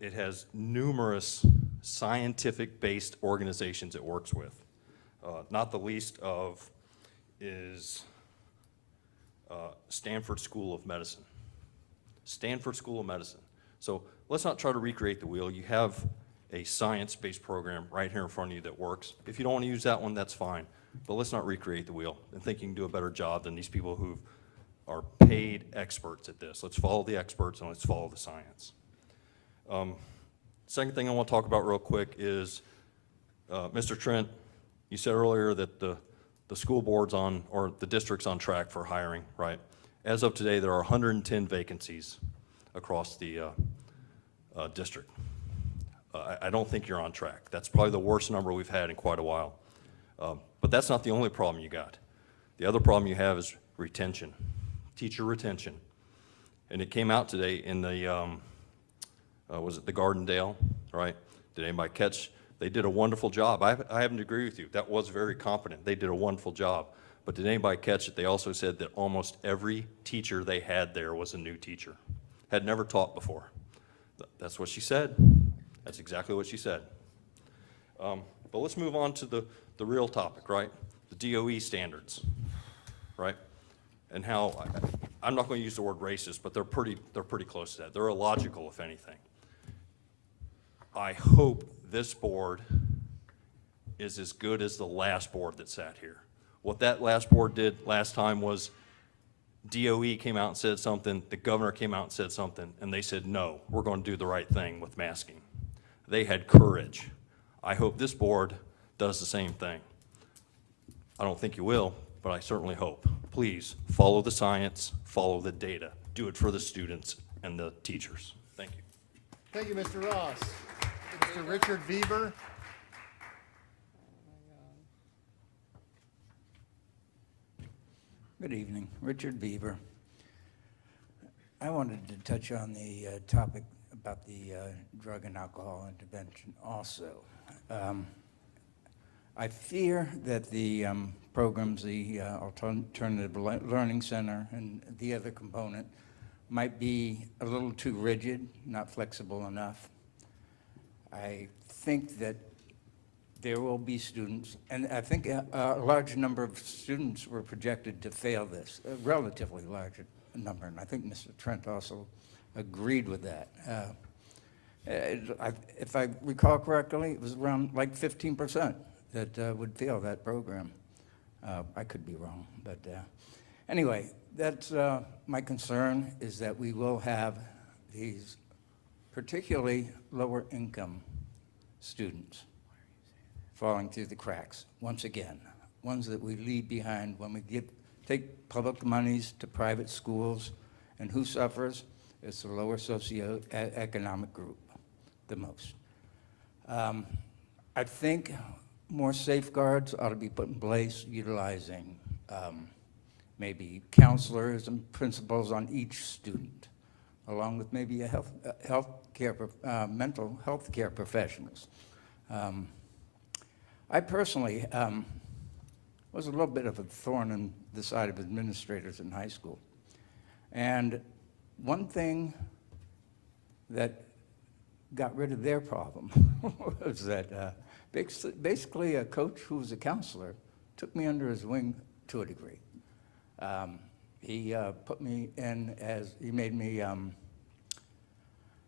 It has numerous scientific-based organizations it works with. Not the least of is Stanford School of Medicine. Stanford School of Medicine. So let's not try to recreate the wheel. You have a science-based program right here in front of you that works. If you don't want to use that one, that's fine. But let's not recreate the wheel and think you can do a better job than these people who are paid experts at this. Let's follow the experts and let's follow the science. Second thing I want to talk about real quick is, Mr. Trent, you said earlier that the school board's on, or the district's on track for hiring, right? As of today, there are 110 vacancies across the district. I don't think you're on track. That's probably the worst number we've had in quite a while. But that's not the only problem you got. The other problem you have is retention, teacher retention. And it came out today in the, was it the Gardendale, right? Did anybody catch? They did a wonderful job. I happen to agree with you. That was very competent. They did a wonderful job. But did anybody catch it? They also said that almost every teacher they had there was a new teacher, had never taught before. That's what she said. That's exactly what she said. But let's move on to the real topic, right? The DOE standards, right? And how, I'm not going to use the word racist, but they're pretty close to that. They're illogical, if anything. I hope this board is as good as the last board that sat here. What that last board did last time was DOE came out and said something, the governor came out and said something, and they said, no, we're going to do the right thing with masking. They had courage. I hope this board does the same thing. I don't think you will, but I certainly hope. Please follow the science, follow the data. Do it for the students and the teachers. Thank you. Thank you, Mr. Ross. Mr. Richard Weber. Good evening, Richard Weber. I wanted to touch on the topic about the drug and alcohol intervention also. I fear that the programs, the Alternative Learning Center and the other component might be a little too rigid, not flexible enough. I think that there will be students, and I think a large number of students were projected to fail this, a relatively large number, and I think Mr. Trent also agreed with that. If I recall correctly, it was around like 15% that would fail that program. I could be wrong, but anyway, that's my concern, is that we will have these particularly lower income students falling through the cracks once again, ones that we leave behind when we take public monies to private schools, and who suffers? It's the lower socioeconomic group the most. I think more safeguards ought to be put in place, utilizing maybe counselors and principals on each student, along with maybe mental health care professionals. I personally was a little bit of a thorn in the side of administrators in high school. And one thing that got rid of their problem was that basically a coach who was a counselor took me under his wing to a degree. He put me in he made me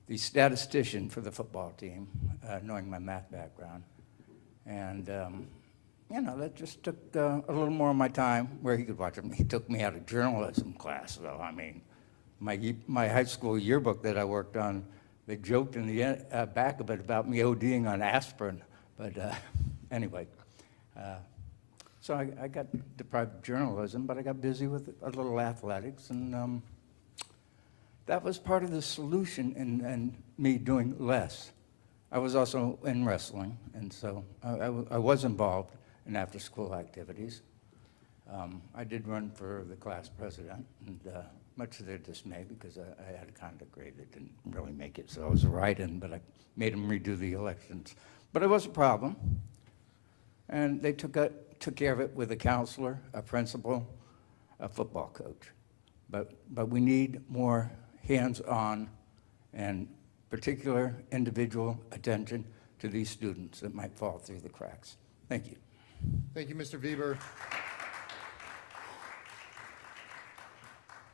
the statistician for the football team, knowing my math background. And, you know, that just took a little more of my time where he could watch them. He took me out of journalism class, though. I mean, my high school yearbook that I worked on, they joked in the back of it about me ODing on aspirin. But anyway, so I got deprived of journalism, but I got busy with a little athletics, and that was part of the solution in me doing less. I was also in wrestling, and so I was involved in after-school activities. I did run for the class president, and much to their dismay, because I had a conduct grade that didn't really make it, so I was a write-in, but I made them redo the elections. But it was a problem, and they took care of it with a counselor, a principal, a football coach. But we need more hands-on and particular individual attention to these students that might fall through the cracks. Thank you. Thank you, Mr. Bieber.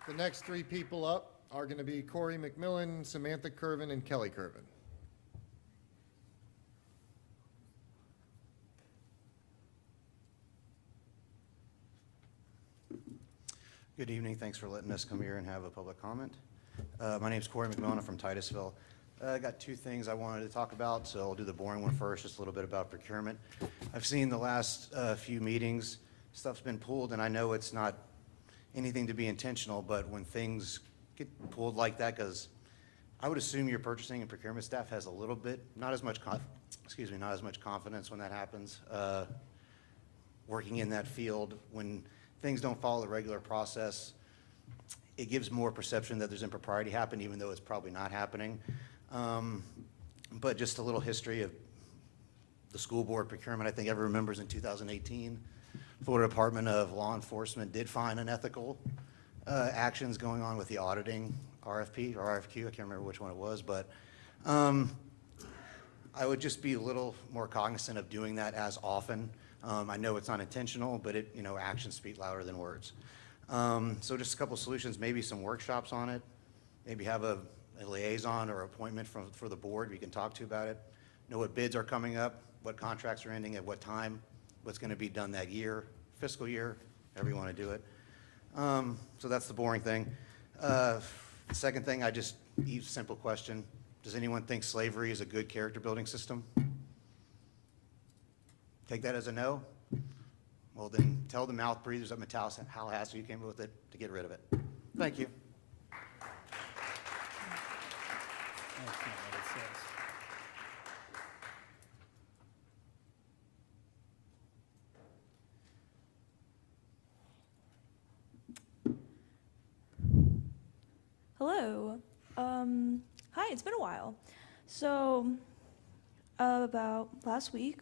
The next three people up are going to be Corey McMillan, Samantha Curvin, and Kelly Curvin. Good evening. Thanks for letting us come here and have a public comment. My name is Corey McMillan. I'm from Titusville. I got two things I wanted to talk about, so I'll do the boring one first, just a little bit about procurement. I've seen the last few meetings, stuff's been pulled, and I know it's not anything to be intentional, but when things get pulled like that, because I would assume your purchasing and procurement staff has a little bit, not as much confidence when that happens. Working in that field, when things don't follow the regular process, it gives more perception that there's impropriety happening, even though it's probably not happening. But just a little history of the school board procurement. I think everyone remembers in 2018, Florida Department of Law Enforcement did find unethical actions going on with the auditing RFP or RFQ. I can't remember which one it was, but I would just be a little more cognizant of doing that as often. I know it's not intentional, but actions speak louder than words. So just a couple solutions, maybe some workshops on it, maybe have a liaison or appointment for the board we can talk to about it, know what bids are coming up, what contracts are ending at what time, what's going to be done that year, fiscal year, however you want to do it. So that's the boring thing. The second thing, simple question. Does anyone think slavery is a good character building system? Take that as a no? Well, then tell the mouth breathers at Tallahassee who came up with it to get rid of it. Thank you. Hello. Hi, it's been a while. So, about last week,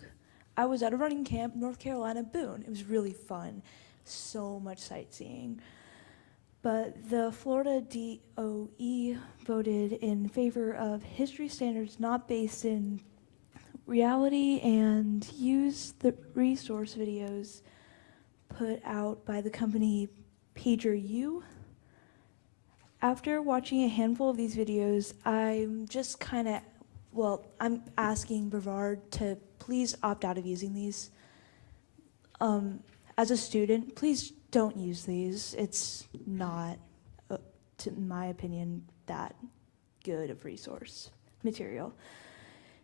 I was at a running camp, North Carolina, Boone. It was really fun. So much sightseeing. But the Florida DOE voted in favor of history standards not based in reality and use the resource videos put out by the company PagerU. After watching a handful of these videos, I'm just kind of, I'm asking Brevard to please opt out of using these. As a student, please don't use these. It's not, in my opinion, that good of resource material.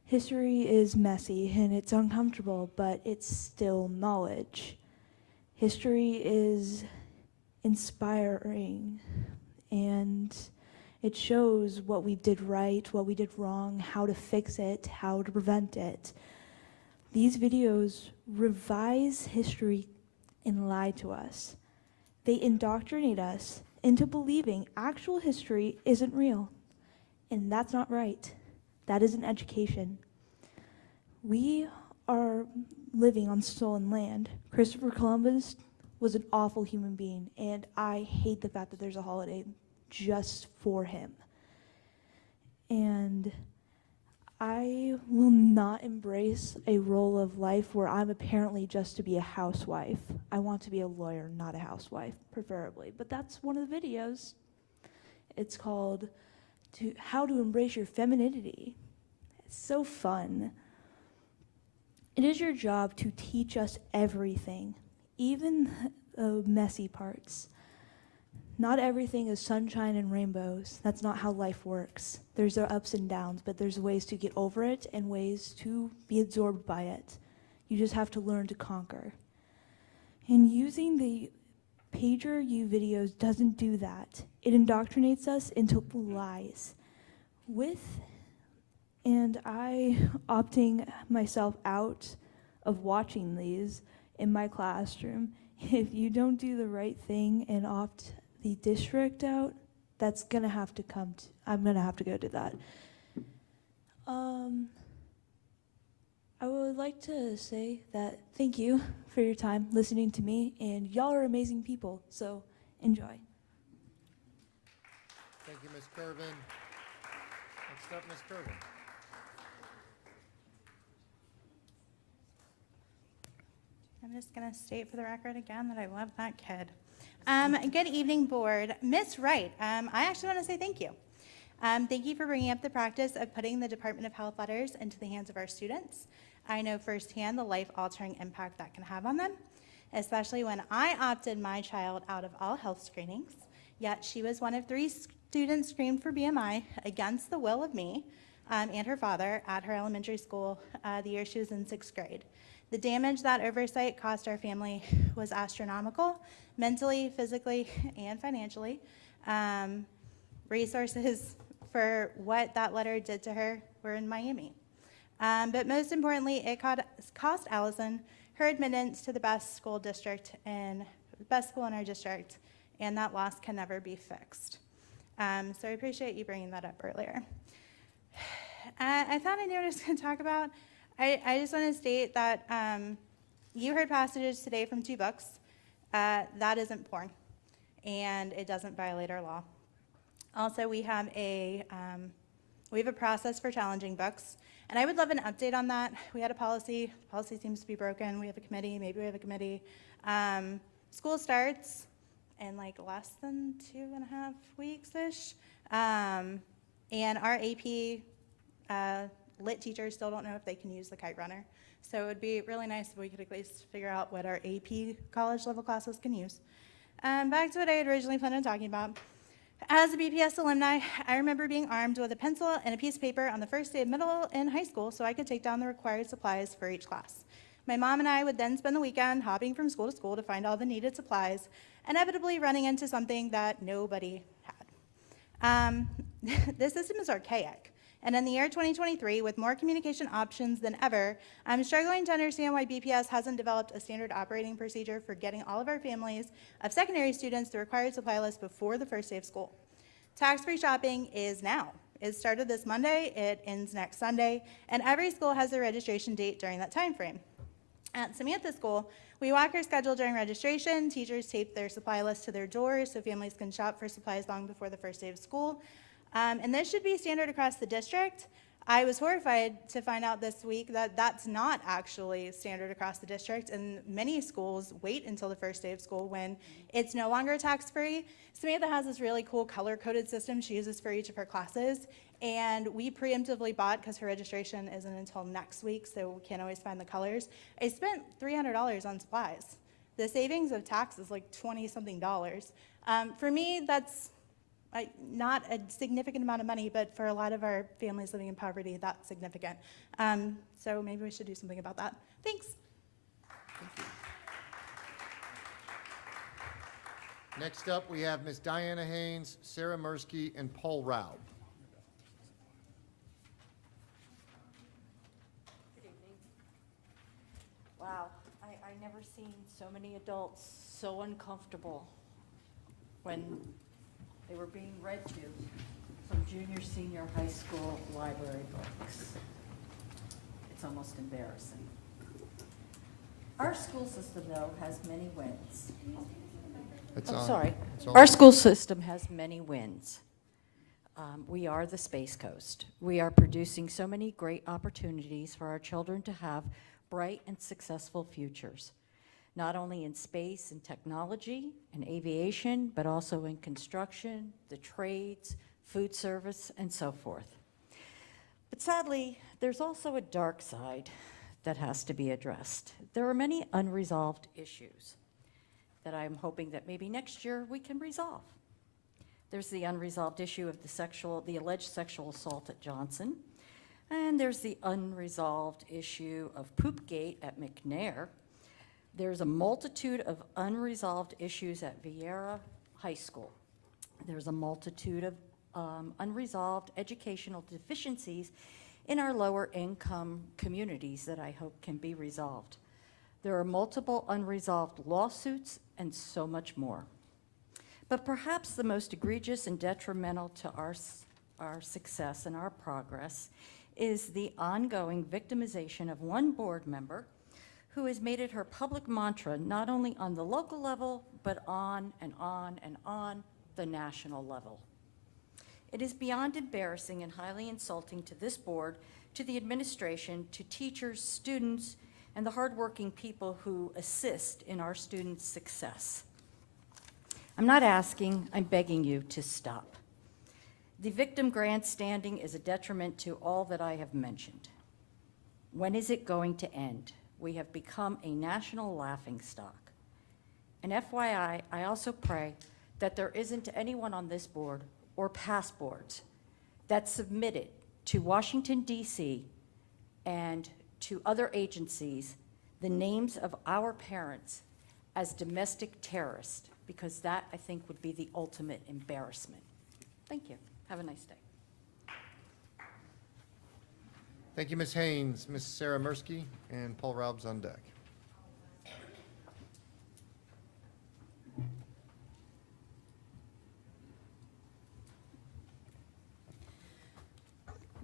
History is messy and it's uncomfortable, but it's still knowledge. History is inspiring, and it shows what we did right, what we did wrong, how to fix it, how to prevent it. These videos revise history and lie to us. They indoctrinate us into believing actual history isn't real, and that's not right. That isn't education. We are living on stolen land. Christopher Columbus was an awful human being, and I hate the fact that there's a holiday just for him. And I will not embrace a role of life where I'm apparently just to be a housewife. I want to be a lawyer, not a housewife, preferably. But that's one of the videos. It's called How to Embrace Your Femininity. It's so fun. It is your job to teach us everything, even the messy parts. Not everything is sunshine and rainbows. That's not how life works. There's their ups and downs, but there's ways to get over it and ways to be absorbed by it. You just have to learn to conquer. And using the PagerU videos doesn't do that. It indoctrinates us into lies. And I opting myself out of watching these in my classroom. If you don't do the right thing and opt the district out, that's gonna have to I'm gonna have to go do that. I would like to say that thank you for your time listening to me, and y'all are amazing people, so enjoy. Thank you, Ms. Kervin. Next up, Ms. Kervin. I'm just going to state for the record again that I love that kid. Good evening, board. Miss Wright, I actually want to say thank you. Thank you for bringing up the practice of putting the Department of Health letters into the hands of our students. I know firsthand the life-altering impact that can have on them, especially when I opted my child out of all health screenings, yet she was one of 3 students screened for BMI against the will of me and her father at her elementary school the year she was in 6th grade. The damage that oversight cost our family was astronomical, mentally, physically, and financially. Resources for what that letter did to her were in Miami. But most importantly, it cost Allison her admittance to the best school in our district, and that loss can never be fixed. So I appreciate you bringing that up earlier. I thought I knew what I was going to talk about. I just want to state that you heard passages today from 2 books. That isn't porn, and it doesn't violate our law. Also, we have a process for challenging books, and I would love an update on that. We had a policy. The policy seems to be broken. We have a committee. Maybe we have a committee. School starts in like less than 2.5 weeks-ish, and our AP lit teachers still don't know if they can use the kite runner. So it would be really nice if we could at least figure out what our AP college level classes can use. Back to what I had originally planned on talking about. As a BPS alumni, I remember being armed with a pencil and a piece of paper on the first day of middle and high school so I could take down the required supplies for each class. My mom and I would then spend the weekend hopping from school to school to find all the needed supplies, inevitably running into something that nobody had. This system is archaic. And in the year 2023, with more communication options than ever, I'm struggling to understand why BPS hasn't developed a standard operating procedure for getting all of our families of secondary students the required supply list before the first day of school. Tax-free shopping is now. It started this Monday, it ends next Sunday, and every school has their registration date during that time frame. At Samantha School, we walk our schedule during registration. Teachers tape their supply list to their doors so families can shop for supplies long before the first day of school. And this should be standard across the district. I was horrified to find out this week that that's not actually standard across the district, and many schools wait until the first day of school when it's no longer tax-free. Samantha has this really cool color-coded system she uses for each of her classes, and we preemptively bought, because her registration isn't until next week, so we can't always find the colors. I spent $300 on supplies. The savings of tax is like $20-something. For me, that's not a significant amount of money, but for a lot of our families living in poverty, that's significant. So maybe we should do something about that. Thanks. Next up, we have Ms. Diana Haynes, Sarah Mirsky, and Paul Raub. Wow, I never seen so many adults so uncomfortable when they were being read to from junior, senior high school library books. It's almost embarrassing. Our school system, though, has many wins. Sorry. Our school system has many wins. We are the Space Coast. We are producing so many great opportunities for our children to have bright and successful futures, not only in space and technology and aviation, but also in construction, the trades, food service, and so forth. But sadly, there's also a dark side that has to be addressed. There are many unresolved issues that I'm hoping that maybe next year we can resolve. There's the unresolved issue of the alleged sexual assault at Johnson, and there's the unresolved issue of Poopgate at McNair. There's a multitude of unresolved issues at Vieira High School. There's a multitude of unresolved educational deficiencies in our lower income communities that I hope can be resolved. There are multiple unresolved lawsuits and so much more. But perhaps the most egregious and detrimental to our success and our progress is the ongoing victimization of one board member who has made it her public mantra, not only on the local level, but on and on and on the national level. It is beyond embarrassing and highly insulting to this board, to the administration, to teachers, students, and the hardworking people who assist in our students' success. I'm not asking, I'm begging you to stop. The victim grandstanding is a detriment to all that I have mentioned. When is it going to end? We have become a national laughingstock. And FYI, I also pray that there isn't anyone on this board or past boards that submitted to Washington, D.C. and to other agencies the names of our parents as domestic terrorists, because that, I think, would be the ultimate embarrassment. Thank you. Have a nice day. Thank you, Ms. Haynes, Ms. Sarah Mirsky, and Paul Raub's on deck.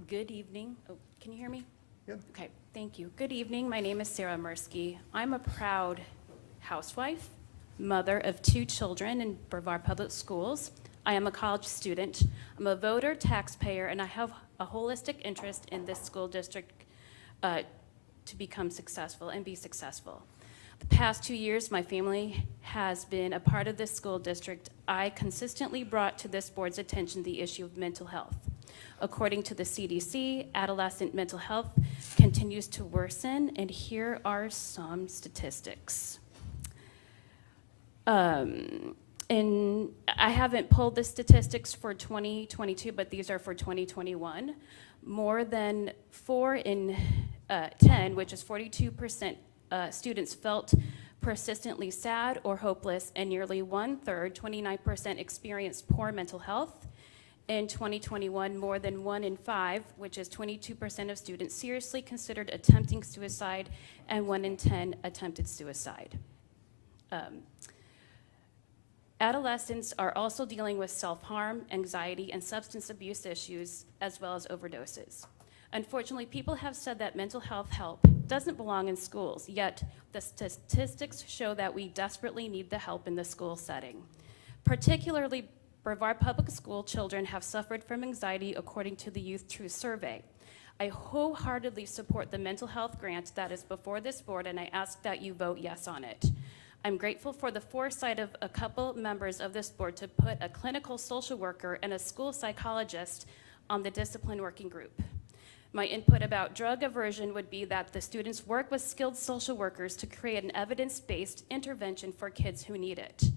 Good evening. Oh, can you hear me? Yeah. Okay, thank you. Good evening. My name is Sarah Mirsky. I'm a proud housewife, mother of 2 children in Brevard Public Schools. I am a college student. I'm a voter, taxpayer, and I have a holistic interest in this school district to become successful and be successful. The past 2 years, my family has been a part of this school district. I consistently brought to this board's attention the issue of mental health. According to the CDC, adolescent mental health continues to worsen, and here are some statistics. And I haven't pulled the statistics for 2022, but these are for 2021. More than 4 in 10, which is 42%, students felt persistently sad or hopeless, and nearly 1/3, 29%, experienced poor mental health. In 2021, more than 1 in 5, which is 22% of students, seriously considered attempting suicide, and 1 in 10 attempted suicide. Adolescents are also dealing with self-harm, anxiety, and substance abuse issues, as well as overdoses. Unfortunately, people have said that mental health help doesn't belong in schools, yet the statistics show that we desperately need the help in the school setting. Particularly, Brevard Public School children have suffered from anxiety according to the Youth Truth Survey. I wholeheartedly support the mental health grant that is before this board, and I ask that you vote yes on it. I'm grateful for the foresight of a couple members of this board to put a clinical social worker and a school psychologist on the discipline working group. My input about drug aversion would be that the students work with skilled social workers to create an evidence-based intervention for kids who need it.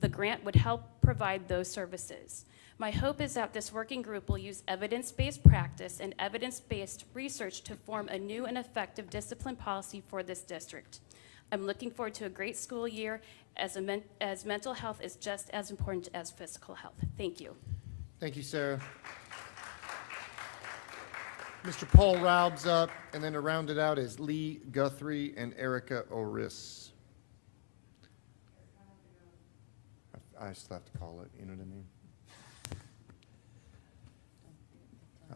The grant would help provide those services. My hope is that this working group will use evidence-based practice and evidence-based research to form a new and effective discipline policy for this district. I'm looking forward to a great school year as mental health is just as important as physical health. Thank you. Thank you, Sarah. Mr. Paul Raub's up, and then to round it out is Lee Guthrie and Erica Oris. I still have to call it, you know what I mean?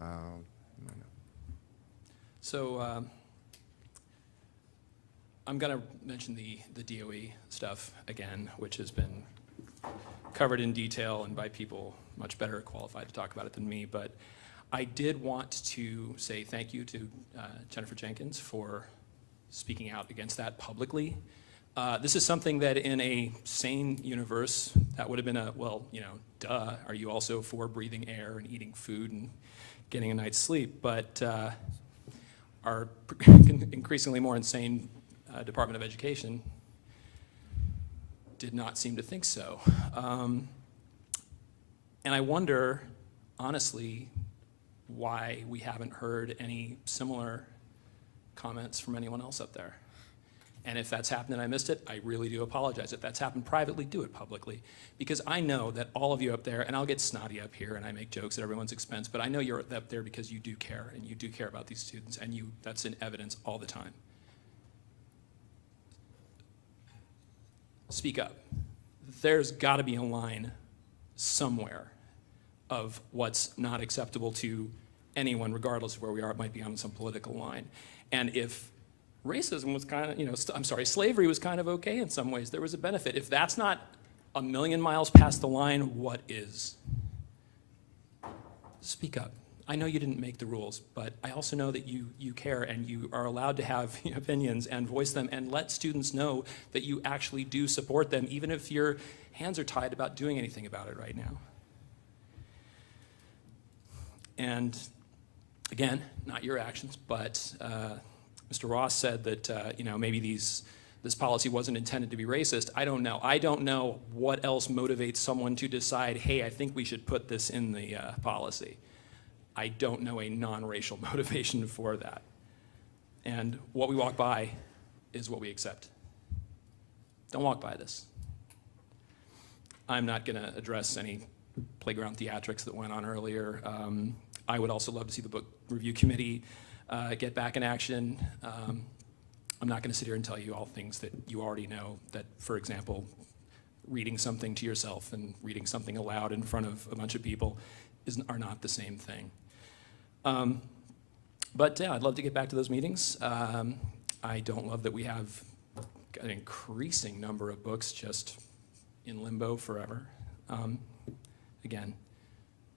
I know. So I'm going to mention the DOE stuff again, which has been covered in detail and by people much better qualified to talk about it than me. But I did want to say thank you to Jennifer Jenkins for speaking out against that publicly. This is something that in a sane universe, that would have been a, well, you know, duh, are you also for breathing air and eating food and getting a night's sleep? But our increasingly more insane Department of Education did not seem to think so. And I wonder, honestly, why we haven't heard any similar comments from anyone else up there. And if that's happened and I missed it, I really do apologize. If that's happened privately, do it publicly. Because I know that all of you up there, and I'll get snotty up here and I make jokes at everyone's expense, but I know you're up there because you do care, and you do care about these students, and that's in evidence all the time. Speak up. There's got to be a line somewhere of what's not acceptable to anyone, regardless of where we are. It might be on some political line. And if racism was kind of, slavery was kind of okay in some ways, there was a benefit. If that's not a million miles past the line, what is? Speak up. I know you didn't make the rules, but I also know that you care, and you are allowed to have opinions and voice them, and let students know that you actually do support them, even if your hands are tied about doing anything about it right now. And again, not your actions, but Mr. Ross said that maybe this policy wasn't intended to be racist. I don't know. I don't know what else motivates someone to decide, hey, I think we should put this in the policy. I don't know a non-racial motivation for that. And what we walk by is what we accept. Don't walk by this. I'm not going to address any playground theatrics that went on earlier. I would also love to see the book review committee get back in action. I'm not going to sit here and tell you all things that you already know, that, for example, reading something to yourself and reading something aloud in front of a bunch of people are not the same thing. But yeah, I'd love to get back to those meetings. I don't love that we have an increasing number of books just in limbo forever. Again,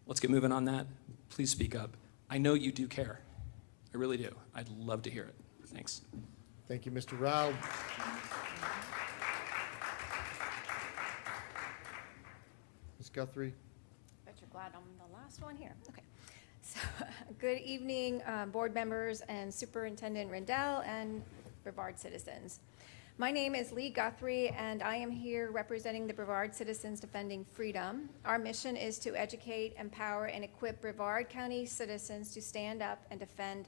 let's get moving on that. Please speak up. I know you do care. I really do. I'd love to hear it. Thanks. Thank you, Mr. Rao. Ms. Guthrie. Bet you're glad I'm the last one here. Okay. So, good evening, board members and Superintendent Rendell and Brevard citizens. My name is Lee Guthrie, and I am here representing the Brevard Citizens Defending Freedom. Our mission is to educate, empower, and equip Brevard County citizens to stand up and defend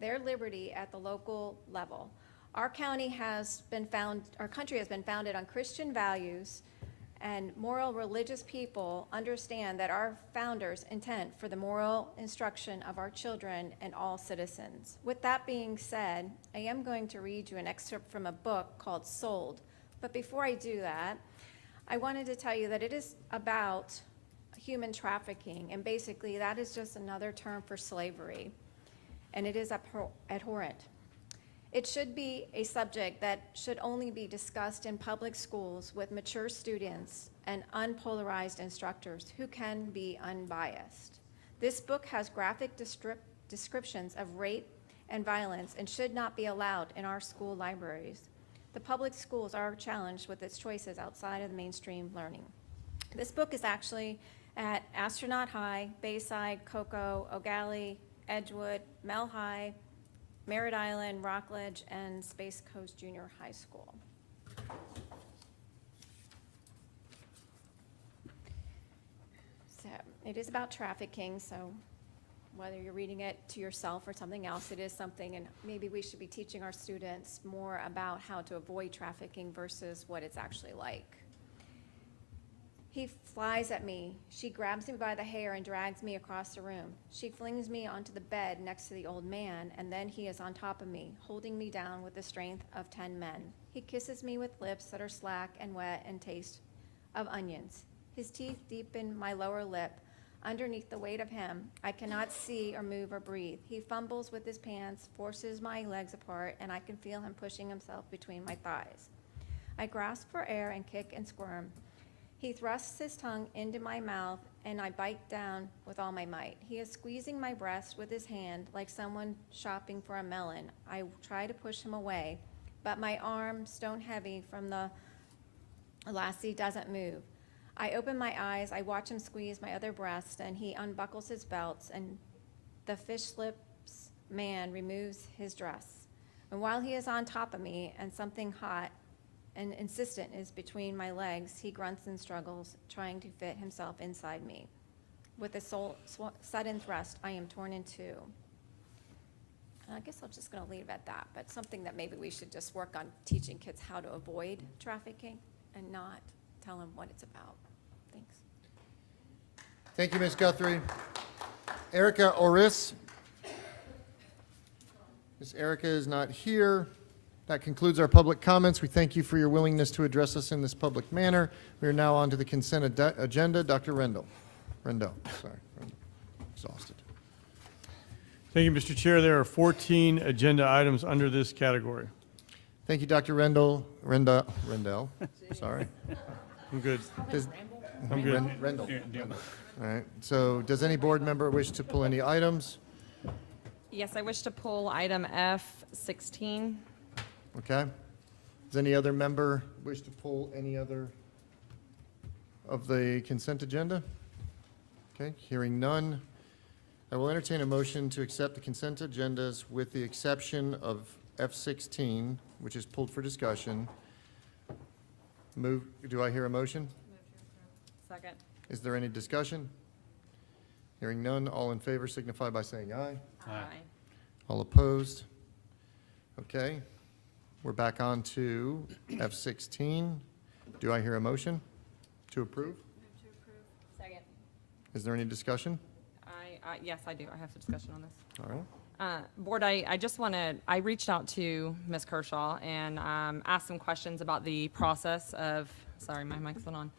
their liberty at the local level. Our country has been founded on Christian values, and moral religious people understand that our founders' intent for the moral instruction of our children and all citizens. With that being said, I am going to read you an excerpt from a book called Sold. But before I do that, I wanted to tell you that it is about human trafficking, and basically that is just another term for slavery. and it is abhorrent. It should be a subject that should only be discussed in public schools with mature students and unpolarized instructors who can be unbiased. This book has graphic descriptions of rape and violence and should not be allowed in our school libraries. The public schools are challenged with its choices outside of the mainstream learning. This book is actually at Astronaut High, Bayside, Cocoa, O'Galley, Edgewood, Mel High, Merritt Island, Rockledge, and Space Coast Junior High School. So it is about trafficking, so whether you're reading it to yourself or something else, it is something, and maybe we should be teaching our students more about how to avoid trafficking versus what it's actually like. He flies at me. She grabs me by the hair and drags me across the room. She flings me onto the bed next to the old man, and then he is on top of me, holding me down with the strength of 10 men. He kisses me with lips that are slack and wet and taste of onions. His teeth deep in my lower lip. Underneath the weight of him, I cannot see or move or breathe. He fumbles with his pants, forces my legs apart, and I can feel him pushing himself between my thighs. I grasp for air and kick and squirm. He thrusts his tongue into my mouth, and I bite down with all my might. He is squeezing my breast with his hand like someone shopping for a melon. I try to push him away, but my arm, stone heavy from the lassie, doesn't move. I open my eyes, I watch him squeeze my other breast, and he unbuckles his belts, and the fish lips man removes his dress. And while he is on top of me, and something hot and insistent is between my legs, he grunts and struggles, trying to fit himself inside me. With a sudden thrust, I am torn in two. I guess I'm just going to leave it at that, but something that maybe we should just work on teaching kids how to avoid trafficking and not tell them what it's about. Thanks. Thank you, Ms. Guthrie. Erica Oris. Ms. Erica is not here. That concludes our public comments. We thank you for your willingness to address us in this public manner. We are now on to the consent agenda. Dr. Rendell. Exhausted. Thank you, Mr. Chair. There are 14 agenda items under this category. Thank you, Dr. Rendell. Sorry. I'm good. I'm good. Rendell. All right. So does any board member wish to pull any items? Yes, I wish to pull item F16. Okay. Does any other member wish to pull any other of the consent agenda? Okay, hearing none. I will entertain a motion to accept the consent agendas with the exception of F16, which is pulled for discussion. Do I hear a motion? Second. Is there any discussion? Hearing none, all in favor signify by saying aye. Aye. All opposed? Okay. We're back on to F16. Do I hear a motion to approve? Move to approve. Second. Is there any discussion? Yes, I do. I have discussion on this. All right. Board, I just wanted, I reached out to Ms. Kershaw and asked some questions about the process of, sorry, my mic's not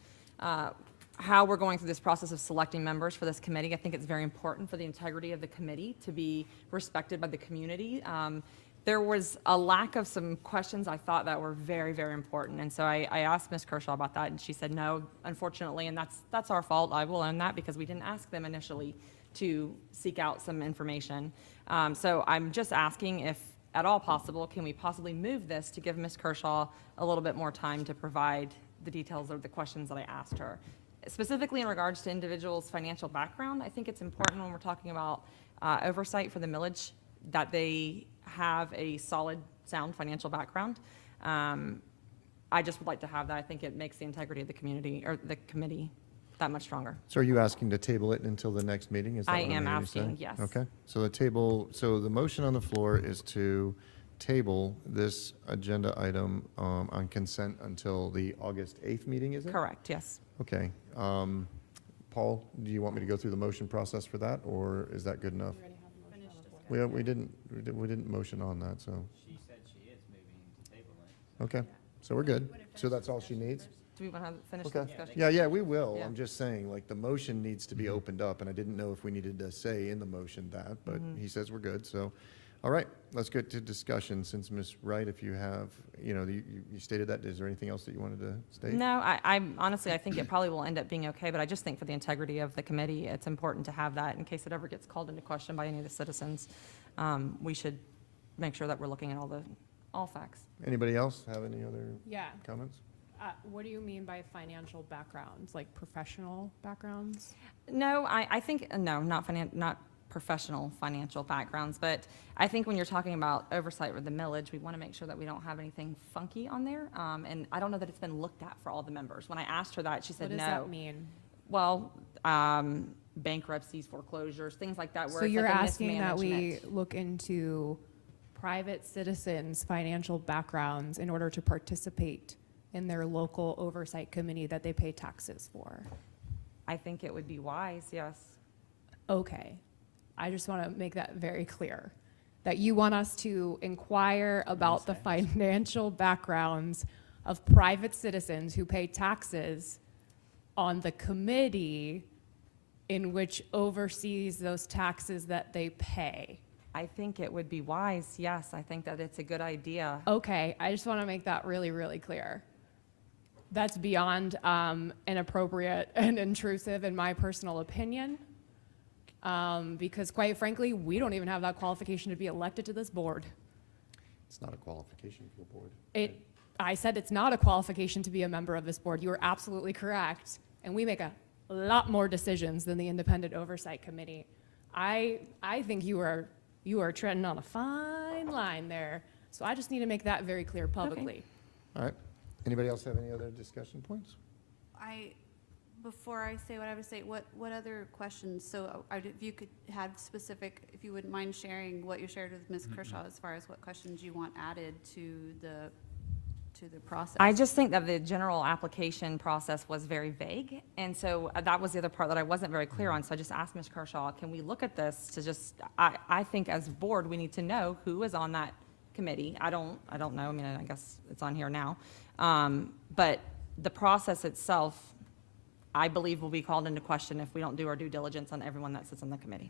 on, how we're going through this process of selecting members for this committee. I think it's very important for the integrity of the committee to be respected by the community. There was a lack of some questions I thought that were very, very important. And so I asked Ms. Kershaw about that, and she said, no, unfortunately, and that's our fault. I will own that because we didn't ask them initially to seek out some information. So I'm just asking if at all possible, can we possibly move this to give Ms. Kershaw a little bit more time to provide the details of the questions that I asked her? Specifically in regards to individuals' financial background, I think it's important when we're talking about oversight for the millage that they have a solid, sound financial background. I just would like to have that. I think it makes the integrity of the community or the committee that much stronger. So are you asking to table it until the next meeting? Is that I what I'm am hearing you say? asking, yes. Okay. So the motion on the floor is to table this agenda item on consent until the August 8th meeting, is it? Correct, yes. Okay. Paul, do you want me to go through the motion process for that, or is that good enough? We didn't motion on that, so. She said she is moving to table it. Okay, so we're good. So that's all she needs? Do we want to finish the Okay. discussion? Yeah, we will. Yeah. I'm just saying, like, the motion needs to be opened up, and I didn't know if we needed to say in the motion that, but he says we're good, so. All right, let's get to discussion, since Ms. Wright, if you have, you stated that, is there anything else that you wanted to state? No, I honestly, I think it probably will end up being okay, but I just think for the integrity of the committee, it's important to have that in case it ever gets called into question by any of the citizens. We should make sure that we're looking at all facts. Anybody else have any other Yeah. comments? What do you mean by financial backgrounds, like professional backgrounds? No, I think, no, not professional financial backgrounds, but I think when you're talking about oversight with the millage, we want to make sure that we don't have anything funky on there. And I don't know that it's been looked at for all the members. When I asked her that, she said no. What does that mean? Well, bankruptcies, foreclosures, things like that. Where So it's you're like a asking that we mismanagement. look into private citizens' financial backgrounds in order to participate in their local oversight committee that they pay taxes for? I think it would be wise, yes. Okay. I just want to make that very clear, that you want us to inquire about the financial backgrounds of private citizens who pay taxes on the committee in which oversees those taxes that they pay. I think it would be wise, yes. I think that it's a good idea. Okay, I just want to make that really, really clear. That's beyond inappropriate and intrusive in my personal opinion. Because quite frankly, we don't even have that qualification to be elected to this board. It's not a qualification for the board. I said it's not a qualification to be a member of this board. You are absolutely correct. And we make a lot more decisions than the Independent Oversight Committee. I think you are treading on a fine line there. So I just need to make that very clear publicly. All right. Anybody else have any other discussion points? Before I say what I would say, what other questions? So if you could have specific, if you wouldn't mind sharing what you shared with Ms. Kershaw as far as what questions you want added to the process. I just think that the general application process was very vague, and so that was the other part that I wasn't very clear on. So I just asked Ms. Kershaw, can we look at this to just, I think as a board, we need to know who is on that committee. I don't know, I mean, I guess it's on here now. But the process itself, I believe, will be called into question if we don't do our due diligence on everyone that sits on the committee.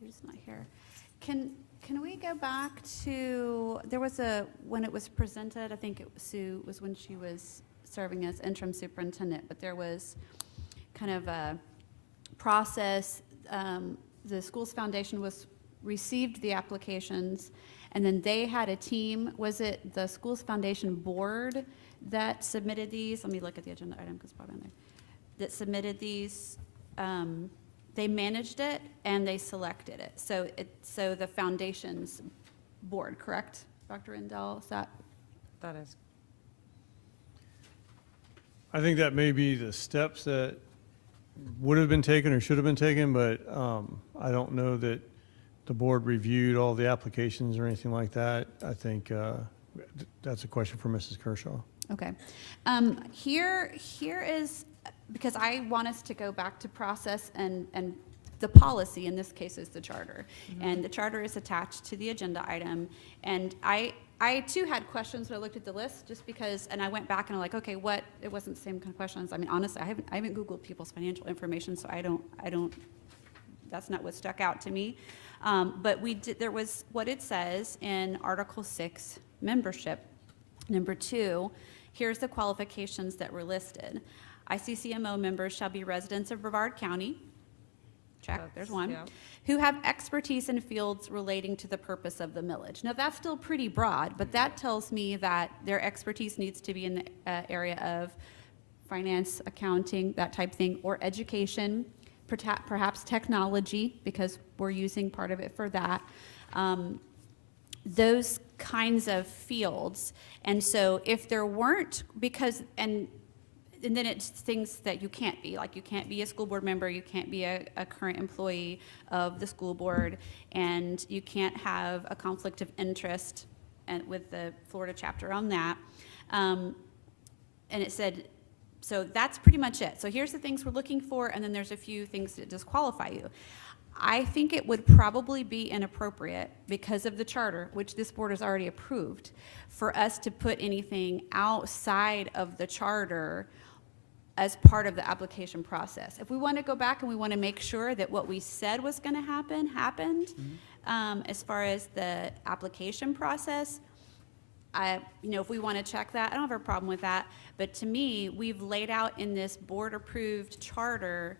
Sue's not here. Can we go back to, when it was presented, I think Sue was when she was serving as interim superintendent, but there was kind of a process. The Schools Foundation received the applications, and then they had a team. Was it the Schools Foundation board that submitted these? Let me look at the agenda item because it's probably on there. That submitted these. They managed it and they selected it. So the foundation's board, correct, Dr. Rendell? Is that? That is. I think that may be the steps that would have been taken or should have been taken, but I don't know that the board reviewed all the applications or anything like that. I think that's a question for Mrs. Kershaw. Okay. Here is, because I want us to go back to process and the policy, in this case, is the charter. Mm-hmm. And the charter is attached to the agenda item. And I too had questions when I looked at the list, just because, and I went back and I'm like, okay, it wasn't the same kind of questions. I mean, honestly, I haven't Googled people's financial information, so I don't, that's not what stuck out to me. But there was what it says in Article 6, membership. Number 2, here's the qualifications that were listed. ICCMO members shall be residents of Brevard County. Check, there's one. Yeah. Who have expertise in fields relating to the purpose of the millage. Now, that's still pretty broad, but that tells me that their expertise needs to be in the area of finance, accounting, that type of thing, or education, perhaps technology, because we're using part of it for that. Those kinds of fields. And so if there weren't, and then it's things that you can't be, like you can't be a school board member, you can't be a current employee of the school board, and you can't have a conflict of interest with the Florida chapter on that. And it said So that's pretty much it. So here's the things we're looking for, and then there's a few things that disqualify you. I think it would probably be inappropriate because of the charter, which this board has already approved, for us to put anything outside of the charter as part of the application process. If we want to go back and we want to make sure that what we said was going to happen, happened, as far as the application process, if we want to check that, I don't have a problem with that. But to me, we've laid out in this board-approved charter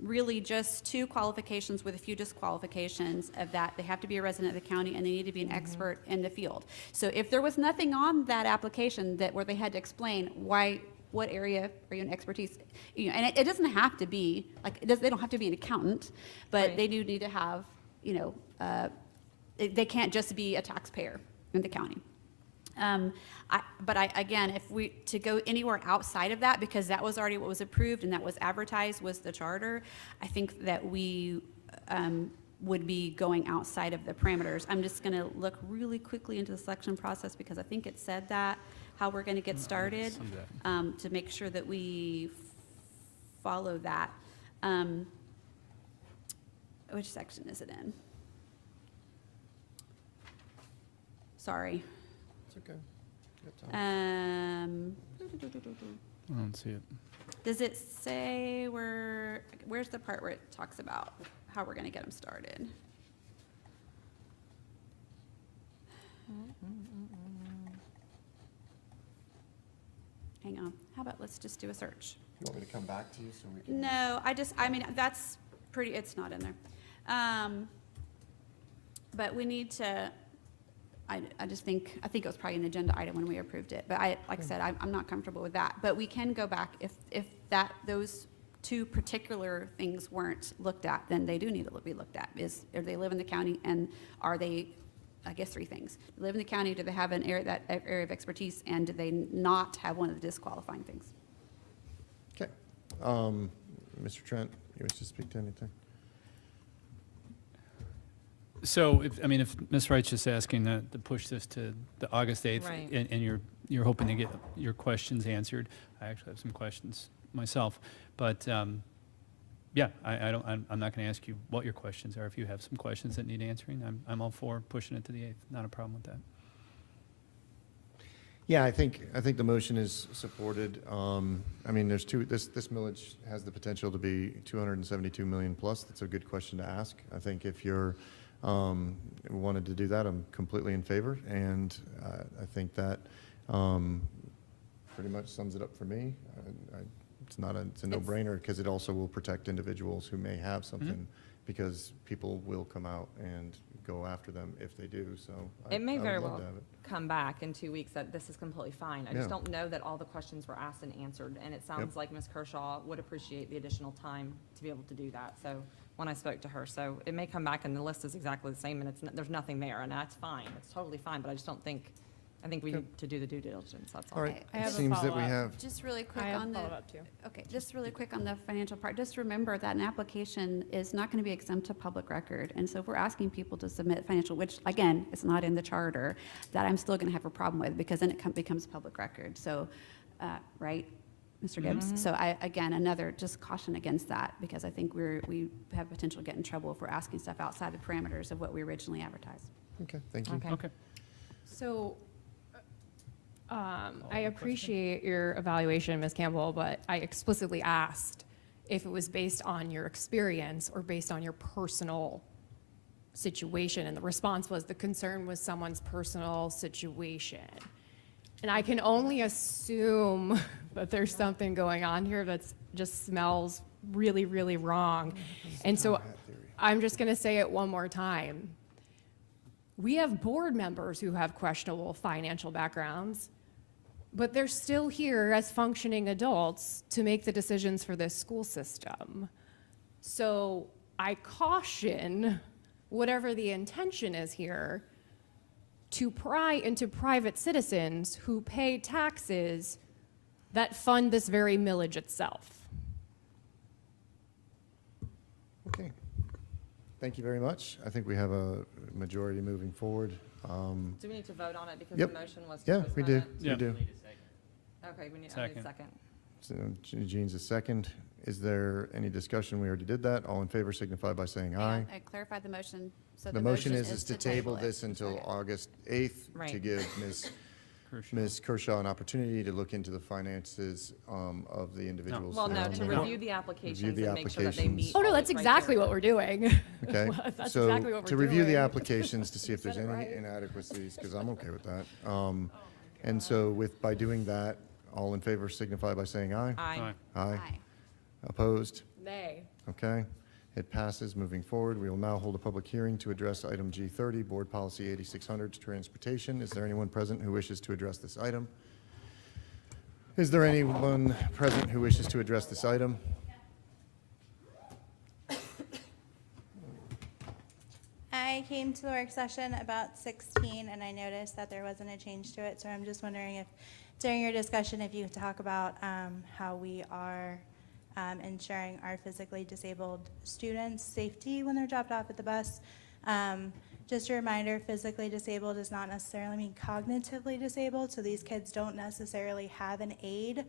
really just 2 qualifications with a few disqualifications of that. They have to be a resident of the county and they need to be an expert in the field. So if there was nothing on that application where they had to explain what area are you in expertise, and it doesn't have to be, they don't have to be an accountant, but they do need to have, they can't just be a taxpayer in the county. Again, if we to go anywhere outside of that, because that was already what was approved and that was advertised was the charter, I think that we would be going outside of the parameters. I'm just going to look really quickly into the selection process because I think it said that, how we're going to get started, to make sure that we follow that. Which section is it in? Sorry. It's okay. I don't see it. Does it say where's the part where it talks about how we're going to get them started? Hang on. How about let's just do a search? You want me to come back to you so we can? No, that's pretty, it's not in there. But we need to, I just think it was probably an agenda item when we approved it. But like I said, I'm not comfortable with that. But we can go back if those 2 particular things weren't looked at, then they do need to be looked at. If they live in the county and are they, I guess 3 things. Live in the county, do they have that area of expertise, and do they not have one of the disqualifying things? Okay. Mr. Trent, you wish to speak to anything? So, if Ms. Wright's just asking to push this to the August 8th, Right. and you're hoping to get your questions answered, I actually have some questions myself. But, I'm not going to ask you what your questions are. If you have some questions that need answering, I'm all for pushing it to the 8th. Not a problem with that. Yeah, I think the motion is supported. There's this millage has the potential to be 272 million plus. That's a good question to ask. I think if you're wanted to do that, I'm completely in favor, and I think that pretty much sums it up for me. It's a no-brainer because it also will protect individuals who may have something, because people will come out and go after them if they do. So It may I would very love well to have it. come back in 2 weeks that this is completely fine. I just Yeah. don't know that all the questions were asked and answered, and it sounds like Ms. Kershaw would appreciate the additional time to be able to do that. So when I spoke to her, so it may come back and the list is exactly the same, and there's nothing there, and that's fine. It's totally fine, but I just don't think, I think we need to do the due diligence, that's all. All right. I It have a seems that we have. Just really quick I have on a the. follow-up, too. Okay, just really quick on the financial part. Just remember that an application is not going to be exempt to public record. And so if we're asking people to submit financial, which again, is not in the charter, that I'm still going to have a problem with because then it becomes public record. So, right, Mr. Gibbs? So another just caution against that because I think we have potential to get in trouble if we're asking stuff outside the parameters of what we originally advertised. Okay, thank you. Okay. So, I appreciate your evaluation, Ms. Campbell, but I explicitly asked if it was based on your experience or based on your personal situation, and the response was the concern was someone's personal situation. And I can only assume that there's something going on here that's just smells really, really wrong. And so I'm just gonna say it one more time. We have board members who have questionable financial backgrounds, but they're still here as functioning adults to make the decisions for this school system. So I caution, whatever the intention is here, to pry into private citizens who pay taxes that fund this very millage itself. Okay. Thank you very much. I think we have a majority moving forward. Do we need to vote on it because Yep. the motion was to Yeah, we do. postpone it? We do. Okay, we need a Second. second. So Jean's a second. Is there any discussion? We already did that. All in favor signify by saying aye. I clarified the motion, so The motion is to table it. this until Okay. August 8th to Right. give Ms. Kershaw an opportunity to look into the finances of the individuals. Well, no, that to are- review the applications Review the and make sure that they applications. meet. Oh, no, all that's the exactly criteria. what we're doing. Okay, That's so exactly what we're to review the doing. applications to see if Said there's it any right. inadequacies, because I'm okay with that. And so by doing that, all in favor signify by saying aye. Aye. Aye. Opposed? Nay. Okay, it passes. Moving forward, we will now hold a public hearing to address item G30, Board Policy 8600, Transportation. Is there anyone present who wishes to address this item? Is there anyone present who wishes to address this item? I came to the work session about 16, and I noticed that there wasn't a change to it, so I'm just wondering if, during your discussion, if you could talk about how we are ensuring our physically disabled students' safety when they're dropped off at the bus. Just a reminder, physically disabled does not necessarily mean cognitively disabled, so these kids don't necessarily have an aid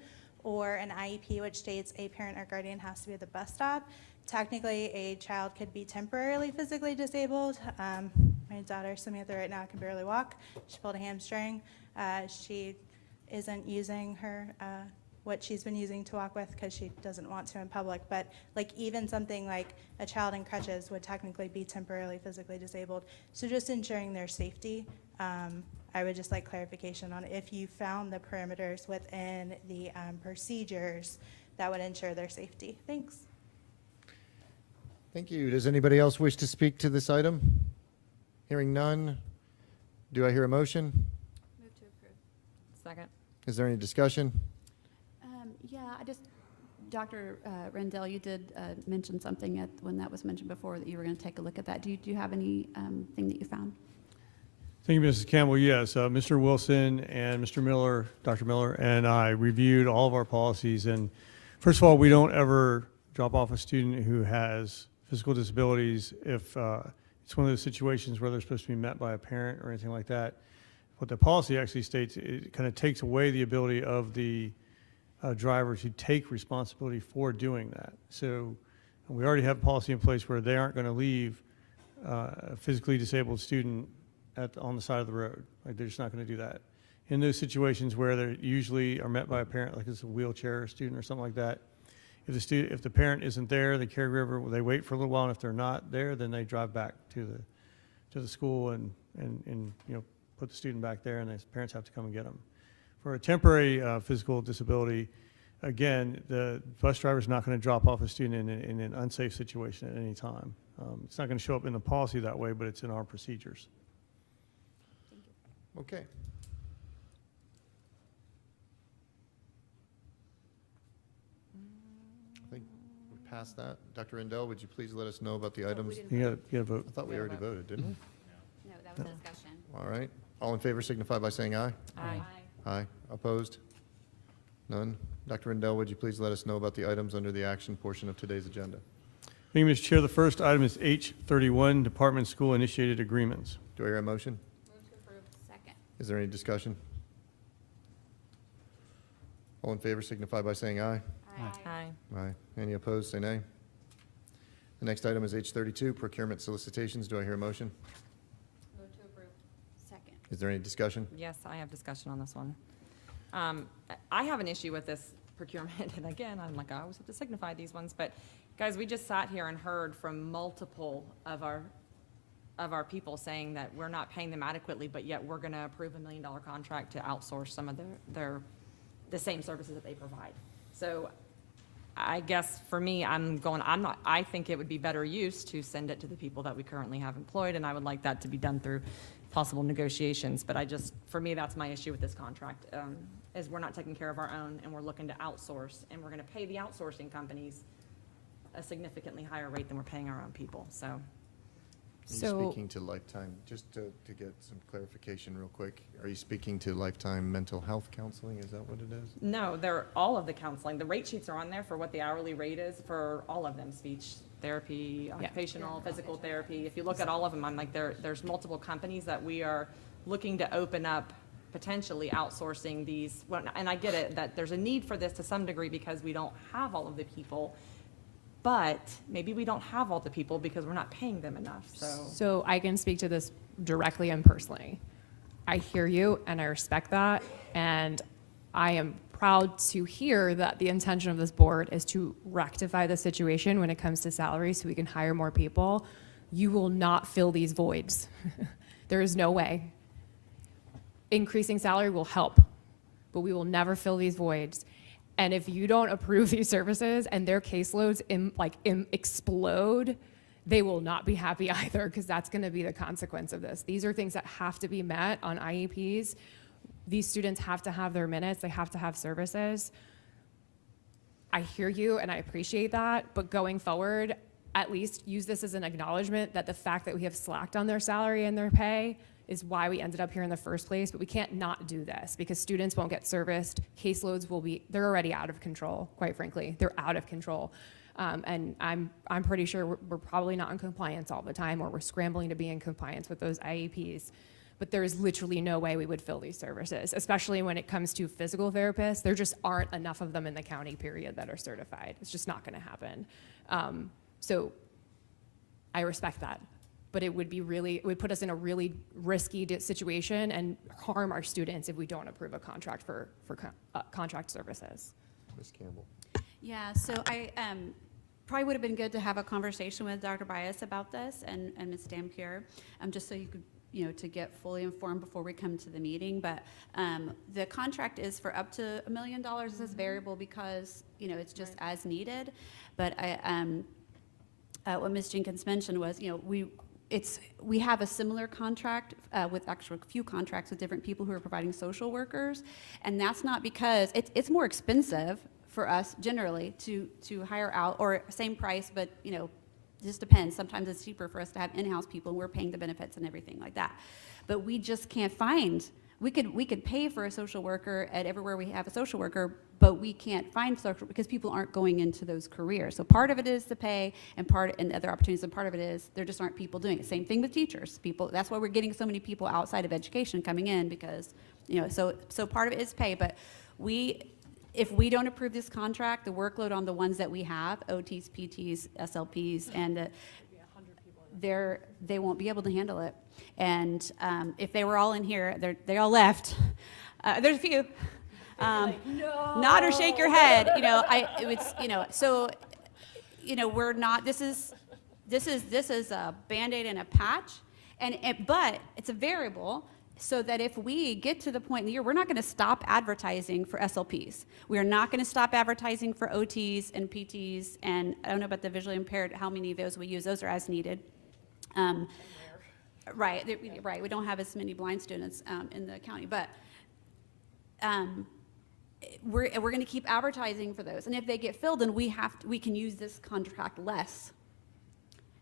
or an IEP which states a parent or guardian has to be at the bus stop. Technically, a child could be temporarily physically disabled. My daughter, Samantha, right now can barely walk. She pulled a hamstring. She isn't using her what she's been using to walk with because she doesn't want to in public. But like even something like a child in crutches would technically be temporarily physically disabled. So just ensuring their safety. I would just like clarification on if you found the parameters within the procedures that would ensure their safety. Thanks. Thank you. Does anybody else wish to speak to this item? Hearing none, do I hear a motion? Move to approve. Second. Is there any discussion? Yeah, Dr. Rendell, you did mention something when that was mentioned before, that you were going to take a look at that. Do you have any thing that you found? Thank you, Mrs. Campbell. Yes, Mr. Wilson and Mr. Miller, Dr. Miller, and I reviewed all of our policies. And first of all, we don't ever drop off a student who has physical disabilities if it's one of those situations where they're supposed to be met by a parent or anything like that. What the policy actually states, it kind of takes away the ability of the driver to take responsibility for doing that. So we already have a policy in place where they aren't going to leave a physically disabled student on the side of the road. Like, they're just not going to do that. In those situations where they usually are met by a parent, like it's a wheelchair student or something like that, if the parent isn't there, the caregiver, they wait for a little while, and if they're not there, then they drive back to the school and put the student back there, and the parents have to come and get them. For a temporary physical disability, again, the bus driver is not going to drop off a student in an unsafe situation at any time. It's not going to show up in the policy that way, but it's in our procedures. Okay. I think we passed that. Dr. Rendell, would you please let us know about the items? You got to vote. I thought we already voted, didn't we? No, that was discussion. All right. All in favor signify by saying aye. Aye. Aye. Opposed? None. Dr. Rendell, would you please let us know about the items under the action portion of today's agenda? Thank you, Mr. Chair. The first item is H31, Department School Initiated Agreements. Do I hear a motion? Move to approve. Second. Is there any discussion? All in favor signify by saying aye. Aye. Aye. Any opposed, say nay. The next item is H32, Procurement Solicitations. Do I hear a motion? Move to approve. Second. Is there any discussion? Yes, I have discussion on this one. I have an issue with this procurement, and again, I'm like, I always have to signify these ones, but guys, we just sat here and heard from multiple of our people saying that we're not paying them adequately, but yet we're going to approve $1 million contract to outsource some of the same services that they provide. So I guess for me, I think it would be better use to send it to the people that we currently have employed, and I would like that to be done through possible negotiations. But for me, that's my issue with this contract, is we're not taking care of our own, and we're looking to outsource, and we're going to pay the outsourcing companies a significantly higher rate than we're paying our own people, so. Are you speaking to Lifetime, just to get some clarification real quick, are you speaking to Lifetime Mental Health Counseling? Is that what it is? No, they're all of the counseling. The rate sheets are on there for what the hourly rate is for all of them, speech therapy, occupational, physical therapy. If you look at all of them, I'm like, there's multiple companies that we are looking to open up potentially outsourcing these, well, and I get it, that there's a need for this to some degree because we don't have all of the people, but maybe we don't have all the people because we're not paying them enough, so. So I can speak to this directly and personally. I hear you and I respect that, and I am proud to hear that the intention of this board is to rectify the situation when it comes to salary so we can hire more people. You will not fill these voids. There is no way. Increasing salary will help, but we will never fill these voids. And if you don't approve these services and their caseloads explode, they will not be happy either, because that's going to be the consequence of this. These are things that have to be met on IEPs. These students have to have their minutes, they have to have services. I hear you and I appreciate that, but going forward, at least use this as an acknowledgement that the fact that we have slacked on their salary and their pay is why we ended up here in the first place, but we can't not do this because students won't get serviced, caseloads will be, they're already out of control, quite frankly, they're out of control. And I'm pretty sure we're probably not in compliance all the time, or we're scrambling to be in compliance with those IEPs. But there is literally no way we would fill these services, especially when it comes to physical therapists. There just aren't enough of them in the county, period, that are certified. It's just not gonna happen. So I respect that. But it would put us in a really risky situation and harm our students if we don't approve a contract for contract services. Ms. Campbell. Yeah, so I probably would have been good to have a conversation with Dr. Bias about this and Ms. Dampier, just so you could, to get fully informed before we come to the meeting. But the contract is for up to $1 million. This is variable because, it's just as needed. But what Ms. Jenkins mentioned was, we have a similar contract with actually a few contracts with different people who are providing social workers, and that's not because it's more expensive for us generally to hire out, or same price, but just depends. Sometimes it's cheaper for us to have in-house people, and we're paying the benefits and everything like that. But we just can't find. We could pay for a social worker at everywhere we have a social worker, but we can't find social because people aren't going into those careers. So part of it is the pay, and other opportunities, and part of it is there just aren't people doing it. Same thing with teachers. That's why we're getting so many people outside of education coming in, because so part of it is pay. But if we don't approve this contract, the workload on the ones that we have, OTs, PTs, SLPs, and they won't be able to handle it. And if they were all in here, they all left. There's a few. Nod or shake your head. We're not. This is a Band-Aid and a patch, but it's a variable. So that if we get to the point in the year, we're not going to stop advertising for SLPs. We are not going to stop advertising for OTs and PTs, and I don't know about the visually impaired, how many of those we use. Those are as needed. Right. We don't have as many blind students in the county, but we're going to keep advertising for those. And if they get filled, then we can use this contract less.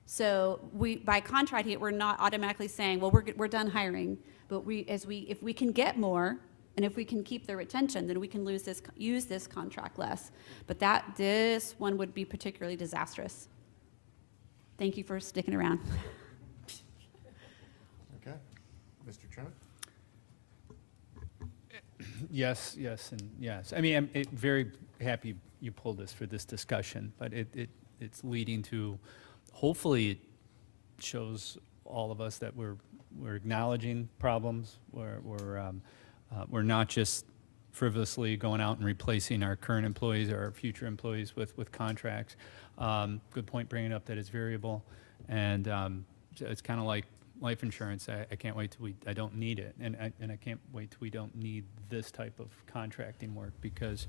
So by contract here, we're not automatically saying, well, we're done hiring. But if we can get more, and if we can keep their retention, then we can use this contract less. But this one would be particularly disastrous. Thank you for sticking around. Okay. Mr. Trent? Yes, and yes. I mean, I'm very happy you pulled this for this discussion, but it's leading to, hopefully it shows all of us that we're acknowledging problems. We're not just frivolously going out and replacing our current employees or our future employees with contracts. Good point bringing up that it's variable, and it's kind of like life insurance. I can't wait till I don't need it, and I can't wait till we don't need this type of contracting work, because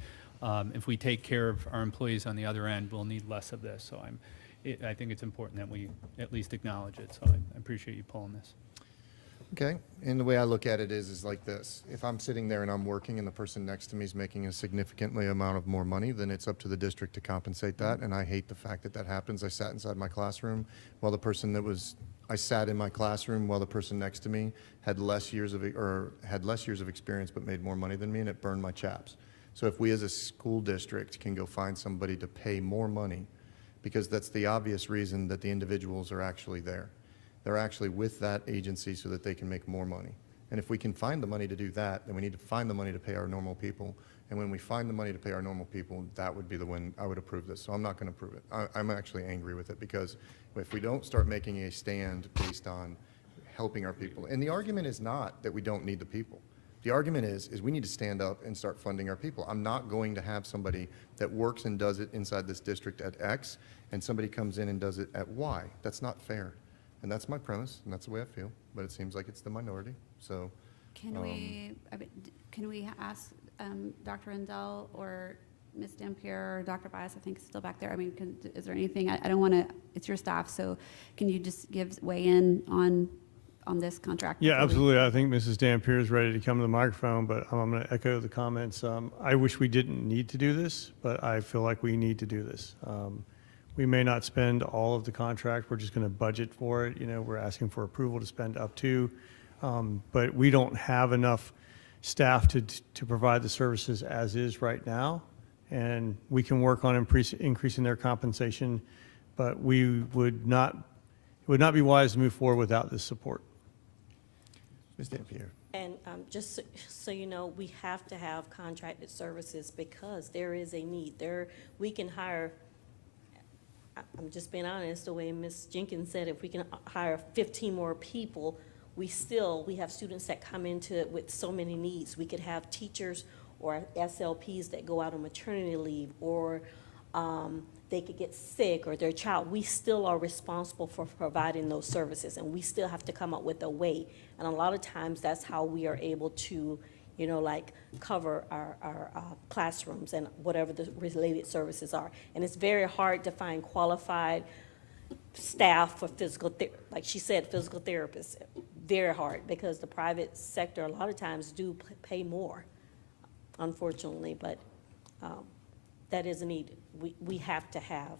if we take care of our employees on the other end, we'll need less of this. So I think it's important that we at least acknowledge it. So I appreciate you pulling this. Okay, and the way I look at it is like this. If I'm sitting there and I'm working and the person next to me is making a significantly amount of more money, then it's up to the district to compensate that, and I hate the fact that happens. I sat inside my classroom while I sat in my classroom while the person next to me had less years of experience but made more money than me, and it burned my chaps. So if we as a school district can go find somebody to pay more money, because that's the obvious reason that the individuals are actually there. They're actually with that agency so that they can make more money. And if we can find the money to do that, then we need to find the money to pay our normal people. And when we find the money to pay our normal people, that would be the when I would approve this. So I'm not going to approve it. I'm actually angry with it because if we don't start making a stand based on helping our people, and the argument is not that we don't need the people. The argument is we need to stand up and start funding our people. I'm not going to have somebody that works and does it inside this district at X and somebody comes in and does it at Y. That's not fair. And that's my premise, and that's the way I feel, but it seems like it's the minority, so. Can we ask Dr. Rendell or Ms. Dampier or Dr. Bias, I think is still back there. I mean, is there anything, I don't want to, it's your staff, so can you just weigh in on this contract? Yeah, absolutely. I think Mrs. Dampier is ready to come to the microphone, but I'm going to echo the comments. I wish we didn't need to do this, but I feel like we need to do this. We may not spend all of the contract. We're just going to budget for it. You know, we're asking for approval to spend up to, but we don't have enough staff to provide the services as is right now. And we can work on increasing their compensation, but it would not be wise to move forward without this support. Ms. Dampier. And just so you know, we have to have contracted services because there is a need. We can hire, I'm just being honest, the way Ms. Jenkins said, if we can hire 15 more people, we have students that come into it with so many needs. We could have teachers or SLPs that go out on maternity leave, or they could get sick, or their child. We still are responsible for providing those services, and we still have to come up with a way. And a lot of times that's how we are able to, you know, like cover our classrooms and whatever the related services are. And it's very hard to find qualified staff for like she said, physical therapists. Very hard, because the private sector a lot of times do pay more, unfortunately, but that is a need. We have to have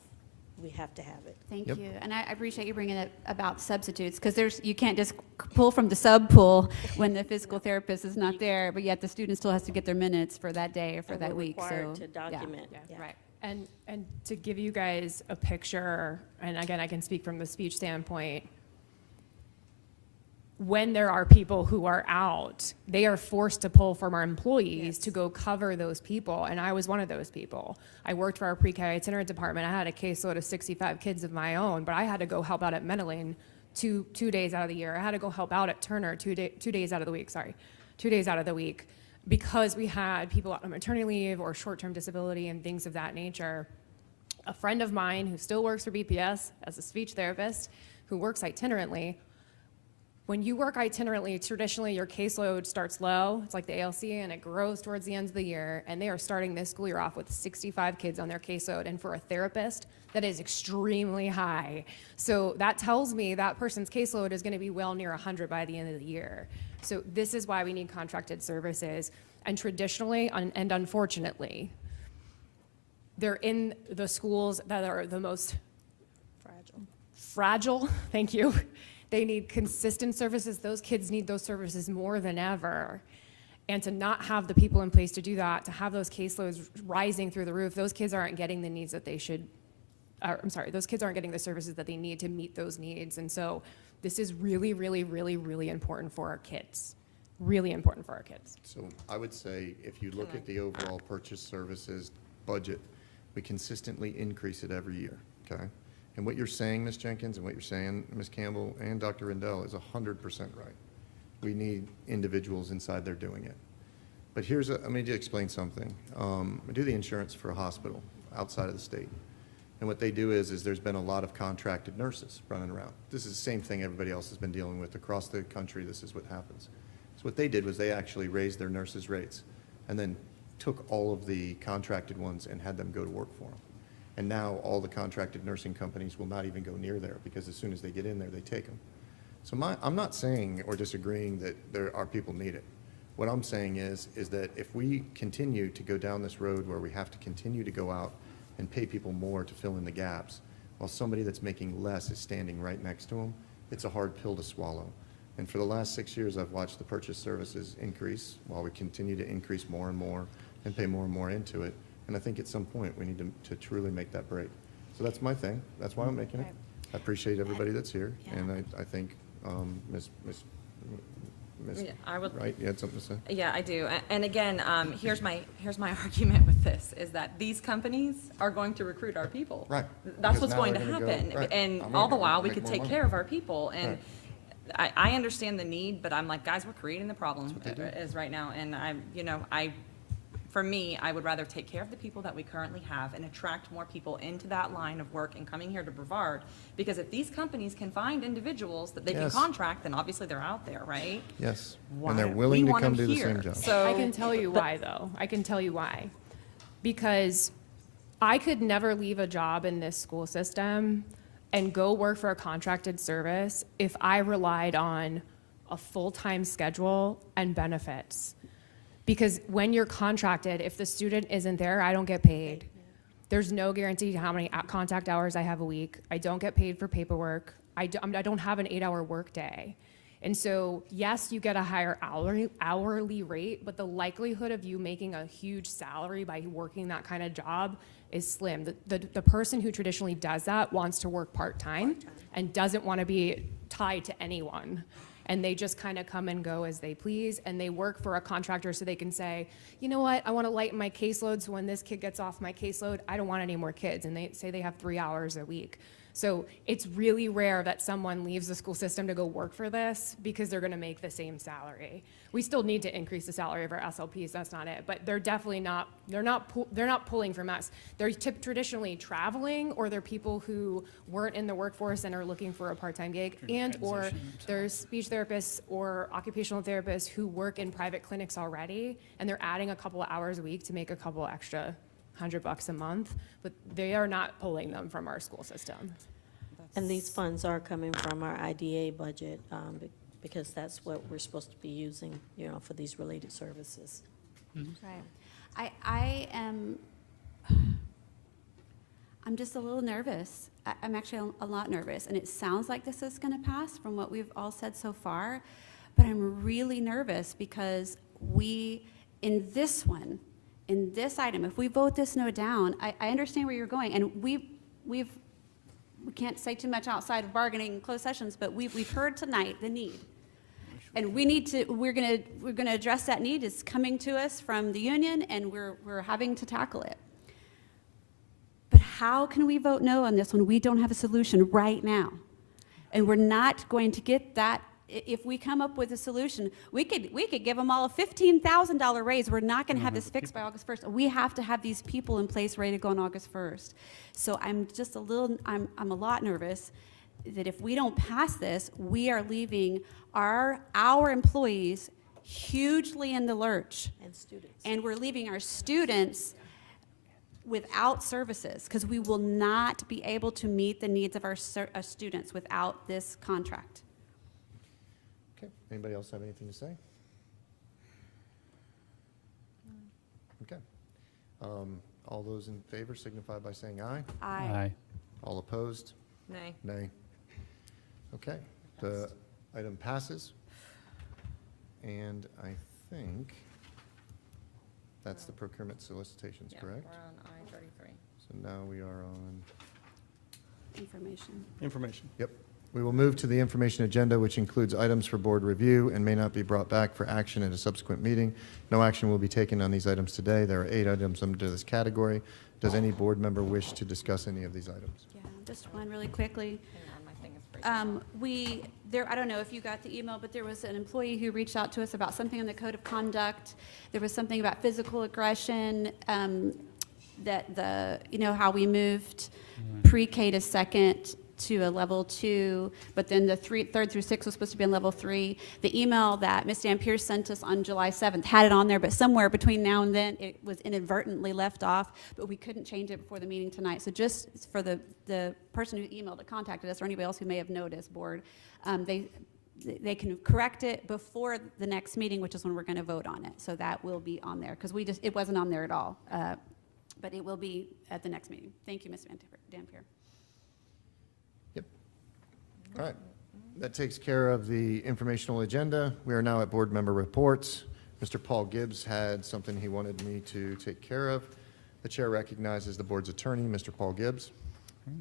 it. Thank you, and I appreciate you bringing it about substitutes, because you can't just pull from the sub pool when the physical therapist is not there, but yet the student still has to get their minutes for that day or for that week. Required So to document. yeah. Yeah. Right. And to give you guys a picture, and again, I can speak from the speech standpoint, when there are people who are out, they are forced to pull from our employees to go cover those people, and I was one of those people. I worked for our pre-K itinerant department. I had a caseload of 65 kids of my own, but I had to go help out at Mendelin two days out of the year. I had to go help out at Turner 2 days out of the week, 2 days out of the week, because we had people out on maternity leave or short-term disability and things of that nature. A friend of mine who still works for BPS as a speech therapist, who works itinerantly, when you work itinerantly, traditionally your caseload starts low, it's like the ALC, and it grows towards the end of the year, and they are starting this school year off with 65 kids on their caseload, and for a therapist, that is extremely high. So that tells me that person's caseload is gonna be well near 100 by the end of the year. So this is why we need contracted services, and traditionally, and unfortunately, they're in the schools that are the most fragile, thank you. They need consistent services. Those kids need those services more than ever. And to not have the people in place to do that, to have those caseloads rising through the roof, those kids aren't getting the needs that they should, those kids aren't getting the services that they need to meet those needs. And so this is really, really, really, really important for our kids. Really important for our kids. So I would say if you look at the overall purchase services budget, we consistently increase it every year, okay? And what you're saying, Ms. Jenkins, and what you're saying, Ms. Campbell and Dr. Rendell, is 100% right. We need individuals inside there doing it. But let me just explain something. I do the insurance for a hospital outside of the state. And what they do is there's been a lot of contracted nurses running around. This is the same thing everybody else has been dealing with across the country. This is what happens. So what they did was they actually raised their nurses' rates and then took all of the contracted ones and had them go to work for them. And now all the contracted nursing companies will not even go near there, because as soon as they get in there, they take them. So I'm not saying or disagreeing that our people need it. What I'm saying is that if we continue to go down this road where we have to continue to go out and pay people more to fill in the gaps, while somebody that's making less is standing right next to them, it's a hard pill to swallow. And for the last 6 years, I've watched the purchase services increase while we continue to increase more and more and pay more and more into it. And I think at some point we need to truly make that break. So that's my thing. That's why I'm making it. I appreciate everybody that's here, and I think Ms. Ms. Yeah, I would- Right, you had something to say? Yeah, I do. And again, here's my argument with this, is that these companies are going to recruit our people. Right. That's Because what's now going to they're gonna go- happen. right. And I'm all the gonna while, we make could more take money. care of our people. And Right. I understand the need, but I'm like, guys, we're creating the problem is right now. And for me, I would rather take care of the people that we currently have and attract more people into that line of work and coming here to Brevard. Because if these companies can find individuals that they can Yes. contract, then obviously they're out there, right? Yes, Why and they're don't willing we to want come them do the here? same job. So I can tell you why, though. I can tell you why. Because I could never leave a job in this school system and go work for a contracted service if I relied on a full-time schedule and benefits. Because when you're contracted, if the student isn't there, I don't get paid. There's no guarantee how many contact hours I have a week. I don't get paid for paperwork. I don't have an 8-hour workday. And so, yes, you get a higher hourly rate, but the likelihood of you making a huge salary by working that kind of job is slim. The person who traditionally does that wants to work part-time and doesn't want to be tied to anyone. And they just kind of come and go as they please, and they work for a contractor so they can say, you know what, I want to lighten my caseload, so when this kid gets off my caseload, I don't want any more kids, and they say they have 3 hours a week. So it's really rare that someone leaves the school system to go work for this because they're going to make the same salary. We still need to increase the salary of our SLPs, that's not it, but they're definitely not, they're not pulling from us. They're traditionally traveling, or they're people who weren't in the workforce and are looking for a part-time gig, and or there's speech therapists or occupational therapists who work in private clinics already, and they're adding a couple of hours a week to make a couple extra $100 a month, but they are not pulling them from our school system. And these funds are coming from our IDA budget, because that's what we're supposed to be using, for these related services. Right. I'm just a little nervous. I'm actually a lot nervous, and it sounds like this is going to pass from what we've all said so far, but I'm really nervous because in this item, if we vote this no down, I understand where you're going, and we can't say too much outside of bargaining and closed sessions, but we've heard tonight the need. And we're gonna address that need. It's coming to us from the union, and we're having to tackle it. But how can we vote no on this when we don't have a solution right now? And we're not going to get that. If we come up with a solution, we could give them all a $15,000 raise. We're not going to have this fixed by August 1st. We have to have these people in place ready to go on August 1st. So I'm just I'm a lot nervous that if we don't pass this, we are leaving our employees hugely in the lurch. And students. And we're leaving our students without services, because we will not be able to meet the needs of our students without this contract. Okay, anybody else have anything to say? Okay. All those in favor signify by saying aye. Aye. All opposed? Nay. Nay. Okay, the item passes. And I think that's the procurement solicitations, Yeah, correct? we're on I-33. So now we are on, Information. Information. yep. We will move to the information agenda, which includes items for board review and may not be brought back for action at a subsequent meeting. No action will be taken on these items today. There are 8 items under this category. Does any board member wish to discuss any of these items? Yeah, just one really quickly. Hang on, my thing is breaking. I don't know if you got the email, but there was an employee who reached out to us about something in the code of conduct. There was something about physical aggression, how we moved pre-K to second to a level 2, but then the 3rd through 6th was supposed to be in level 3. The email that Ms. Dampier sent us on July 7th had it on there, but somewhere between now and then it was inadvertently left off, but we couldn't change it before the meeting tonight. So just for the person who emailed or contacted us, or anybody else who may have noticed, board, they can correct it before the next meeting, which is when we're going to vote on it. So that will be on there, because it wasn't on there at all. But it will be at the next meeting. Thank you, Ms. Dampier. All right, that takes care of the informational agenda. We are now at board member reports. Mr. Paul Gibbs had something he wanted me to take care of. The chair recognizes the board's attorney, Mr. Paul Gibbs.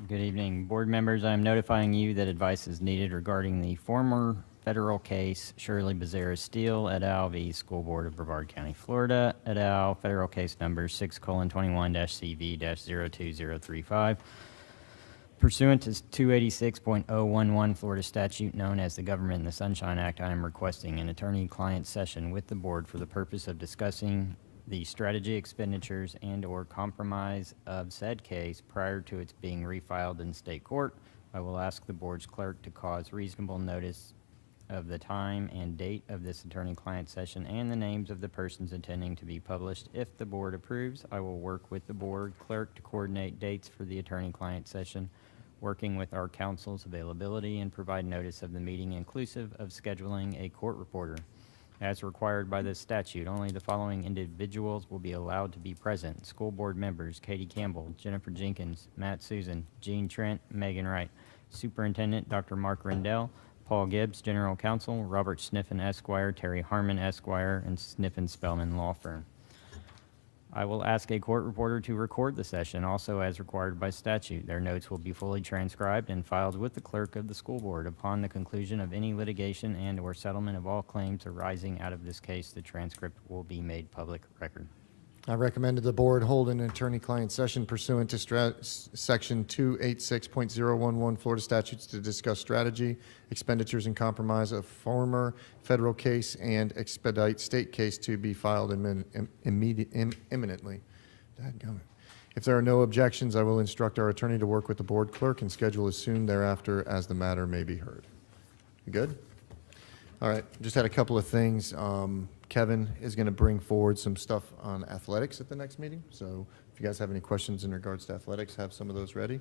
Good evening, board members. I am notifying you that advice is needed regarding the former federal case Shirley Becerra Steele et al. V. School Board of Brevard County, Florida et al. Federal case number 6:21-CV-02035. Pursuant to 286.011 Florida statute known as the Government in the Sunshine Act, I am requesting an attorney-client session with the board for the purpose of discussing the strategy, expenditures, and/or compromise of said case prior to its being refiled in state court. I will ask the board's clerk to cause reasonable notice of the time and date of this attorney-client session and the names of the persons intending to be published. If the board approves, I will work with the board clerk to coordinate dates for the attorney-client session, working with our counsel's availability, and provide notice of the meeting inclusive of scheduling a court reporter. As required by this statute, only the following individuals will be allowed to be present: school board members Katie Campbell, Jennifer Jenkins, Matt Susan, Jean Trent, Megan Wright, Superintendent Dr. Mark Rendell, Paul Gibbs, General Counsel, Robert Sniffen Esquire, Terry Harmon Esquire, and Sniffen Spellman Law Firm. I will ask a court reporter to record the session, also as required by statute. Their notes will be fully transcribed and filed with the clerk of the school board. Upon the conclusion of any litigation and/or settlement of all claims arising out of this case, the transcript will be made public record. I recommended the board hold an attorney-client session pursuant to Section 286.011 Florida statutes to discuss strategy, expenditures, and compromise of former federal case and expedite state case to be filed imminently. Dadgummit. If there are no objections, I will instruct our attorney to work with the board clerk and schedule as soon thereafter as the matter may be heard. Good? All right, just had a couple of things. Kevin is going to bring forward some stuff on athletics at the next meeting. So if you guys have any questions in regards to athletics, have some of those ready.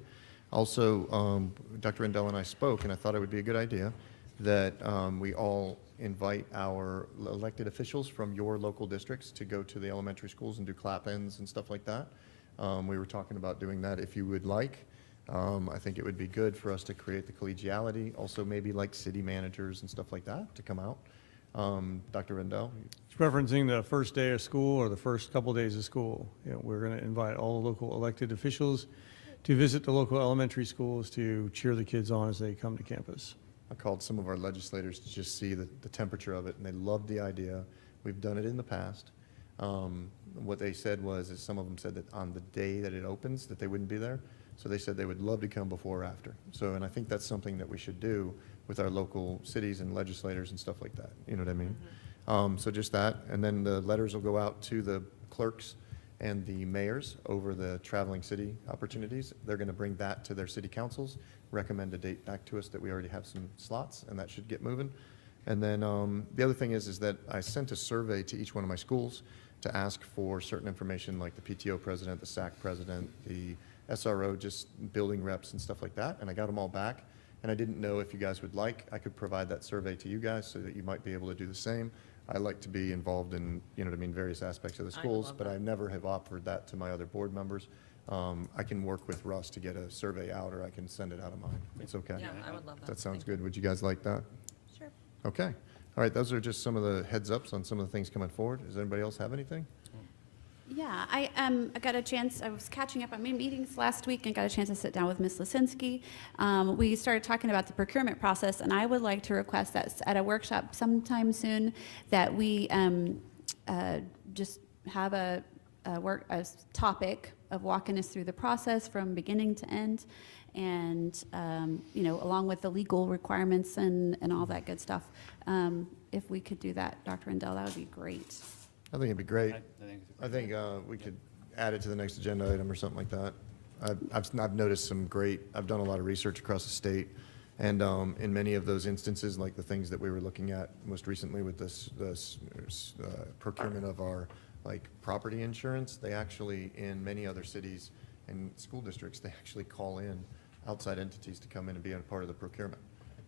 Also, Dr. Rendell and I spoke, and I thought it would be a good idea that we all invite our elected officials from your local districts to go to the elementary schools and do clap-ins and stuff like that. We were talking about doing that if you would like. I think it would be good for us to create the collegiality, also maybe like city managers and stuff like that to come out. Dr. Rendell? Referencing the first day of school or the first couple days of school, we're going to invite all local elected officials to visit the local elementary schools to cheer the kids on as they come to campus. I called some of our legislators to just see the temperature of it, and they loved the idea. We've done it in the past. What they said was, is some of them said that on the day that it opens, that they wouldn't be there. So they said they would love to come before or after. So, and I think that's something that we should do with our local cities and legislators and stuff like that. You know what I mean? So just that, and then the letters will go out to the clerks and the mayors over the traveling city opportunities. They're going to bring that to their city councils, recommend a date back to us that we already have some slots, and that should get moving. And then the other thing is that I sent a survey to each one of my schools to ask for certain information like the PTO president, the SAC president, the SRO, just building reps and stuff like that, and I got them all back. And I didn't know if you guys would like, I could provide that survey to you guys so that you might be able to do the same. I like to be involved in, you know what I mean, various aspects of the schools, but I never have offered that to my other board members. I can work with Russ to get a survey out, or I can send it out of mine. It's okay. Yeah, I would love that. That sounds good. Would you guys like that? Sure. Okay. All right, those are just some of the heads ups on some of the things coming forward. Does anybody else have anything? Yeah, I got a chance, I was catching up on my meetings last week and got a chance to sit down with Ms. Lisinski. We started talking about the procurement process, and I would like to request that at a workshop sometime soon that we just have a topic of walking us through the process from beginning to end, and you know, along with the legal requirements and all that good stuff. If we could do that, Dr. Rendell, that would be great. I think it'd be great. I think we could add it to the next agenda item or something like that. I've noticed some great, I've done a lot of research across the state, and in many of those instances, like the things that we were looking at most recently with this procurement of our like property insurance, they actually, in many other cities and school districts, they actually call in outside entities to come in and be a part of the procurement.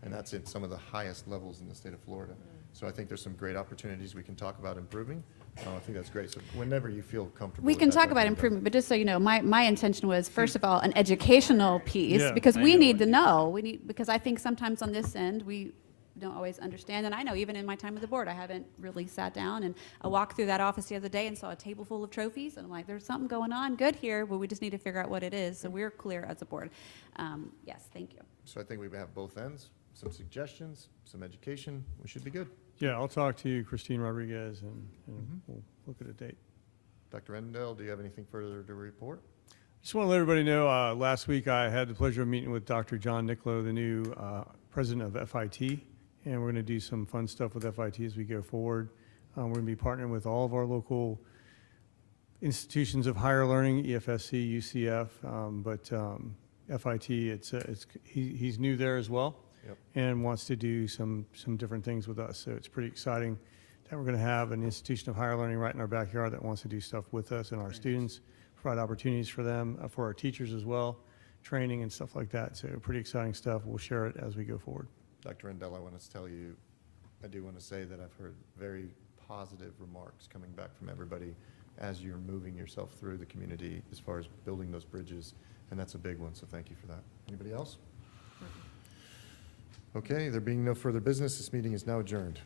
And that's at some of the highest levels in the state of Florida. So I think there's some great opportunities we can talk about improving. I think that's great. So whenever you feel comfortable We with can that, talk Dr. about Rendell. improvement, but just so you know, my intention was, first of all, an educational piece, Yeah, because I we know need to know. Because I think sometimes on this end, don't always understand. And I know even in my time with the board, I haven't really sat down, and I walked through that office the other day and saw a table full of trophies, and I'm like, there's something going on good here, but we just need to figure out what it is, so we're clear as a board. Yes, thank you. So I think we have both ends, some suggestions, some education, we should be good. Yeah, I'll talk to Christine Rodriguez and we'll look at a date. Dr. Rendell, do you have anything further to report? Just want to let everybody know, last week I had the pleasure of meeting with Dr. John Niccolo, the new president of FIT, and we're going to do some fun stuff with FIT as we go forward. We're going to be partnering with all of our local institutions of higher learning, EFSC, UCF, but FIT, he's new there as well. Yep. And wants to do some different things with us. So it's pretty exciting that we're going to have an institution of higher learning right in our backyard that wants to do stuff with us and our students, provide opportunities for them, for our teachers as well, training and stuff like that. So pretty exciting stuff. We'll share it as we go forward. Dr. Rendell, I want to tell you, I do want to say that I've heard very positive remarks coming back from everybody as you're moving yourself through the community as far as building those bridges, and that's a big one, so thank you for that. Anybody else? Okay, there being no further business, this meeting is now adjourned.